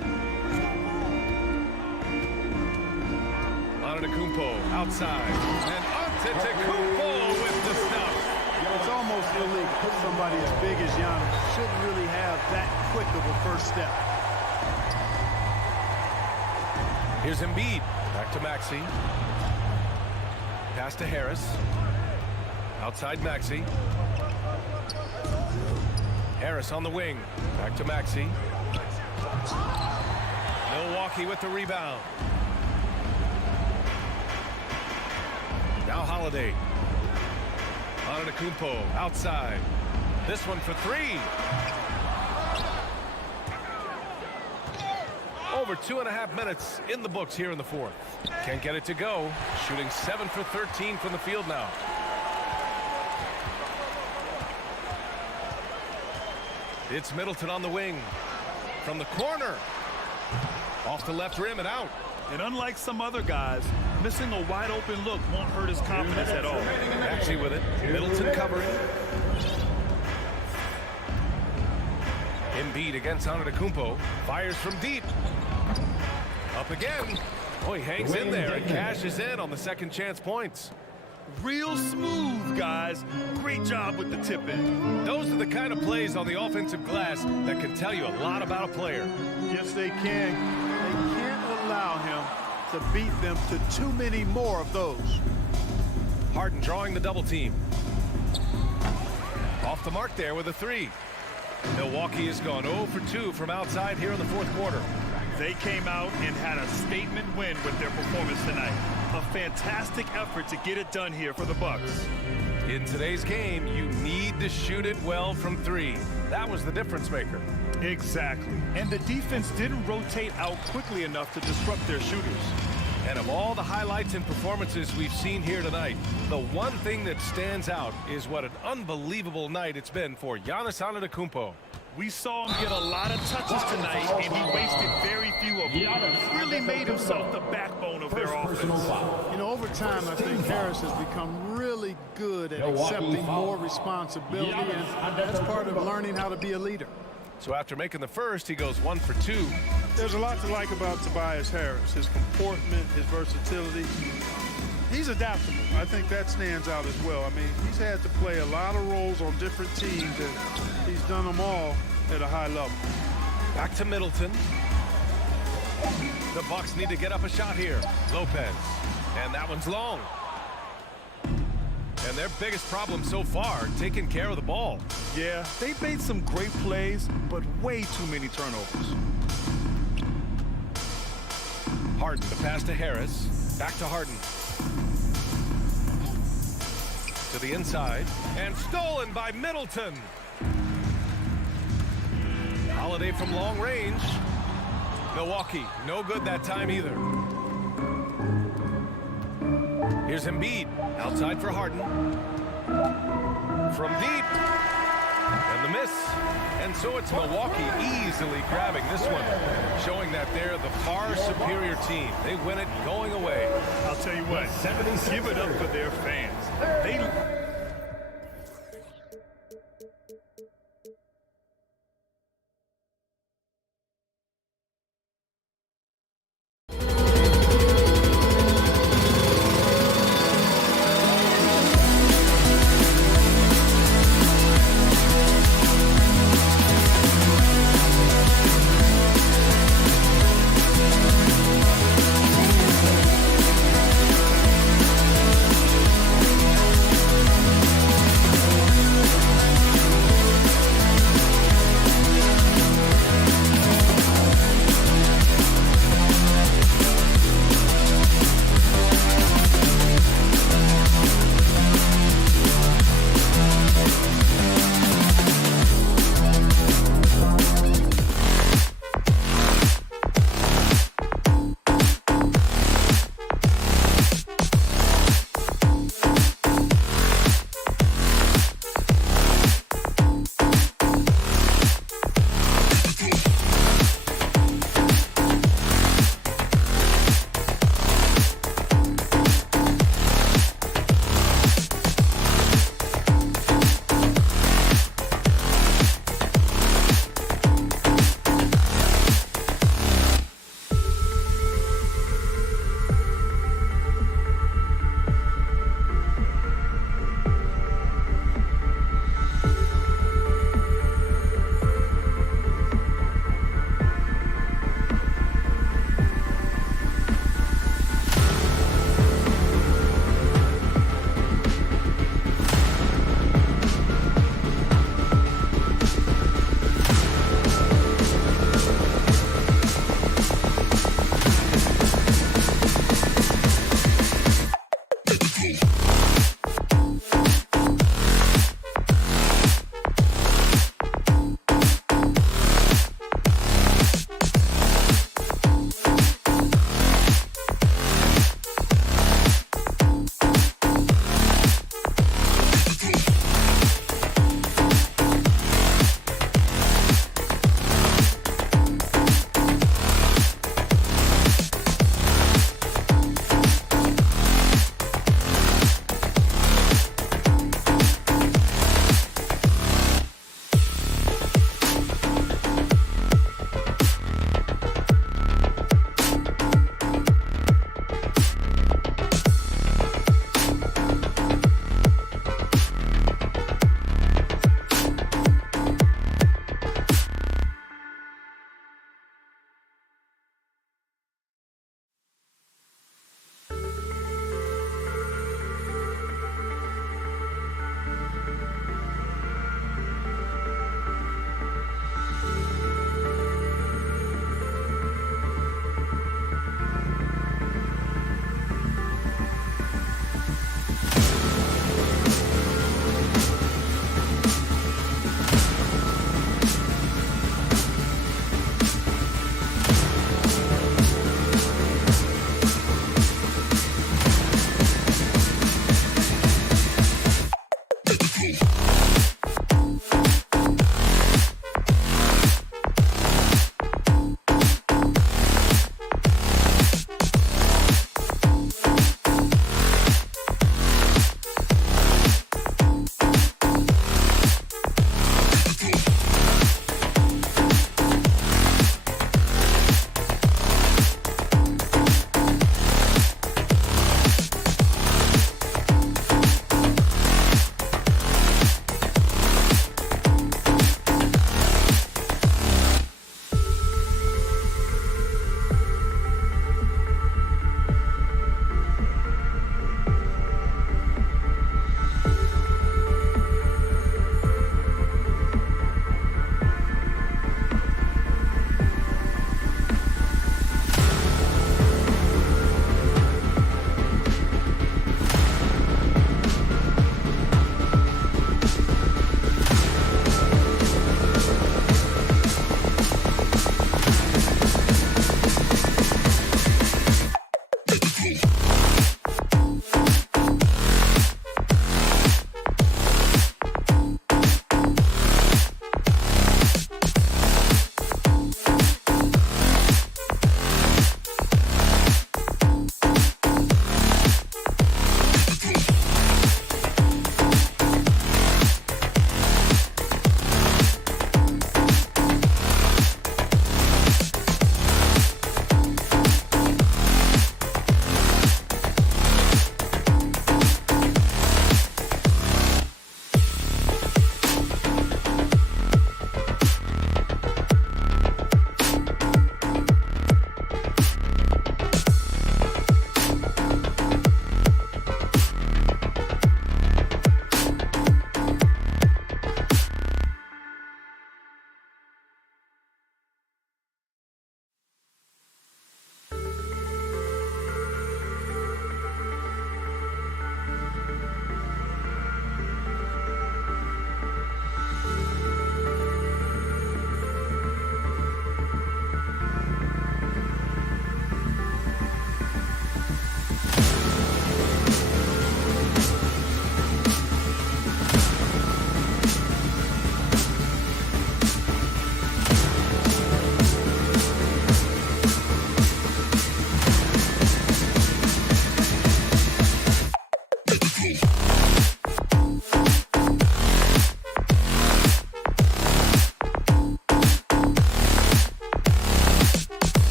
Antetokounmpo outside, and Antetokounmpo with the stuff. It's almost illegal. Somebody as big as Giannis shouldn't really have that quick of a first step. Here's Embiid, back to Maxey. Pass to Harris. Outside Maxey. Harris on the wing. Back to Maxey. Milwaukee with the rebound. Now Holiday. Antetokounmpo outside. This one for 3. Over 2.5 minutes in the books here in the fourth. Can't get it to go. Shooting 7 for 13 from the field now. It's Middleton on the wing. From the corner. Off the left rim and out. And unlike some other guys, missing a wide open look won't hurt his confidence at all. Maxey with it. Middleton covering. Embiid against Antetokounmpo. Fires from deep. Up again. Oh, he hangs in there and cashes in on the second chance points. Real smooth, guys. Great job with the tip in. Those are the kind of plays on the offensive glass that can tell you a lot about a player. Yes, they can. They can't allow him to beat them to too many more of those. Harden drawing the double team. Off the mark there with a three. Milwaukee has gone 0 for 2 from outside here in the fourth quarter. They came out and had a statement win with their performance tonight. A fantastic effort to get it done here for the Bucks. In today's game, you need to shoot it well from three. That was the difference maker. Exactly. And the defense didn't rotate out quickly enough to disrupt their shooters. And of all the highlights and performances we've seen here tonight, the one thing that stands out is what an unbelievable night it's been for Giannis Antetokounmpo. We saw him get a lot of touches tonight, and he wasted very few of them. Really made himself the backbone of their offense. You know, over time, I think Harris has become really good at accepting more responsibility, and that's part of learning how to be a leader. So after making the first, he goes 1 for 2. There's a lot to like about Tobias Harris, his comportment, his versatility. He's adaptable. I think that stands out as well. I mean, he's had to play a lot of roles on different teams, and he's done them all at a high level. Back to Middleton. The Bucks need to get up a shot here. Lopez. And that one's long. And their biggest problem so far, taking care of the ball. Yeah, they made some great plays, but way too many turnovers. Harden, the pass to Harris. Back to Harden. To the inside. And stolen by Middleton. Holiday from long range. Milwaukee, no good that time either. Here's Embiid, outside for Harden. From deep. And the miss. And so it's Milwaukee easily grabbing this one, showing that they're the far superior team. They win it going away. I'll tell you what, give it up for their fans.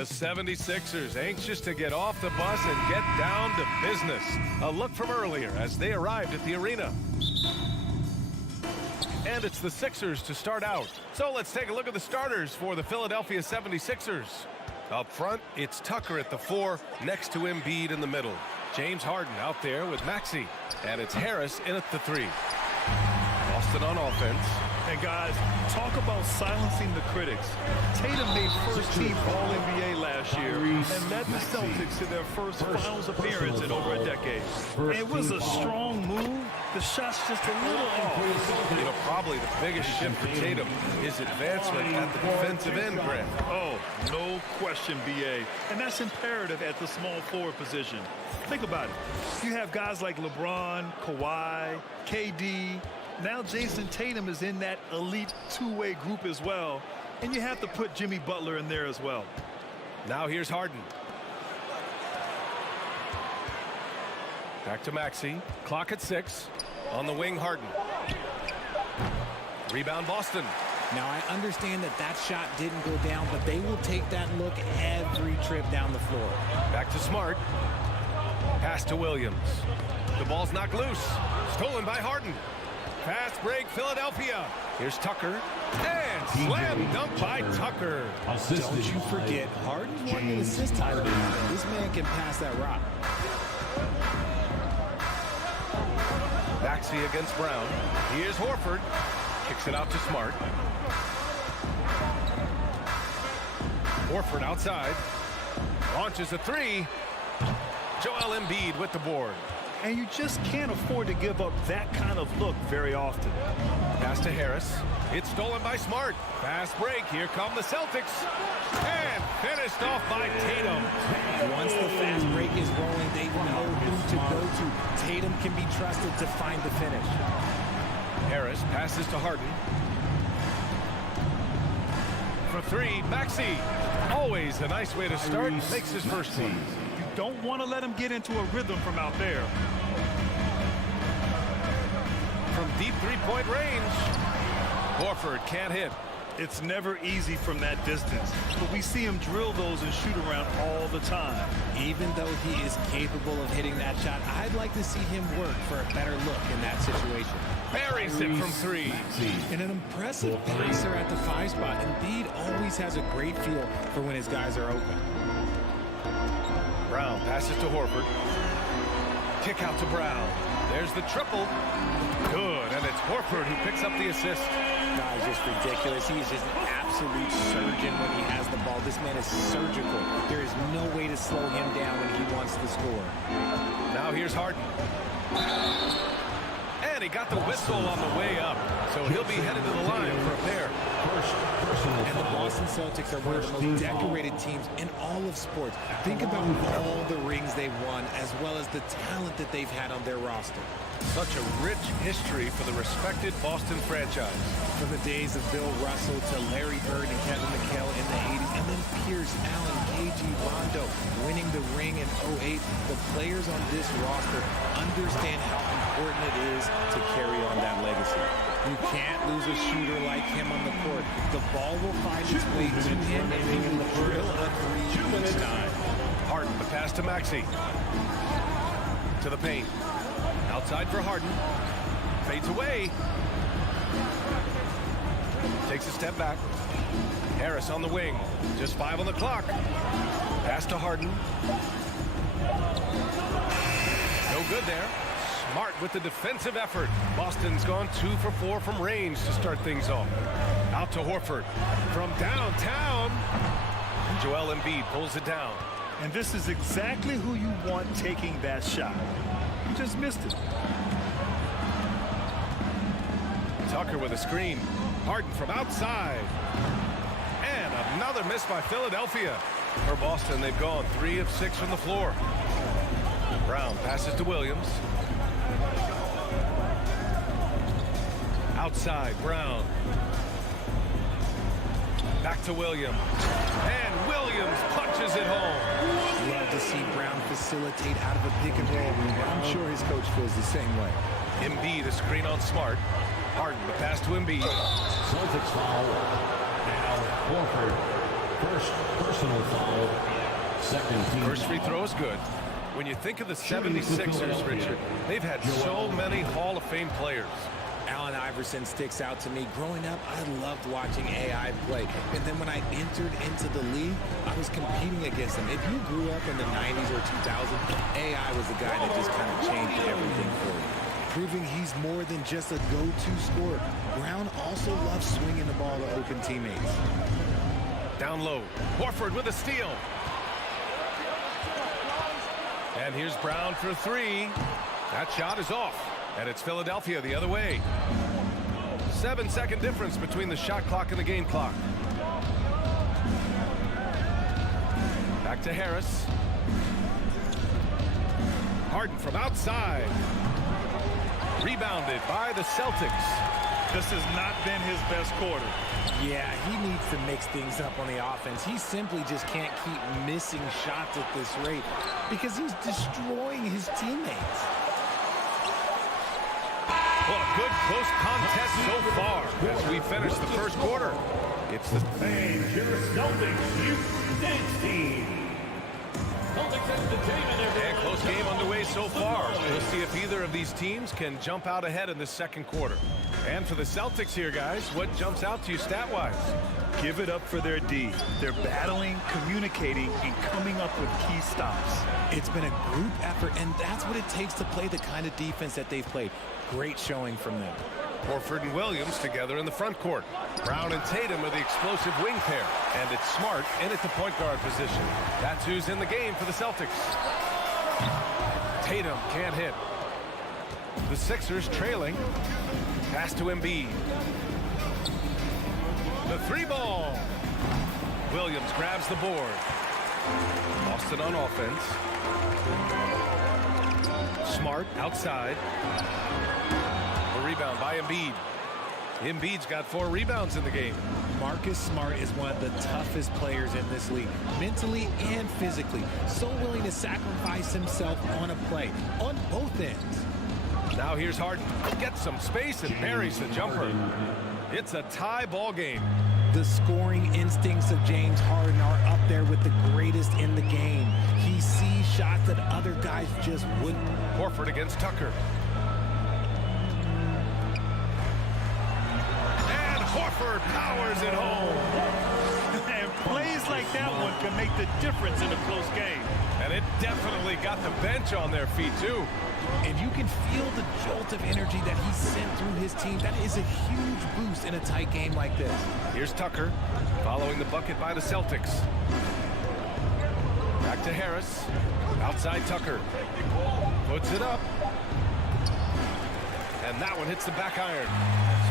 The 76ers anxious to get off the bus and get down to business. A look from earlier as they arrived at the arena. And it's the Sixers to start out. So let's take a look at the starters for the Philadelphia 76ers. Up front, it's Tucker at the 4, next to Embiid in the middle. James Harden out there with Maxey. And it's Harris in at the 3. Boston on offense. And guys, talk about silencing the critics. Tatum made first-team All-NBA last year and led the Celtics to their first finals appearance in over a decade. It was a strong move. The shot's just a little off. You know, probably the biggest shift for Tatum is advancement at the defensive end, Grant. Oh, no question, B.A. And that's imperative at the small forward position. Think about it. You have guys like LeBron, Kawhi, KD. Now Jason Tatum is in that elite two-way group as well. And you have to put Jimmy Butler in there as well. Now here's Harden. Back to Maxey. Clock at 6. On the wing, Harden. Rebound, Boston. Now, I understand that shot didn't go down, but they will take that look every trip down the floor. Back to Smart. Pass to Williams. The ball's knocked loose. Stolen by Harden. Fast break, Philadelphia. Here's Tucker. And slam dunk by Tucker. Don't you forget, Harden's won an assist title. This man can pass that rock. Maxey against Brown. Here's Horford. Kicks it out to Smart. Horford outside. Launches a 3. Joel Embiid with the board. And you just can't afford to give up that kind of look very often. Pass to Harris. It's stolen by Smart. Fast break. Here come the Celtics. And finished off by Tatum. Once the fast break is rolling, they know who to go to. Tatum can be trusted to find the finish. Harris passes to Harden. For 3, Maxey. Always a nice way to start. Makes his first team. Don't want to let him get into a rhythm from out there. From deep three-point range. Horford can't hit. It's never easy from that distance, but we see him drill those and shoot around all the time. Even though he is capable of hitting that shot, I'd like to see him work for a better look in that situation. Buries it from 3. And an impressive pacer at the 5 spot. Embiid always has a great feel for when his guys are open. Brown passes to Horford. Kick out to Brown. There's the triple. Good, and it's Horford who picks up the assist. Guys, just ridiculous. He is just an absolute surgeon when he has the ball. This man is surgical. There is no way to slow him down when he wants to score. Now here's Harden. And he got the whistle on the way up, so he'll be headed to the line for a pair. And the Boston Celtics are one of the most decorated teams in all of sports. Think about all the rings they've won, as well as the talent that they've had on their roster. Such a rich history for the respected Boston franchise. From the days of Bill Russell to Larry Bird and Kevin McHale in the 80s, and then Pierce, Allen, KG, Rondo winning the ring in 08. The players on this roster understand how important it is to carry on that legacy. You can't lose a shooter like him on the court. The ball will find its way to him, and he will drill a 3 each time. Harden, the pass to Maxey. To the paint. Outside for Harden. Fades away. Takes a step back. Harris on the wing. Just 5 on the clock. Pass to Harden. No good there. Smart with the defensive effort. Boston's gone 2 for 4 from range to start things off. Out to Horford. From downtown. And Joel Embiid pulls it down. And this is exactly who you want taking that shot. You just missed it. Tucker with a screen. Harden from outside. And another miss by Philadelphia. For Boston, they've gone 3 of 6 from the floor. Brown passes to Williams. Outside, Brown. Back to Williams. And Williams punches it home. Love to see Brown facilitate out of a pick and roll. I'm sure his coach feels the same way. Embiid, a screen on Smart. Harden, the pass to Embiid. Celtics foul. Now Horford. first personal foul. Second team First free foul. throw is good. When you think of the 76ers, Richard, they've had so many Hall of Fame players. Allen Iverson sticks out to me. Growing up, I loved watching AI play. And then when I entered into the league, I was competing against him. If you grew up in the 90s or 2000s, AI was the guy that just kind of changed everything for you. Proving he's more than just a go-to scorer. Brown also loves swinging the ball to open teammates. Down low. Horford with a steal. And here's Brown for three. That shot is off. And it's Philadelphia the other way. 7-second difference between the shot clock and the game clock. Back to Harris. Harden from outside. Rebounded by the Celtics. This has not been his best quarter. Yeah, he needs to mix things up on the offense. He simply just can't keep missing shots at this rate because he's destroying his teammates. Well, a good close contest so far as we finish the first quarter. It's the Celtics team. and close game underway so far. We'll see if either of these teams can jump out ahead in the second quarter. And for the Celtics here, guys, what jumps out to you stat-wise? Give it up for their D. They're battling, communicating, and coming up with key stops. It's been a group effort, and that's what it takes to play the kind of defense that they've played. Great showing from them. Horford and Williams together in the front court. Brown and Tatum are the explosive wing pair. And it's Smart in at the point guard position. That's who's in the game for the Celtics. Tatum can't hit. The Sixers trailing. Pass to Embiid. The three ball. Williams grabs the board. Boston on offense. Smart outside. A rebound by Embiid. Embiid's got 4 rebounds in the game. Marcus Smart is one of the toughest players in this league, mentally and physically. So willing to sacrifice himself on a play, on both ends. Now here's Harden. Gets some space and buries the jumper. It's a tie ball game. The scoring instincts of James Harden are up there with the greatest in the game. He sees shots that other guys just wouldn't. Horford against Tucker. And Horford powers it home. And plays like that one can make the difference in a close game. And it definitely got the bench on their feet, too. And you can feel the jolt of energy that he sent through his team. That is a huge boost in a tight game like this. Here's Tucker, following the bucket by the Celtics. Back to Harris. Outside Tucker. Puts it up. And that one hits the back iron.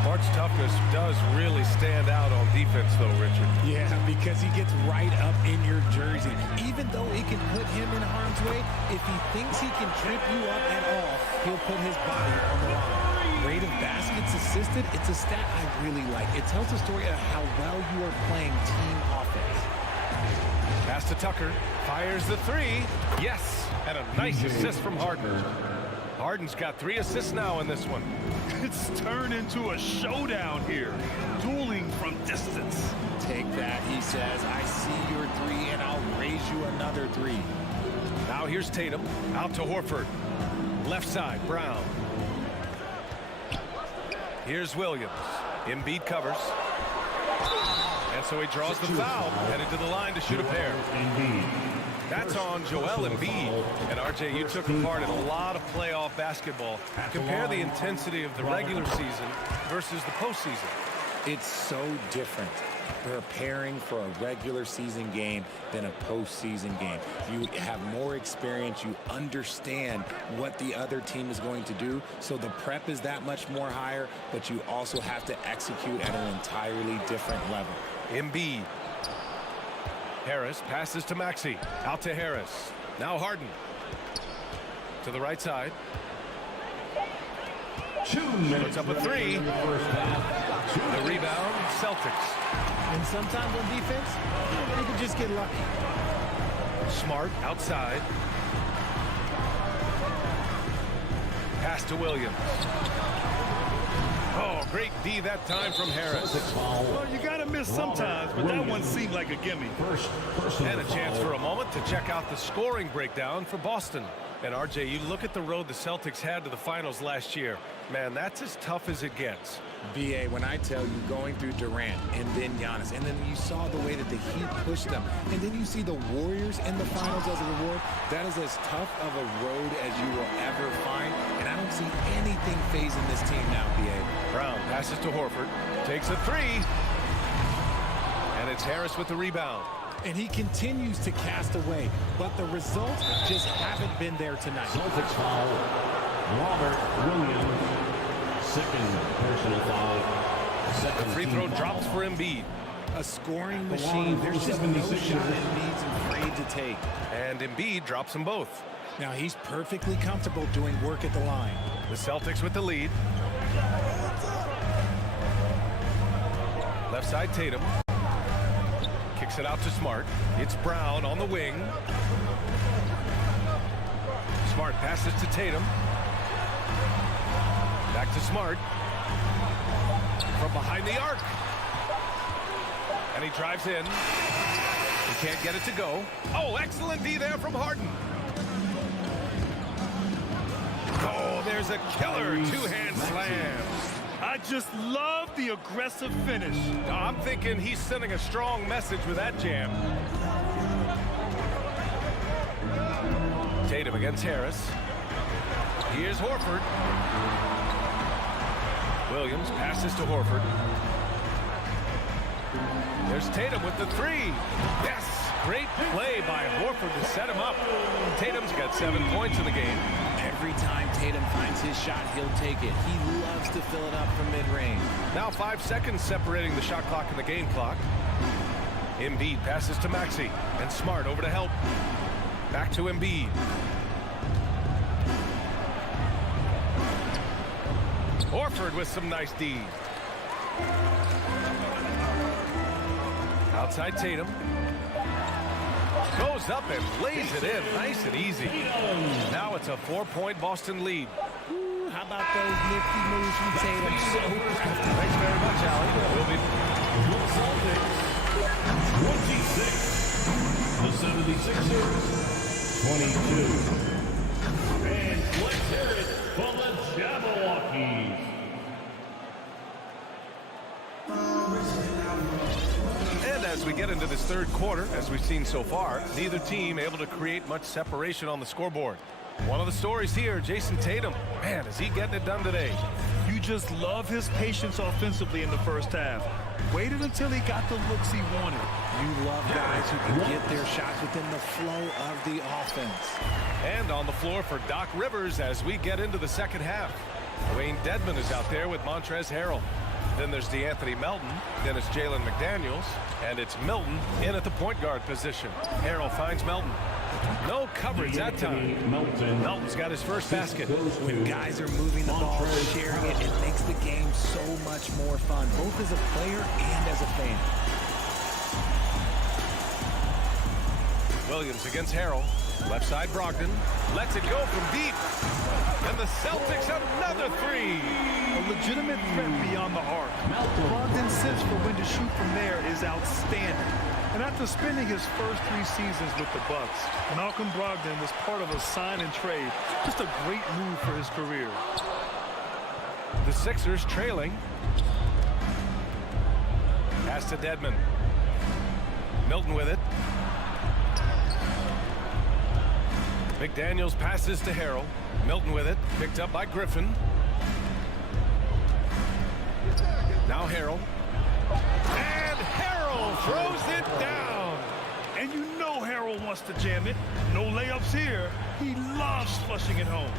Smart's toughness does really stand out on defense, though, Richard. Yeah, because he gets right up in your jersey. Even though it can put him in harm's way, if he thinks he can trip you up at all, he'll put his body on the line. Rate of baskets assisted, it's a stat I really like. It tells a story of how well you are playing team offense. Pass to Tucker. Fires the three. Yes, and a nice assist from Harden. Harden's got 3 assists now in this one. It's turned into a showdown here. Dueling from distance. Take that, he says. I see your 3, and I'll raise you another 3. Now here's Tatum. Out to Horford. Left side, Brown. Here's Williams. Embiid covers. And so he draws the foul. Headed to the line to shoot a pair. That's on Joel Embiid. And RJ, you took part in a lot of playoff basketball. Compare the intensity of the regular season versus the postseason. It's so different preparing for a regular season game than a postseason game. You have more experience. You understand what the other team is going to do. So the prep is that much more higher, but you also have to execute at an entirely different level. Embiid. Harris passes to Maxey. Out to Harris. Now Harden. To the right side. Puts up a 3. The rebound, Celtics. And sometimes on defense, you can just get lucky. Smart outside. Pass to Williams. Oh, great D that time from Harris. Well, you got to miss sometimes, but that one seemed like a gimme. And a chance for a moment to check out the scoring breakdown for Boston. And RJ, you look at the road the Celtics had to the finals last year. Man, that's as tough as it gets. BA, when I tell you going through Durant and then Giannis, and then you saw the way that the Heat pushed them, and then you see the Warriors in the finals as a reward, that is as tough of a road as you will ever find, and I don't see anything phasing this team now, BA. Brown passes to Horford, takes a three, and it's Harris with the rebound. And he continues to cast away, but the results just haven't been there tonight. Celtics foul. Robert Williams. Second personal foul. The free throw drops for Embiid. A scoring machine. There's just no shot Embiid's afraid to take. And Embiid drops them both. Now he's perfectly comfortable doing work at the line. The Celtics with the lead. Left side Tatum. Kicks it out to Smart. It's Brown on the wing. Smart passes to Tatum. Back to Smart. From behind the arc. And he drives in. He can't get it to go. Oh, excellent D there from Harden. Oh, there's a killer two-hand slam. I just love the aggressive finish. I'm thinking he's sending a strong message with that jam. Tatum against Harris. Here's Horford. Williams passes to Horford. There's Tatum with the three. Yes! Great play by Horford to set him up. Tatum's got 7 points in the game. Every time Tatum finds his shot, he'll take it. He loves to fill it up from mid-range. Now 5 seconds separating the shot clock and the game clock. Embiid passes to Maxey, and Smart over to help. Back to Embiid. Horford with some nice D. Outside Tatum. Goes up and lays it in nice and easy. Now it's a 4-point Boston lead. Ooh, how about those nifty moves from Tatum? So Thanks very much, Allie. We'll be Celtics 26. The 76ers 22. And let's hear it from the Jabberwockies. And as we get into this third quarter, as we've seen so far, neither team able to create much separation on the scoreboard. One of the stories here, Jason Tatum. Man, is he getting it done today? You just love his patience offensively in the first half. Waited until he got the looks he wanted. You love guys who can get their shots within the flow of the offense. And on the floor for Doc Rivers as we get into the second half. Wayne Dedmon is out there with Montrezl Harrell. Then there's DeAnthony Melton. Then it's Jalen McDaniels. And it's Milton in at the point guard position. Harrell finds Melton. No coverage that time. Melton's got his first basket. When guys are moving the ball, sharing it, it makes the game so much more fun, both as a player and as a fan. Williams against Harrell. Left side Brogdon. Lets it go from deep. And the Celtics another three. A legitimate threat beyond the arc. Brogdon's sense for when to shoot from there is outstanding. And after spending his first 3 seasons with the Bucks, Malcolm Brogdon was part of a sign and trade. Just a great move for his career. The Sixers trailing. Pass to Dedmon. Milton with it. McDaniels passes to Harrell. Milton with it. Picked up by Griffin. Now Harrell. And Harrell throws it down. And you know Harrell wants to jam it. No layups here. He loves flushing it home.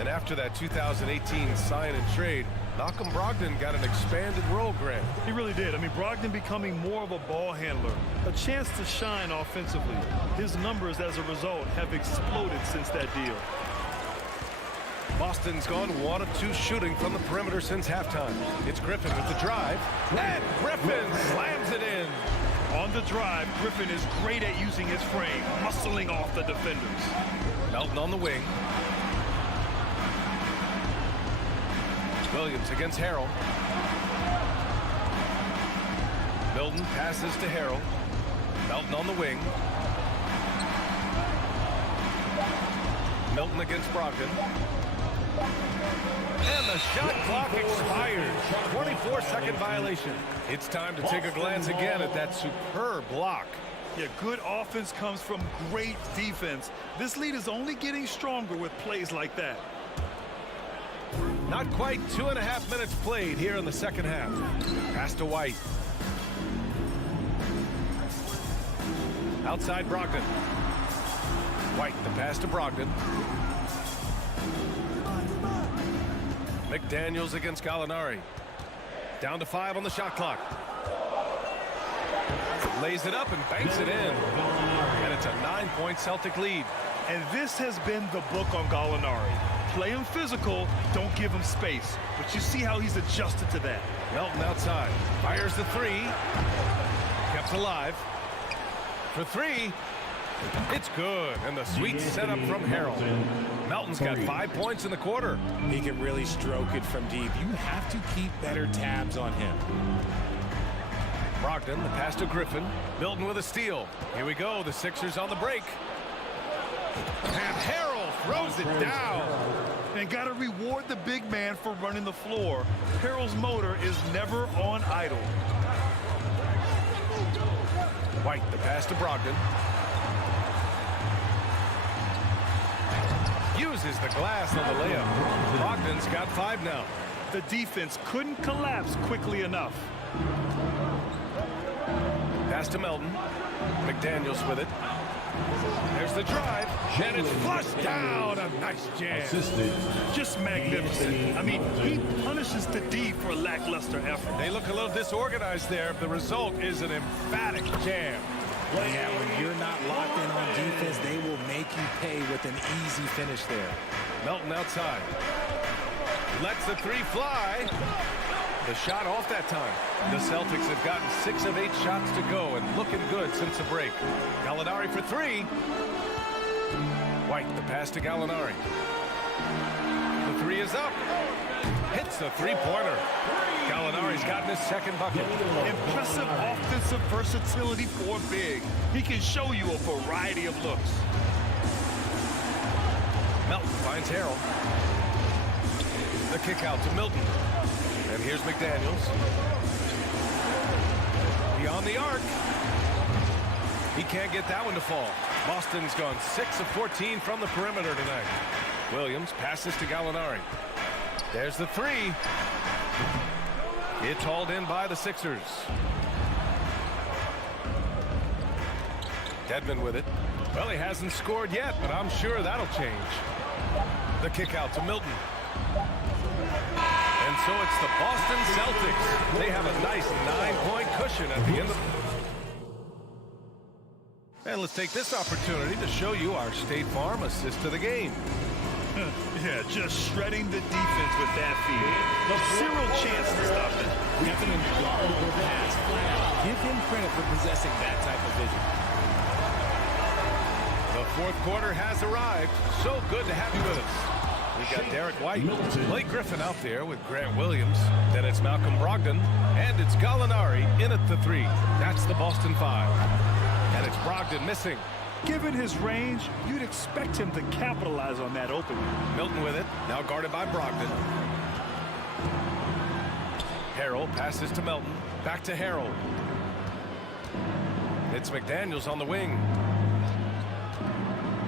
And after that 2018 sign and trade, Malcolm Brogdon got an expanded role grant. He really did. I mean, Brogdon becoming more of a ball handler, a chance to shine offensively. His numbers as a result have exploded since that deal. Boston's gone 1 of 2 shooting from the perimeter since halftime. It's Griffin with the drive, and Griffin slams it in. On the drive, Griffin is great at using his frame, muscling off the defenders. Melton on the wing. Williams against Harrell. Milton passes to Harrell. Melton on the wing. Milton against Brogdon. And the shot clock expires. 24-second violation. It's time to take a glance again at that superb block. Yeah, good offense comes from great defense. This lead is only getting stronger with plays like that. Not quite 2.5 minutes played here in the second half. Pass to White. Outside Brogdon. White, the pass to Brogdon. McDaniels against Gallinari. Down to 5 on the shot clock. Lays it up and banks it in. And it's a 9-point Celtic lead. And this has been the book on Gallinari. Play him physical, don't give him space. But you see how he's adjusted to that. Melton outside. Fires the 3. Kept alive. For 3. It's good. And the sweet setup from Harrell. Melton's got 5 points in the quarter. He can really stroke it from deep. You have to keep better tabs on him. Brogdon, the pass to Griffin. Milton with a steal. Here we go. The Sixers on the break. And Harrell throws it down. And got to reward the big man for running the floor. Harrell's motor is never on idle. White, the pass to Brogdon. Uses the glass on the layup. Brogdon's got 5 now. The defense couldn't collapse quickly enough. Pass to Melton. McDaniels with it. There's the drive. And it's flushed down. A nice jam. Just magnificent. I mean, he punishes the D for lackluster effort. They look a little disorganized there. The result is an emphatic jam. Yeah, when you're not locked in on defense, they will make you pay with an easy finish there. Melton outside. Lets the 3 fly. The shot off that time. The Celtics have gotten 6 of 8 shots to go and looking good since the break. Gallinari for 3. White, the pass to Gallinari. The 3 is up. Hits the 3-pointer. Gallinari's gotten his second bucket. Impressive offensive versatility for big. He can show you a variety of looks. Melton finds Harrell. The kick out to Milton. And here's McDaniels. Beyond the arc. He can't get that one to fall. Boston's gone 6 of 14 from the perimeter tonight. Williams passes to Gallinari. There's the 3. It's hauled in by the Sixers. Dedmon with it. Well, he hasn't scored yet, but I'm sure that'll change. The kick out to Milton. And so it's the Boston Celtics. They have a nice 9-point cushion at the end of And let's take this opportunity to show you our State Farm assist to the game. Yeah, just shredding the defense with that feed. Zero chance to stop it. That's an unguardable pass flat out. Give him credit for possessing that type of vision. The fourth quarter has arrived. So good to have you with us. We got Derek White, Blake Griffin out there with Grant Williams. Then it's Malcolm Brogdon, and it's Gallinari in at the 3. That's the Boston 5. And it's Brogdon missing. Given his range, you'd expect him to capitalize on that opening. Milton with it, now guarded by Brogdon. Harrell passes to Melton, back to Harrell. It's McDaniels on the wing.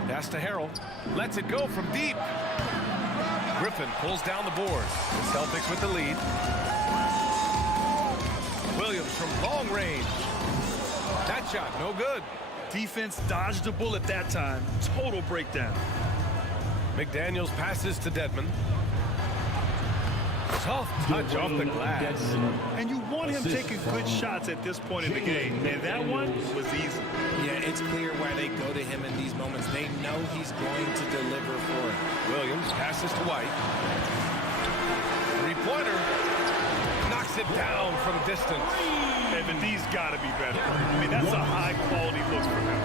Pass to Harrell, lets it go from deep. Griffin pulls down the board. The Celtics with the lead. Williams from long range. That shot, no good. Defense dodged a bullet that time. Total breakdown. McDaniels passes to Dedmon. Soft touch off the glass. And you want him taking good shots at this point in the game. And that one was easy. Yeah, it's clear why they go to him in these moments. They know he's going to deliver for him. Williams passes to White. 3-pointer. Knocks it down from distance. Evan, these got to be better. I mean, that's a high-quality look for him.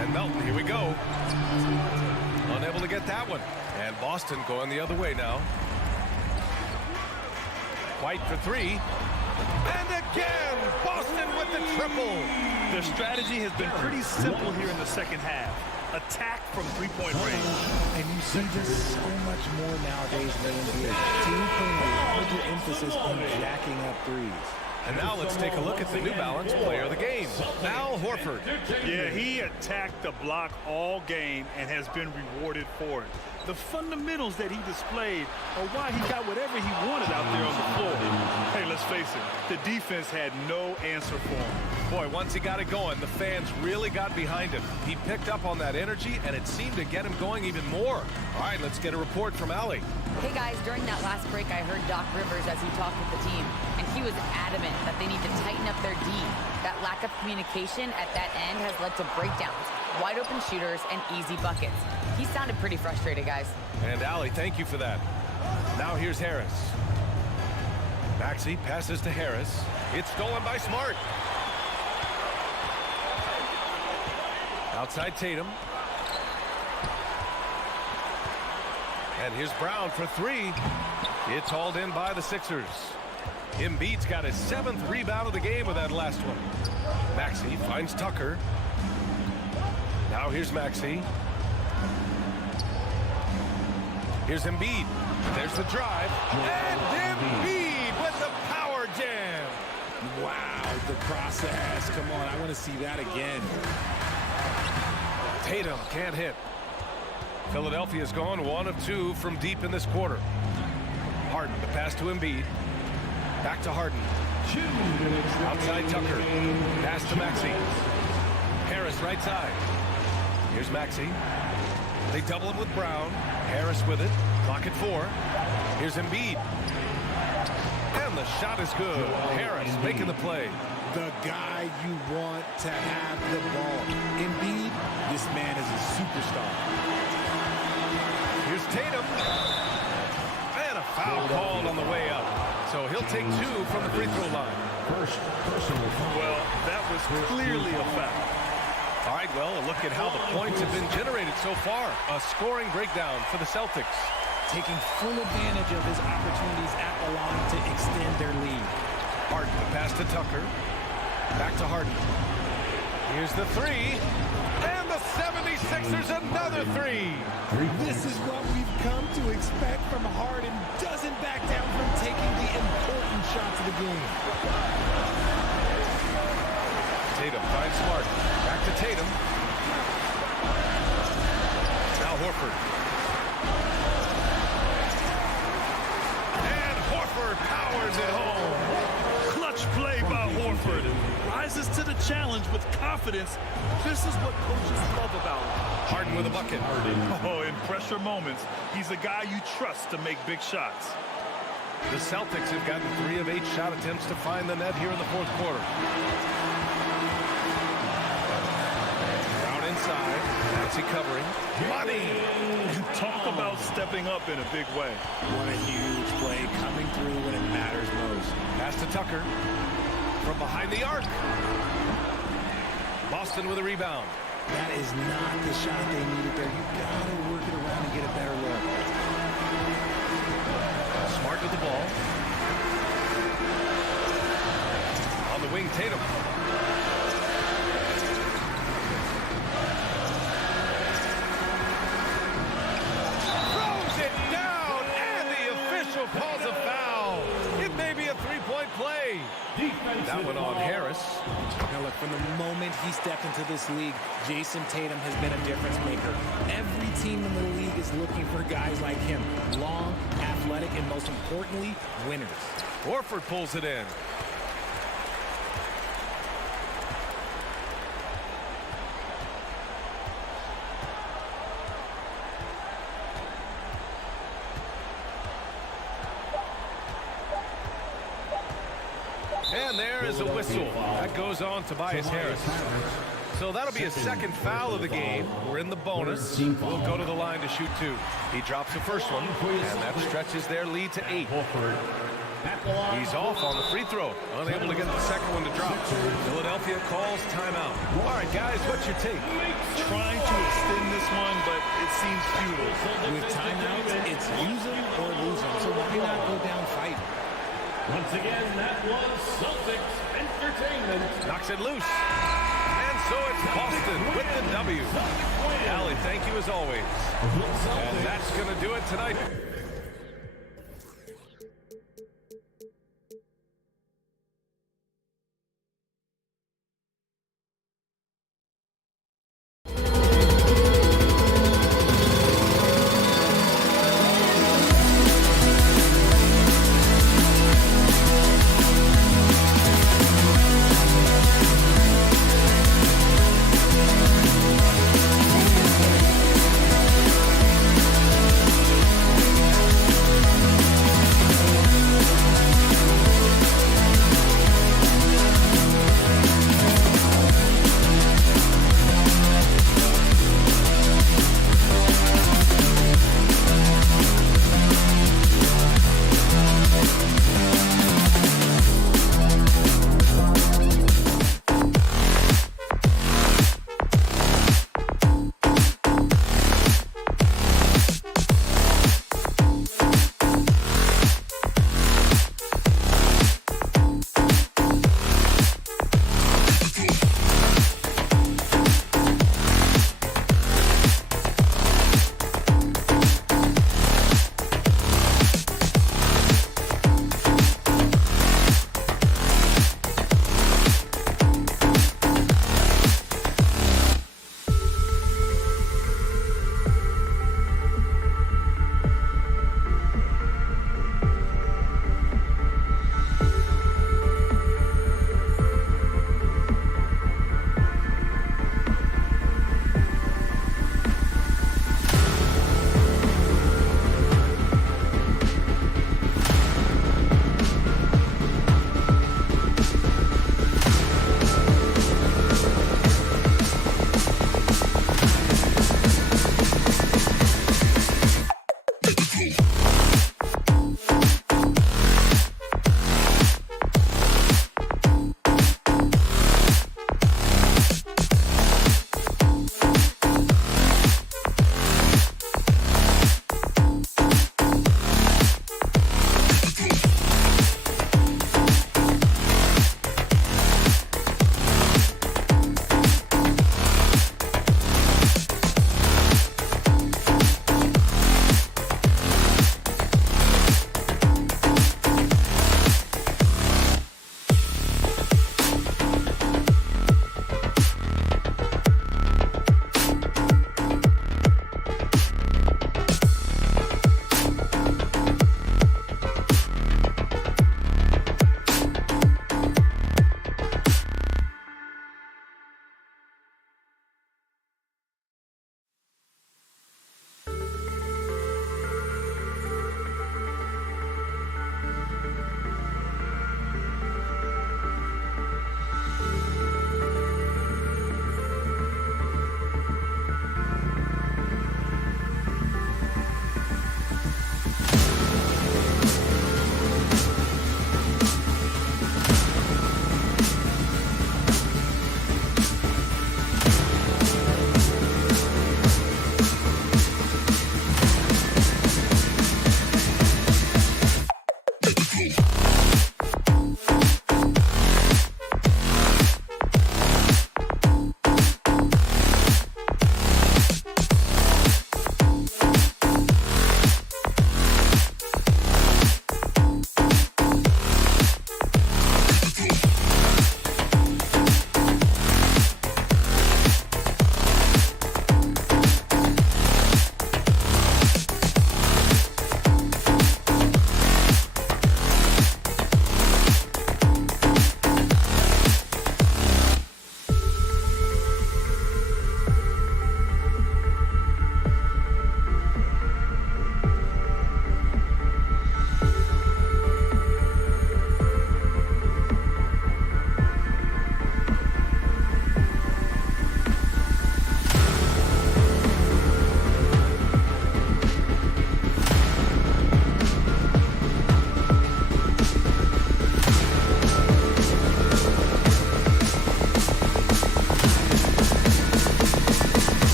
And Melton, here we go. Unable to get that one. And Boston going the other way now. White for three. And again, Boston with the triple. Their strategy has been pretty simple here in the second half. Attack from three-point range. And you see this so much more nowadays in the NBA. Team putting a larger emphasis on jacking up threes. And now let's take a look at the New Balance player of the game, Al Horford. Yeah, he attacked the block all game and has been rewarded for it. The fundamentals that he displayed are why he got whatever he wanted out there on the floor. Hey, let's face it, the defense had no answer for him. Boy, once he got it going, the fans really got behind him. He picked up on that energy, and it seemed to get him going even more. All right, let's get a report from Allie. Hey guys, during that last break, I heard Doc Rivers as he talked with the team, and he was adamant that they need to tighten up their D. That lack of communication at that end has led to breakdowns, wide open shooters, and easy buckets. He sounded pretty frustrated, guys. And Allie, thank you for that. Now here's Harris. Maxey passes to Harris. It's stolen by Smart. Outside Tatum. And here's Brown for three. It's hauled in by the Sixers. Embiid's got his 7th rebound of the game with that last one. Maxey finds Tucker. Now here's Maxey. Here's Embiid. There's the drive. And Embiid with the power jam. Wow, the process. Come on, I want to see that again. Tatum can't hit. Philadelphia's gone 1 of 2 from deep in this quarter. Harden, the pass to Embiid. Back to Harden. Outside Tucker. Pass to Maxey. Harris right side. Here's Maxey. They double him with Brown. Harris with it. Clock at 4. Here's Embiid. And the shot is good. Harris making the play. The guy you want to have the ball. Embiid, this man is a superstar. Here's Tatum. And a foul called on the way up. So he'll take 2 from the free throw line. Well, that was clearly a foul. All right, well, a look at how the points have been generated so far. A scoring breakdown for the Celtics. Taking full advantage of his opportunities at the line to extend their lead. Harden, the pass to Tucker. Back to Harden. Here's the 3. And the 76ers another 3. This is what we've come to expect from Harden. Doesn't back down from taking the important shots of the game. Tatum finds Smart. Back to Tatum. Now Horford. And Horford powers it home. Clutch play by Horford. Rises to the challenge with confidence. This is what coaches love about him. Harden with a bucket. Oh, in pressure moments, he's a guy you trust to make big shots. The Celtics have gotten 3 of 8 shot attempts to find the net here in the 4th quarter. Brown inside. Maxey covering. Money! Talk about stepping up in a big way. What a huge play coming through when it matters most. Pass to Tucker. From behind the arc. Boston with a rebound. That is not the shot they needed there. You got to work it around and get a better look. Smart with the ball. On the wing, Tatum. Throws it down, and the official calls a foul. It may be a 3-point play. That one on Harris. Now look, from the moment he stepped into this league, Jason Tatum has been a difference maker. Every team in the league is looking for guys like him. Long, athletic, and most importantly, winners. Horford pulls it in. And there is a whistle. That goes on Tobias Harris. So that'll be his 2nd foul of the game. We're in the bonus. We'll go to the line to shoot 2. He drops the first one, and that stretches their lead to 8. He's off on the free throw, unable to get the second one to drop. Philadelphia calls timeout. All right, guys, what's your take? Trying to extend this one, but it seems futile. With timeouts, it's use them or lose them. So why not go down fighting? Once again, that was Celtics Entertainment. Knocks it loose. And so it's Boston with the W. Allie, thank you as always. And that's going to do it tonight.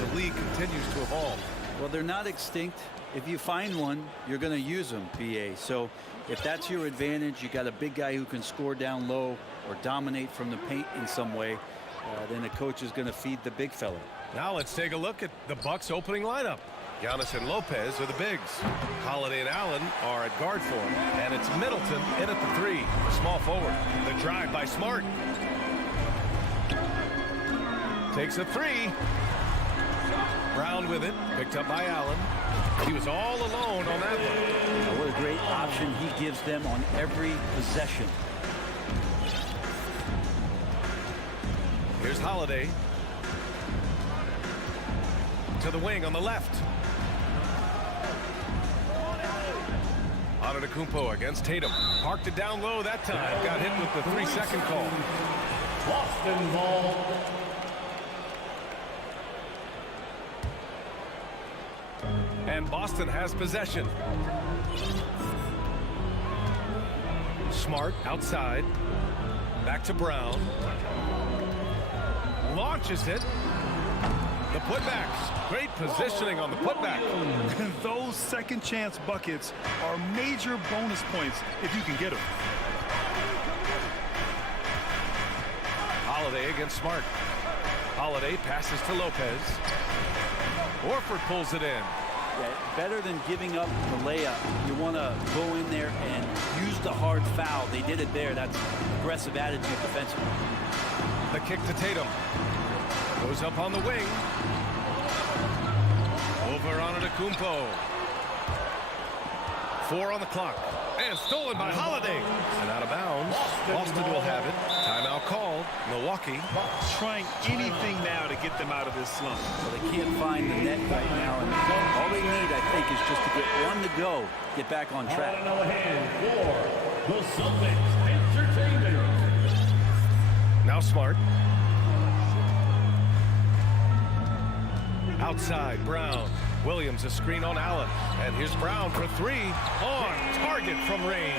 the league continues to evolve. Well, they're not extinct. If you find one, you're going to use them, BA. So if that's your advantage, you got a big guy who can score down low or dominate from the paint in some way, then the coach is going to feed the big fella. Now let's take a look at the Bucks opening lineup. Giannis and Lopez are the bigs. Holiday and Allen are at guard for him. And it's Middleton in at the 3, the small forward. The drive by Smart. Takes a 3. Brown with it, picked up by Allen. He was all alone on that one. What a great option he gives them on every possession. Here's Holiday. To the wing on the left. Antetokounmpo against Tatum. Parked it down low that time. Got hit with the 3-second call. Boston ball. And Boston has possession. Smart outside. Back to Brown. Launches it. The putbacks. Great positioning on the putback. Those second chance buckets are major bonus points if you can get them. Holiday against Smart. Holiday passes to Lopez. Horford pulls it in. Yeah, better than giving up the layup, you want to go in there and use the hard foul. They did it there. That's aggressive attitude defensively. The kick to Tatum. Goes up on the wing. Over on Antetokounmpo. 4 on the clock. And stolen by Holiday. And out of bounds. Boston will have it. Timeout called. Milwaukee. Trying anything now to get them out of this slump. Well, they can't find the net right now. And all they need, I think, is just to get one to go. Get back on track. For the Celtics Entertainment. Now Smart. Outside, Brown. Williams a screen on Allen. And here's Brown for 3. On target from range.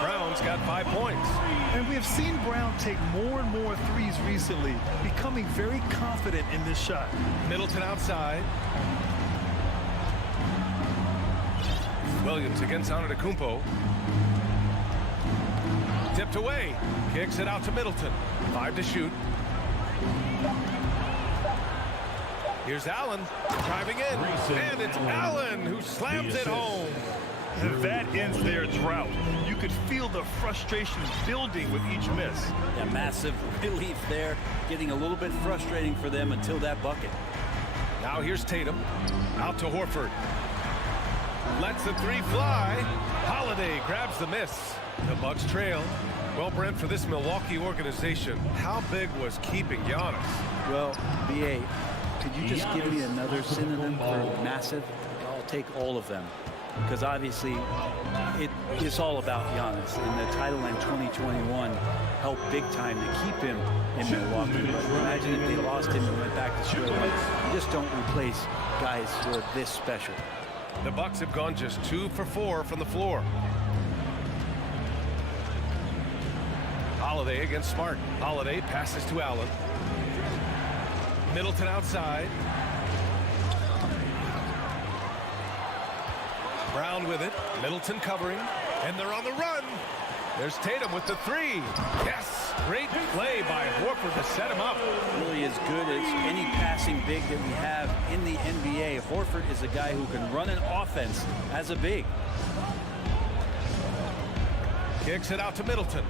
Brown's got 5 points. And we have seen Brown take more and more threes recently, becoming very confident in this shot. Middleton outside. Williams against Antetokounmpo. Tipped away. Kicks it out to Middleton. 5 to shoot. Here's Allen driving in, and it's Allen who slams it home. That ends their drought. You could feel the frustration building with each miss. A massive relief there, getting a little bit frustrating for them until that bucket. Now here's Tatum, out to Horford. Lets the 3 fly. Holiday grabs the miss. The Bucks trail. Well, Brent, for this Milwaukee organization, how big was keeping Giannis? Well, BA, could you just give me another synonym for massive? I'll take all of them. Because obviously, it's all about Giannis. And the title in 2021 helped big time to keep him in Milwaukee. Imagine if they lost him and went back to square one. You just don't replace guys who are this special. The Bucks have gone just 2 for 4 from the floor. Holiday against Smart. Holiday passes to Allen. Middleton outside. Brown with it. Middleton covering. And they're on the run. There's Tatum with the 3. Yes! Great play by Horford to set him up. Really as good as any passing big that we have in the NBA. Horford is a guy who can run an offense as a big. Kicks it out to Middleton.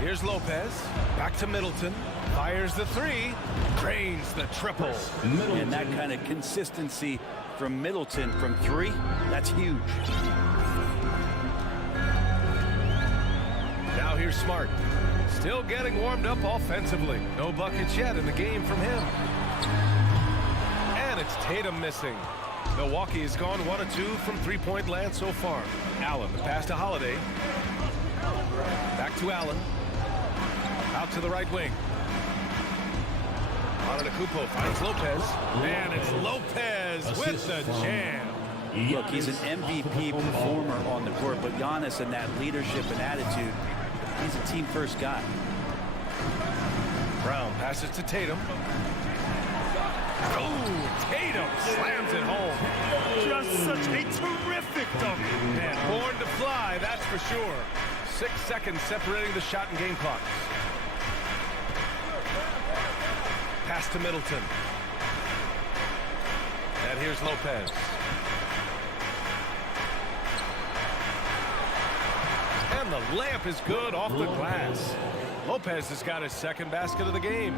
Here's Lopez. Back to Middleton. Fires the 3. Drains the triple. And that kind of consistency from Middleton from 3, that's huge. Now here's Smart. Still getting warmed up offensively. No buckets yet in the game from him. And it's Tatum missing. Milwaukee has gone 1 of 2 from 3-point land so far. Allen, the pass to Holiday. Back to Allen. Out to the right wing. Antetokounmpo finds Lopez. And it's Lopez with the jam. Look, he's an MVP performer on the court, but Giannis and that leadership and attitude, he's a team-first guy. Brown passes to Tatum. Oh, Tatum slams it home. Just such a terrific dunk. Man, born to fly, that's for sure. 6 seconds separating the shot and game clock. Pass to Middleton. And here's Lopez. And the layup is good off the glass. Lopez has got his second basket of the game.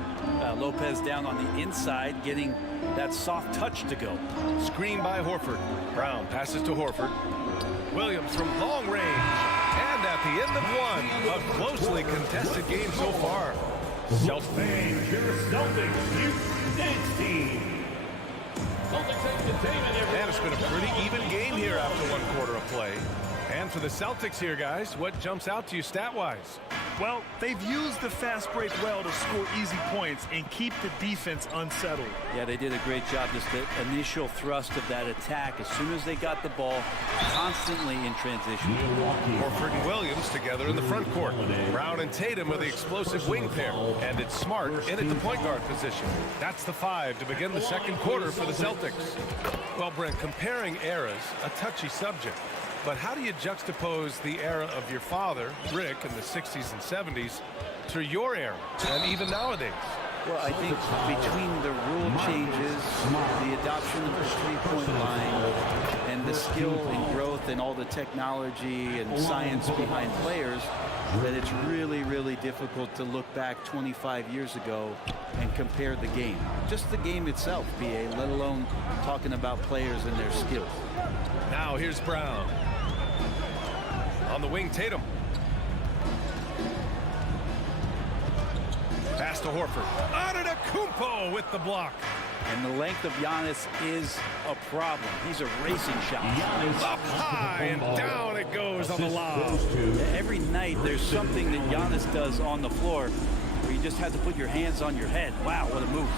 Lopez down on the inside, getting that soft touch to go. Screen by Horford. Brown passes to Horford. Williams from long range. And at the end of one, a closely contested game so far. Celtics. Your Celtics, you dance team. And it's been a pretty even game here after 1 quarter of play. And for the Celtics here, guys, what jumps out to you stat-wise? Well, they've used the fast break well to score easy points and keep the defense unsettled. Yeah, they did a great job. Just the initial thrust of that attack, as soon as they got the ball, constantly in transition. Horford and Williams together in the front court. Brown and Tatum are the explosive wing pair. And it's Smart in at the point guard position. That's the 5 to begin the second quarter for the Celtics. Well, Brent, comparing eras, a touchy subject. But how do you juxtapose the era of your father, Rick, in the 60s and 70s, to your era, and even nowadays? Well, I think between the rule changes, the adoption of the three-point line, and the skill and growth and all the technology and science behind players, that it's really, really difficult to look back 25 years ago and compare the game. Just the game itself, BA, let alone talking about players and their skills. Now here's Brown. On the wing, Tatum. Pass to Horford. Antetokounmpo with the block. And the length of Giannis is a problem. He's a racing shot. Up high and down it goes on the lob. Every night there's something that Giannis does on the floor where you just have to put your hands on your head. Wow, what a move.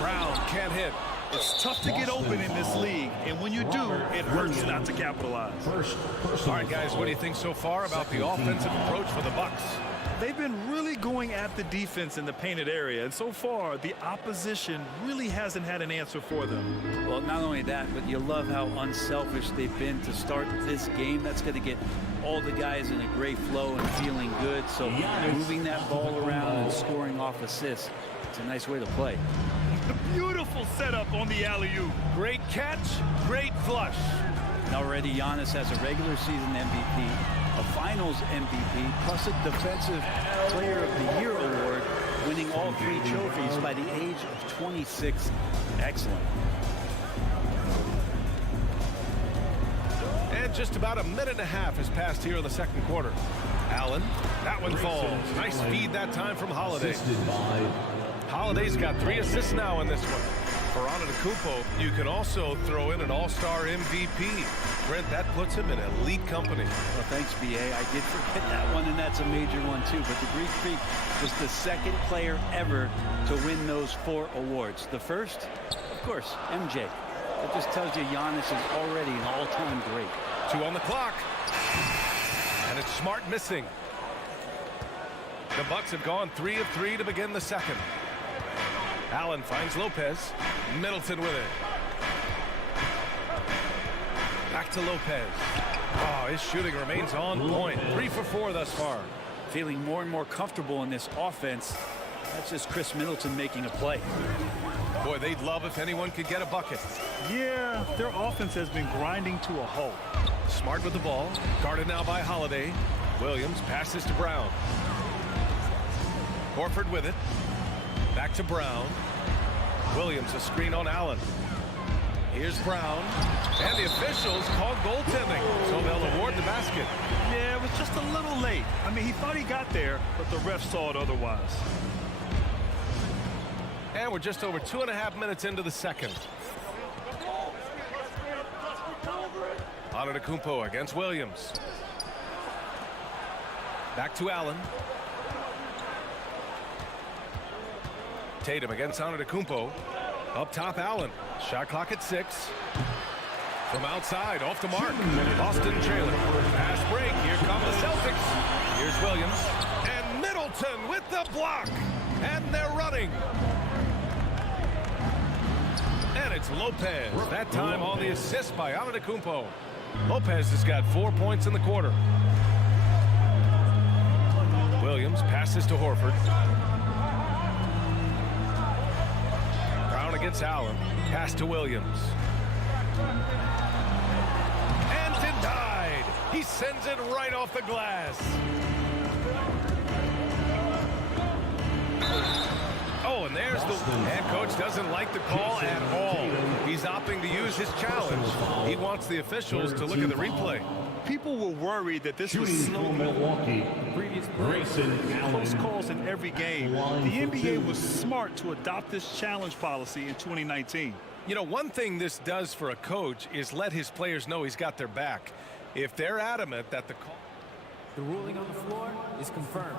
Brown can't hit. It's tough to get open in this league, and when you do, it hurts not to capitalize. All right, guys, what do you think so far about the offensive approach for the Bucks? They've been really going at the defense in the painted area, and so far, the opposition really hasn't had an answer for them. Well, not only that, but you love how unselfish they've been to start this game. That's going to get all the guys in a great flow and feeling good. So moving that ball around and scoring off assists, it's a nice way to play. Beautiful setup on the alley-oop. Great catch, great flush. And already Giannis has a regular season MVP, a finals MVP, plus a defensive player of the year award, winning all 3 trophies by the age of 26. Excellent. And just about a minute and a half has passed here in the second quarter. Allen, that one falls. Nice feed that time from Holiday. Holiday's got 3 assists now in this one. For Antetokounmpo, you can also throw in an all-star MVP. Brent, that puts him in elite company. Well, thanks, BA. I did forget that one, and that's a major one, too. But the Greek Freak was the second player ever to win those 4 awards. The first, of course, MJ. That just tells you Giannis is already an all-time great. 2 on the clock. And it's Smart missing. The Bucks have gone 3 of 3 to begin the second. Allen finds Lopez. Middleton with it. Back to Lopez. Oh, his shooting remains on point. 3 for 4 thus far. Feeling more and more comfortable in this offense. That's just Chris Middleton making a play. Boy, they'd love if anyone could get a bucket. Yeah, their offense has been grinding to a halt. Smart with the ball. Guarded now by Holiday. Williams passes to Brown. Horford with it. Back to Brown. Williams a screen on Allen. Here's Brown. And the officials called goaltending, so they'll award the basket. Yeah, it was just a little late. I mean, he thought he got there, but the ref saw it otherwise. And we're just over 2.5 minutes into the second. Antetokounmpo against Williams. Back to Allen. Tatum against Antetokounmpo. Up top, Allen. Shot clock at 6. From outside, off the mark. Boston trailing. Pass break. Here come the Celtics. Here's Williams. And Middleton with the block. And they're running. it's Lopez. That time on the assist by Antetokounmpo. Lopez has got 4 points in the quarter. Williams passes to Horford. Brown against Allen. Pass to Williams. And denied. He sends it right off the glass. Oh, and there's the head coach doesn't like the call at all. He's opting to use his challenge. He wants the officials to look at the replay. People were worried that this was slow. Milwaukee. Close calls in every game. The NBA was smart to adopt this challenge policy in 2019. You know, one thing this does for a coach is let his players know he's got their back. If they're adamant that the call... The ruling on the floor is confirmed.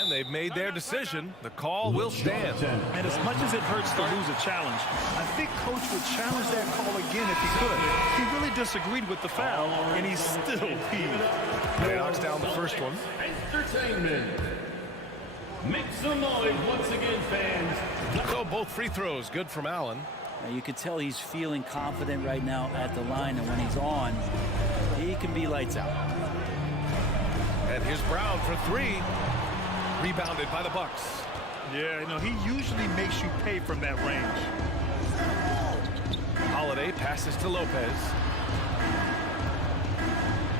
And they've made their decision. The call will stand. And as much as it hurts to lose a challenge, I think Coach would challenge that call again if he could. He really disagreed with the foul, and he's still peeved. He knocks down the first one. Entertainment. Make some noise once again, fans. So both free throws good from Allen. Now you can tell he's feeling confident right now at the line, and when he's on, he can be lights out. And here's Brown for three. Rebounded by the Bucks. Yeah, you know, he usually makes you pay from that range. Holiday passes to Lopez.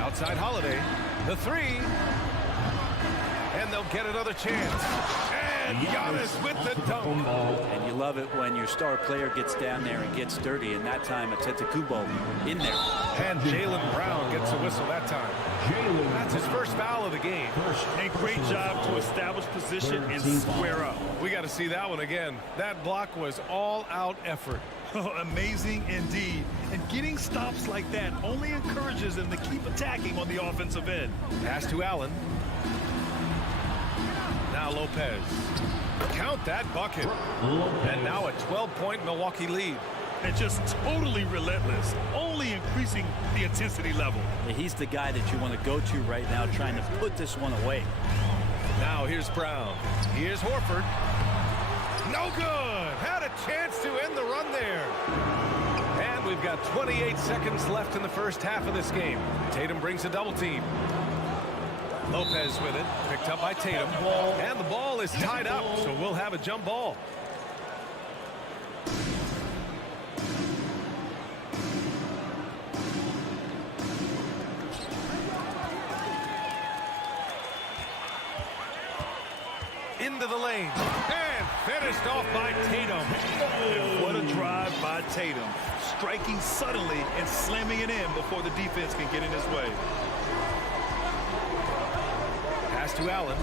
Outside Holiday. The three. And they'll get another chance. And Giannis with the dunk. And you love it when your star player gets down there and gets dirty, and that time Antetokounmpo in there. And Jaylen Brown gets a whistle that time. That's his first foul of the game. A great job to establish position and square up. We got to see that one again. That block was all-out effort. Oh, amazing indeed. And getting stops like that only encourages them to keep attacking on the offensive end. Pass to Allen. Now Lopez. Count that bucket. And now a 12-point Milwaukee lead. And just totally relentless, only increasing the intensity level. Yeah, he's the guy that you want to go to right now, trying to put this one away. Now here's Brown. Here's Horford. No good. Had a chance to end the run there. And we've got 28 seconds left in the first half of this game. Tatum brings a double team. Lopez with it, picked up by Tatum. And the ball is tied up, so we'll have a jump ball. Into the lane. And finished off by Tatum. And what a drive by Tatum. Striking suddenly and slamming it in before the defense can get in his way. Pass to Allen.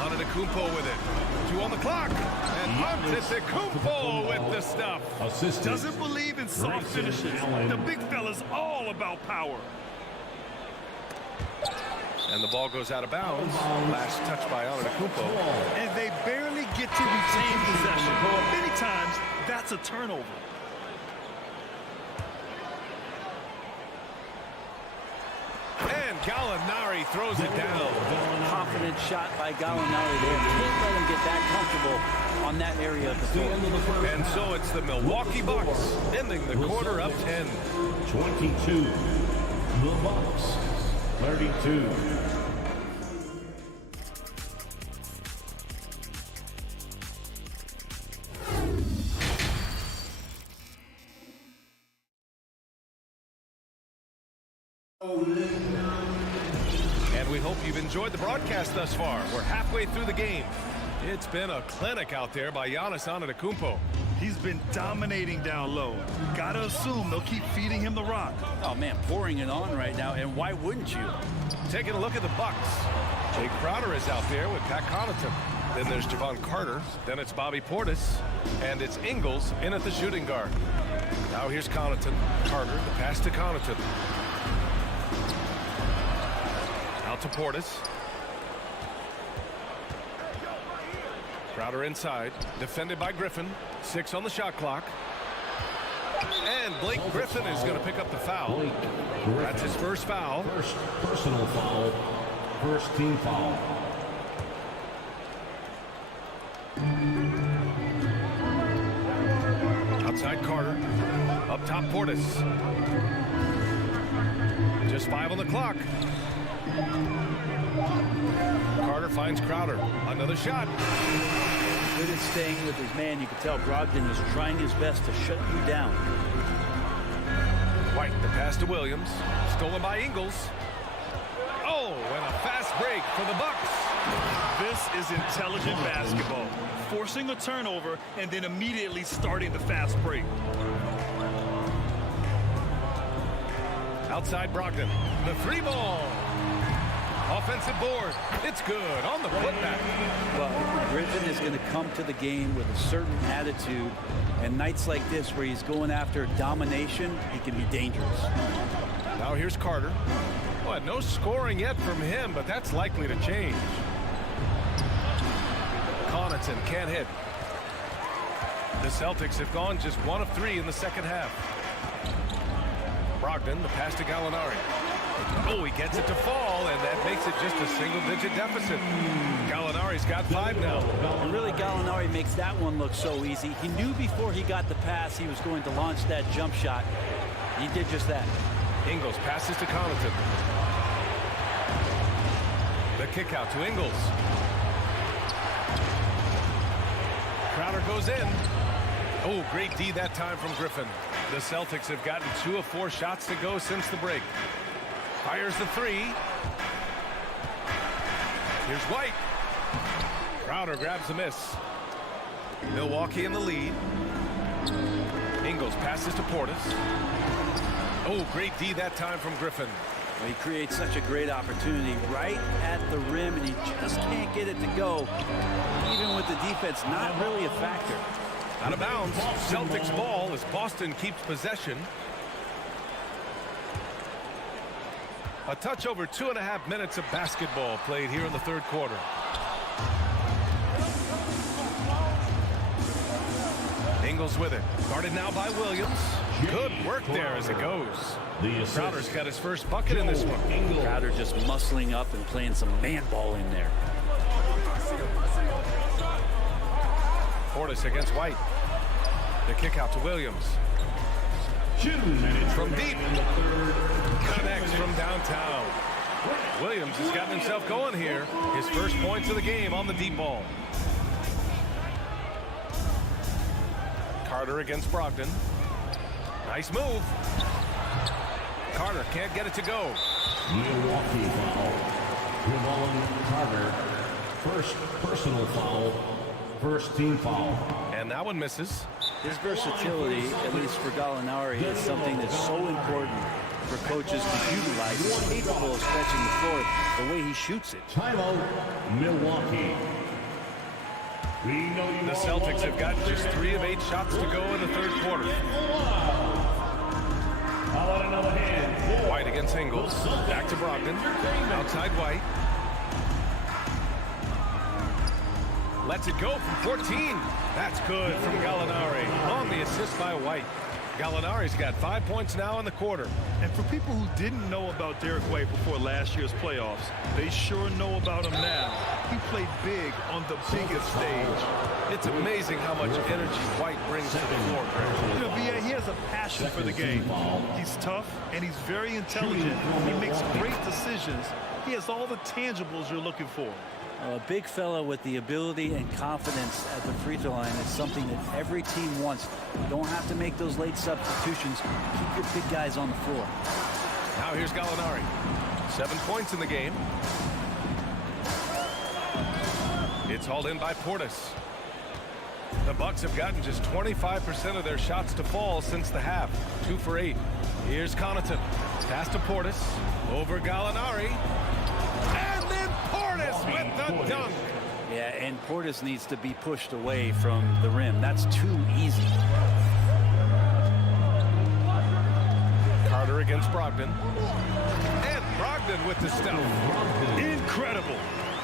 Antetokounmpo with it. 2 on the clock. And Antetokounmpo with the stuff. Doesn't believe in soft finishes. The big fella's all about power. And the ball goes out of bounds. Last touch by Antetokounmpo. And they barely get to retain possession. Many times, that's a turnover. And Gallinari throws it down. Confident shot by Gallinari there. Can't let him get that comfortable on that area of the floor. And so it's the Milwaukee Bucks ending the quarter up 10. 22. The Bucks. 32. And we hope you've enjoyed the broadcast thus far. We're halfway through the game. It's been a clinic out there by Giannis Antetokounmpo. He's been dominating down low. Gotta assume they'll keep feeding him the rock. Oh, man, pouring it on right now, and why wouldn't you? Taking a look at the Bucks. Jake Crowder is out there with Pat Connaughton. Then there's Javon Carter. Then it's Bobby Portis. And it's Ingles in at the shooting guard. Now here's Connaughton. Carter, the pass to Connaughton. Out to Portis. Crowder inside, defended by Griffin. 6 on the shot clock. And Blake Griffin is going to pick up the foul. That's his first foul. First personal foul. First team foul. Carter. Up top, Portis. Just 5 on the clock. Carter finds Crowder. Another shot. Good at staying with his man. You can tell Brogdon is trying his best to shut you down. White, the pass to Williams. Stolen by Ingles. Oh, and a fast break for the Bucks. This is intelligent basketball. Forcing a turnover and then immediately starting the fast break. Outside Brogdon. The 3 ball. Offensive board. It's good on the putback. Well, Griffin is going to come to the game with a certain attitude. And nights like this where he's going after domination, he can be dangerous. Now here's Carter. Well, no scoring yet from him, but that's likely to change. Connaughton can't hit. The Celtics have gone just 1 of 3 in the second half. Brogdon, the pass to Gallinari. Oh, he gets it to fall, and that makes it just a single-digit deficit. Gallinari's got 5 now. And really, Gallinari makes that one look so easy. He knew before he got the pass he was going to launch that jump shot. He did just that. Ingles passes to Connaughton. The kick out to Ingles. Crowder goes in. Oh, great D that time from Griffin. The Celtics have gotten 2 of 4 shots to go since the break. Fires the 3. Here's White. Crowder grabs the miss. Milwaukee in the lead. Ingles passes to Portis. Oh, great D that time from Griffin. Well, he creates such a great opportunity right at the rim, and he just can't get it to go. Even with the defense not really a factor. Out of bounds. Celtics ball as Boston keeps possession. A touch over 2.5 minutes of basketball played here in the third quarter. Ingles with it. Guarded now by Williams. Good work there as it goes. Crowder's got his first bucket in this one. Crowder just muscling up and playing some man ball in there. Portis against White. The kick out to Williams. From deep. Connects from downtown. Williams has gotten himself going here. His first points of the game on the deep ball. Carter against Brogdon. Nice move. Carter can't get it to go. Milwaukee foul. Javon Carter. First personal foul. First team foul. And that one misses. His versatility, at least for Gallinari, is something that's so important for coaches to utilize. He's capable of stretching the floor the way he shoots it. Timeout, Milwaukee. The Celtics have got just 3 of 8 shots to go in the third quarter. White against Ingles. Back to Brogdon. Outside White. Lets it go from 14. That's good from Gallinari on the assist by White. Gallinari's got 5 points now in the quarter. And for people who didn't know about Derek White before last year's playoffs, they sure know about him now. He played big on the biggest stage. It's amazing how much energy White brings to the floor. You know, VA, he has a passion for the game. He's tough and he's very intelligent. He makes great decisions. He has all the tangibles you're looking for. A big fella with the ability and confidence at the free throw line is something that every team wants. You don't have to make those late substitutions. Keep your big guys on the floor. Now here's Gallinari. 7 points in the game. It's hauled in by Portis. The Bucks have gotten just 25% of their shots to fall since the half. 2 for 8. Here's Connaughton. Pass to Portis. Over Gallinari. And then Portis with the dunk. Yeah, and Portis needs to be pushed away from the rim. That's too easy. Carter against Brogdon. And Brogdon with the stuff. Incredible.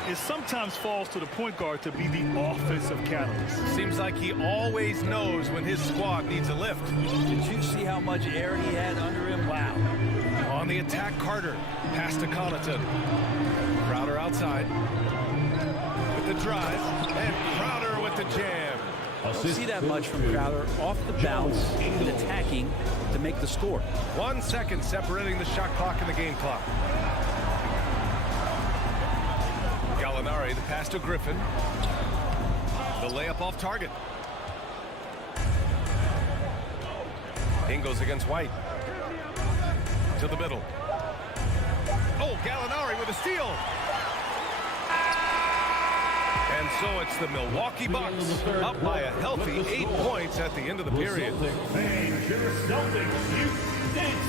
It sometimes falls to the point guard to be the offensive catalyst. Seems like he always knows when his squad needs a lift. Did you see how much air he had under him? Wow. On the attack, Carter. Pass to Connaughton. Crowder outside. With the drive. And Crowder with the jam. Don't see that much from Crowder. Off the bounce and attacking to make the score. 1 second separating the shot clock and the game clock. Gallinari, the pass to Griffin. The layup off target. Ingles against White. To the middle. Oh, Gallinari with a steal. And so it's the Milwaukee Bucks up by a healthy 8 points at the end of the period.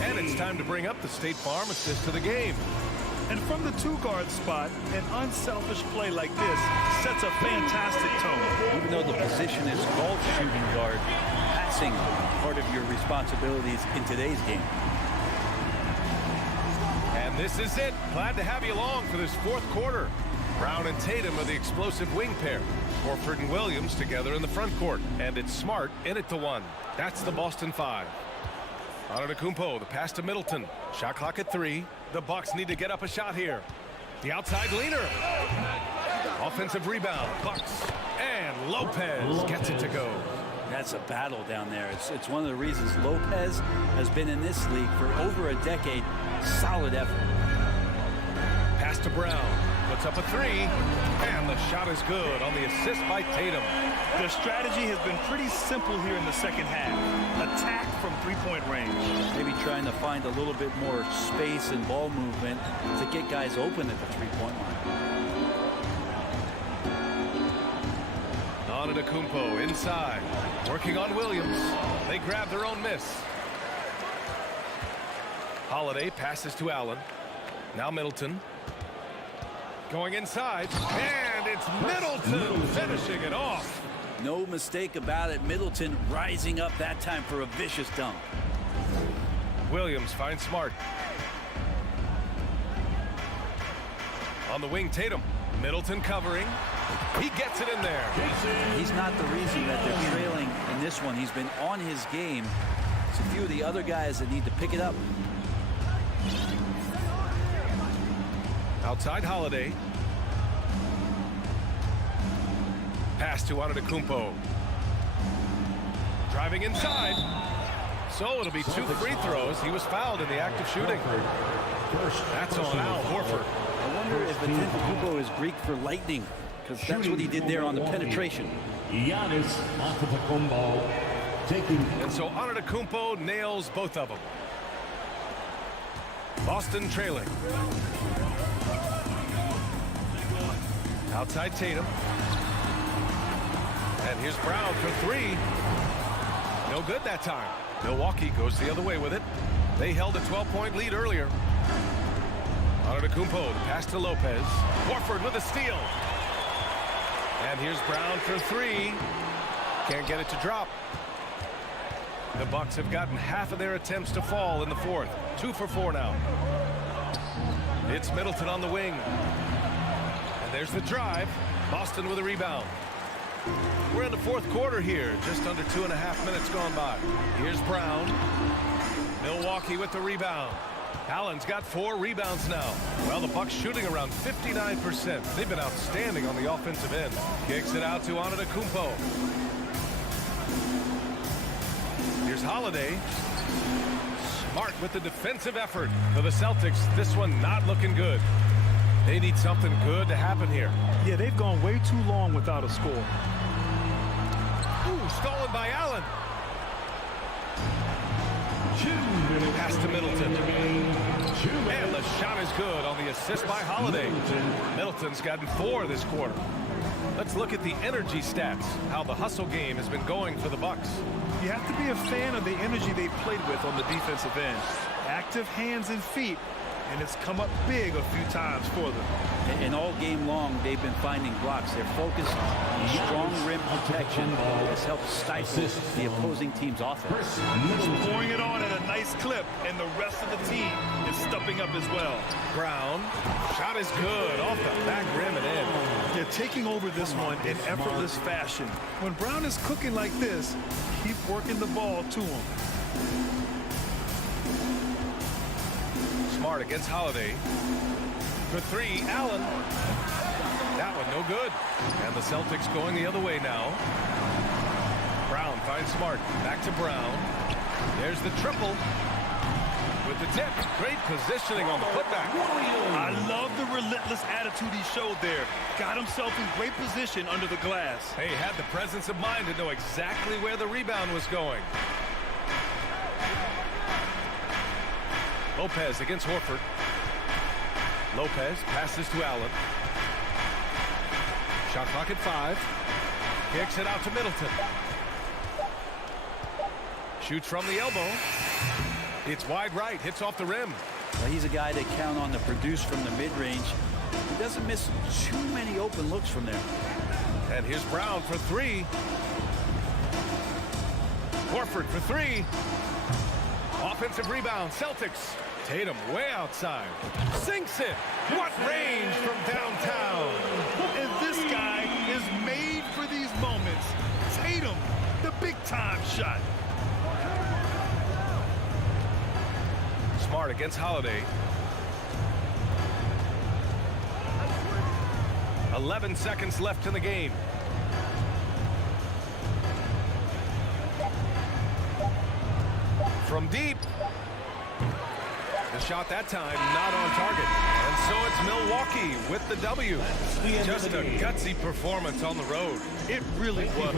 And it's time to bring up the State Farm assist to the game. And from the two-guard spot, an unselfish play like this sets a fantastic tone. Even though the position is called shooting guard, passing part of your responsibilities in today's game. And this is it. Glad to have you along for this fourth quarter. Brown and Tatum are the explosive wing pair. Horford and Williams together in the front court. And it's Smart in it to 1. That's the Boston 5. Antetokounmpo, the pass to Middleton. Shot clock at 3. The Bucks need to get up a shot here. The outside leaner. Offensive rebound. Bucks. And Lopez gets it to go. That's a battle down there. It's one of the reasons Lopez has been in this league for over a decade. Solid effort. Pass to Brown. Puts up a 3. And the shot is good on the assist by Tatum. Their strategy has been pretty simple here in the second half. Attack from three-point range. Maybe trying to find a little bit more space and ball movement to get guys open at the three-point line. Antetokounmpo inside. Working on Williams. They grab their own miss. Holiday passes to Allen. Now Middleton. Going inside. And it's Middleton finishing it off. No mistake about it. Middleton rising up that time for a vicious dunk. Williams finds Smart. On the wing, Tatum. Middleton covering. He gets it in there. He's not the reason that they're trailing in this one. He's been on his game. It's a few of the other guys that need to pick it up. Outside Holiday. Pass to Antetokounmpo. Driving inside. So it'll be 2 free throws. He was fouled in the act of shooting. That's on Al Horford. I wonder if Antetokounmpo is Greek for lightning, because that's what he did there on the penetration. And so Antetokounmpo nails both of them. Boston trailing. Outside Tatum. And here's Brown for 3. No good that time. Milwaukee goes the other way with it. They held a 12-point lead earlier. Antetokounmpo, the pass to Lopez. Horford with a steal. And here's Brown for 3. Can't get it to drop. The Bucks have gotten half of their attempts to fall in the fourth. 2 for 4 now. It's Middleton on the wing. And there's the drive. Boston with a rebound. We're in the fourth quarter here. Just under 2.5 minutes gone by. Here's Brown. Milwaukee with the rebound. Allen's got 4 rebounds now. Well, the Bucks shooting around 59%. They've been outstanding on the offensive end. Kicks it out to Antetokounmpo. Here's Holiday. Smart with the defensive effort for the Celtics. This one not looking good. They need something good to happen here. Yeah, they've gone way too long without a score. Ooh, stolen by Allen. Pass to Middleton. And the shot is good on the assist by Holiday. Middleton's gotten 4 this quarter. Let's look at the energy stats, how the hustle game has been going for the Bucks. You have to be a fan of the energy they've played with on the defensive end. Active hands and feet, and it's come up big a few times for them. And all game long, they've been finding blocks. They're focused on strong rim protection has helped stifle the opposing team's offense. He's pouring it on at a nice clip, and the rest of the team is stepping up as well. Brown, shot is good off the back rim and in. They're taking over this one in effortless fashion. When Brown is cooking like this, keep working the ball to him. Smart against Holiday. For 3, Allen. That one no good. And the Celtics going the other way now. Brown finds Smart. Back to Brown. There's the triple. With the tip. Great positioning on the putback. I love the relentless attitude he showed there. Got himself in great position under the glass. He had the presence of mind to know exactly where the rebound was going. Lopez against Horford. Lopez passes to Allen. Shot clock at 5. Kicks it out to Middleton. Shoots from the elbow. It's wide right. Hits off the rim. Well, he's a guy they count on to produce from the mid-range. He doesn't miss too many open looks from there. And here's Brown for 3. Horford for 3. Offensive rebound. Celtics. Tatum way outside. Sinks it. What range from downtown. And this guy is made for these moments. Tatum, the big-time shot. Smart against Holiday. 11 seconds left in the game. From deep. The shot that time not on target. And so it's Milwaukee with the W. Just a gutsy performance on the road. It really was.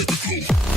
Let's go.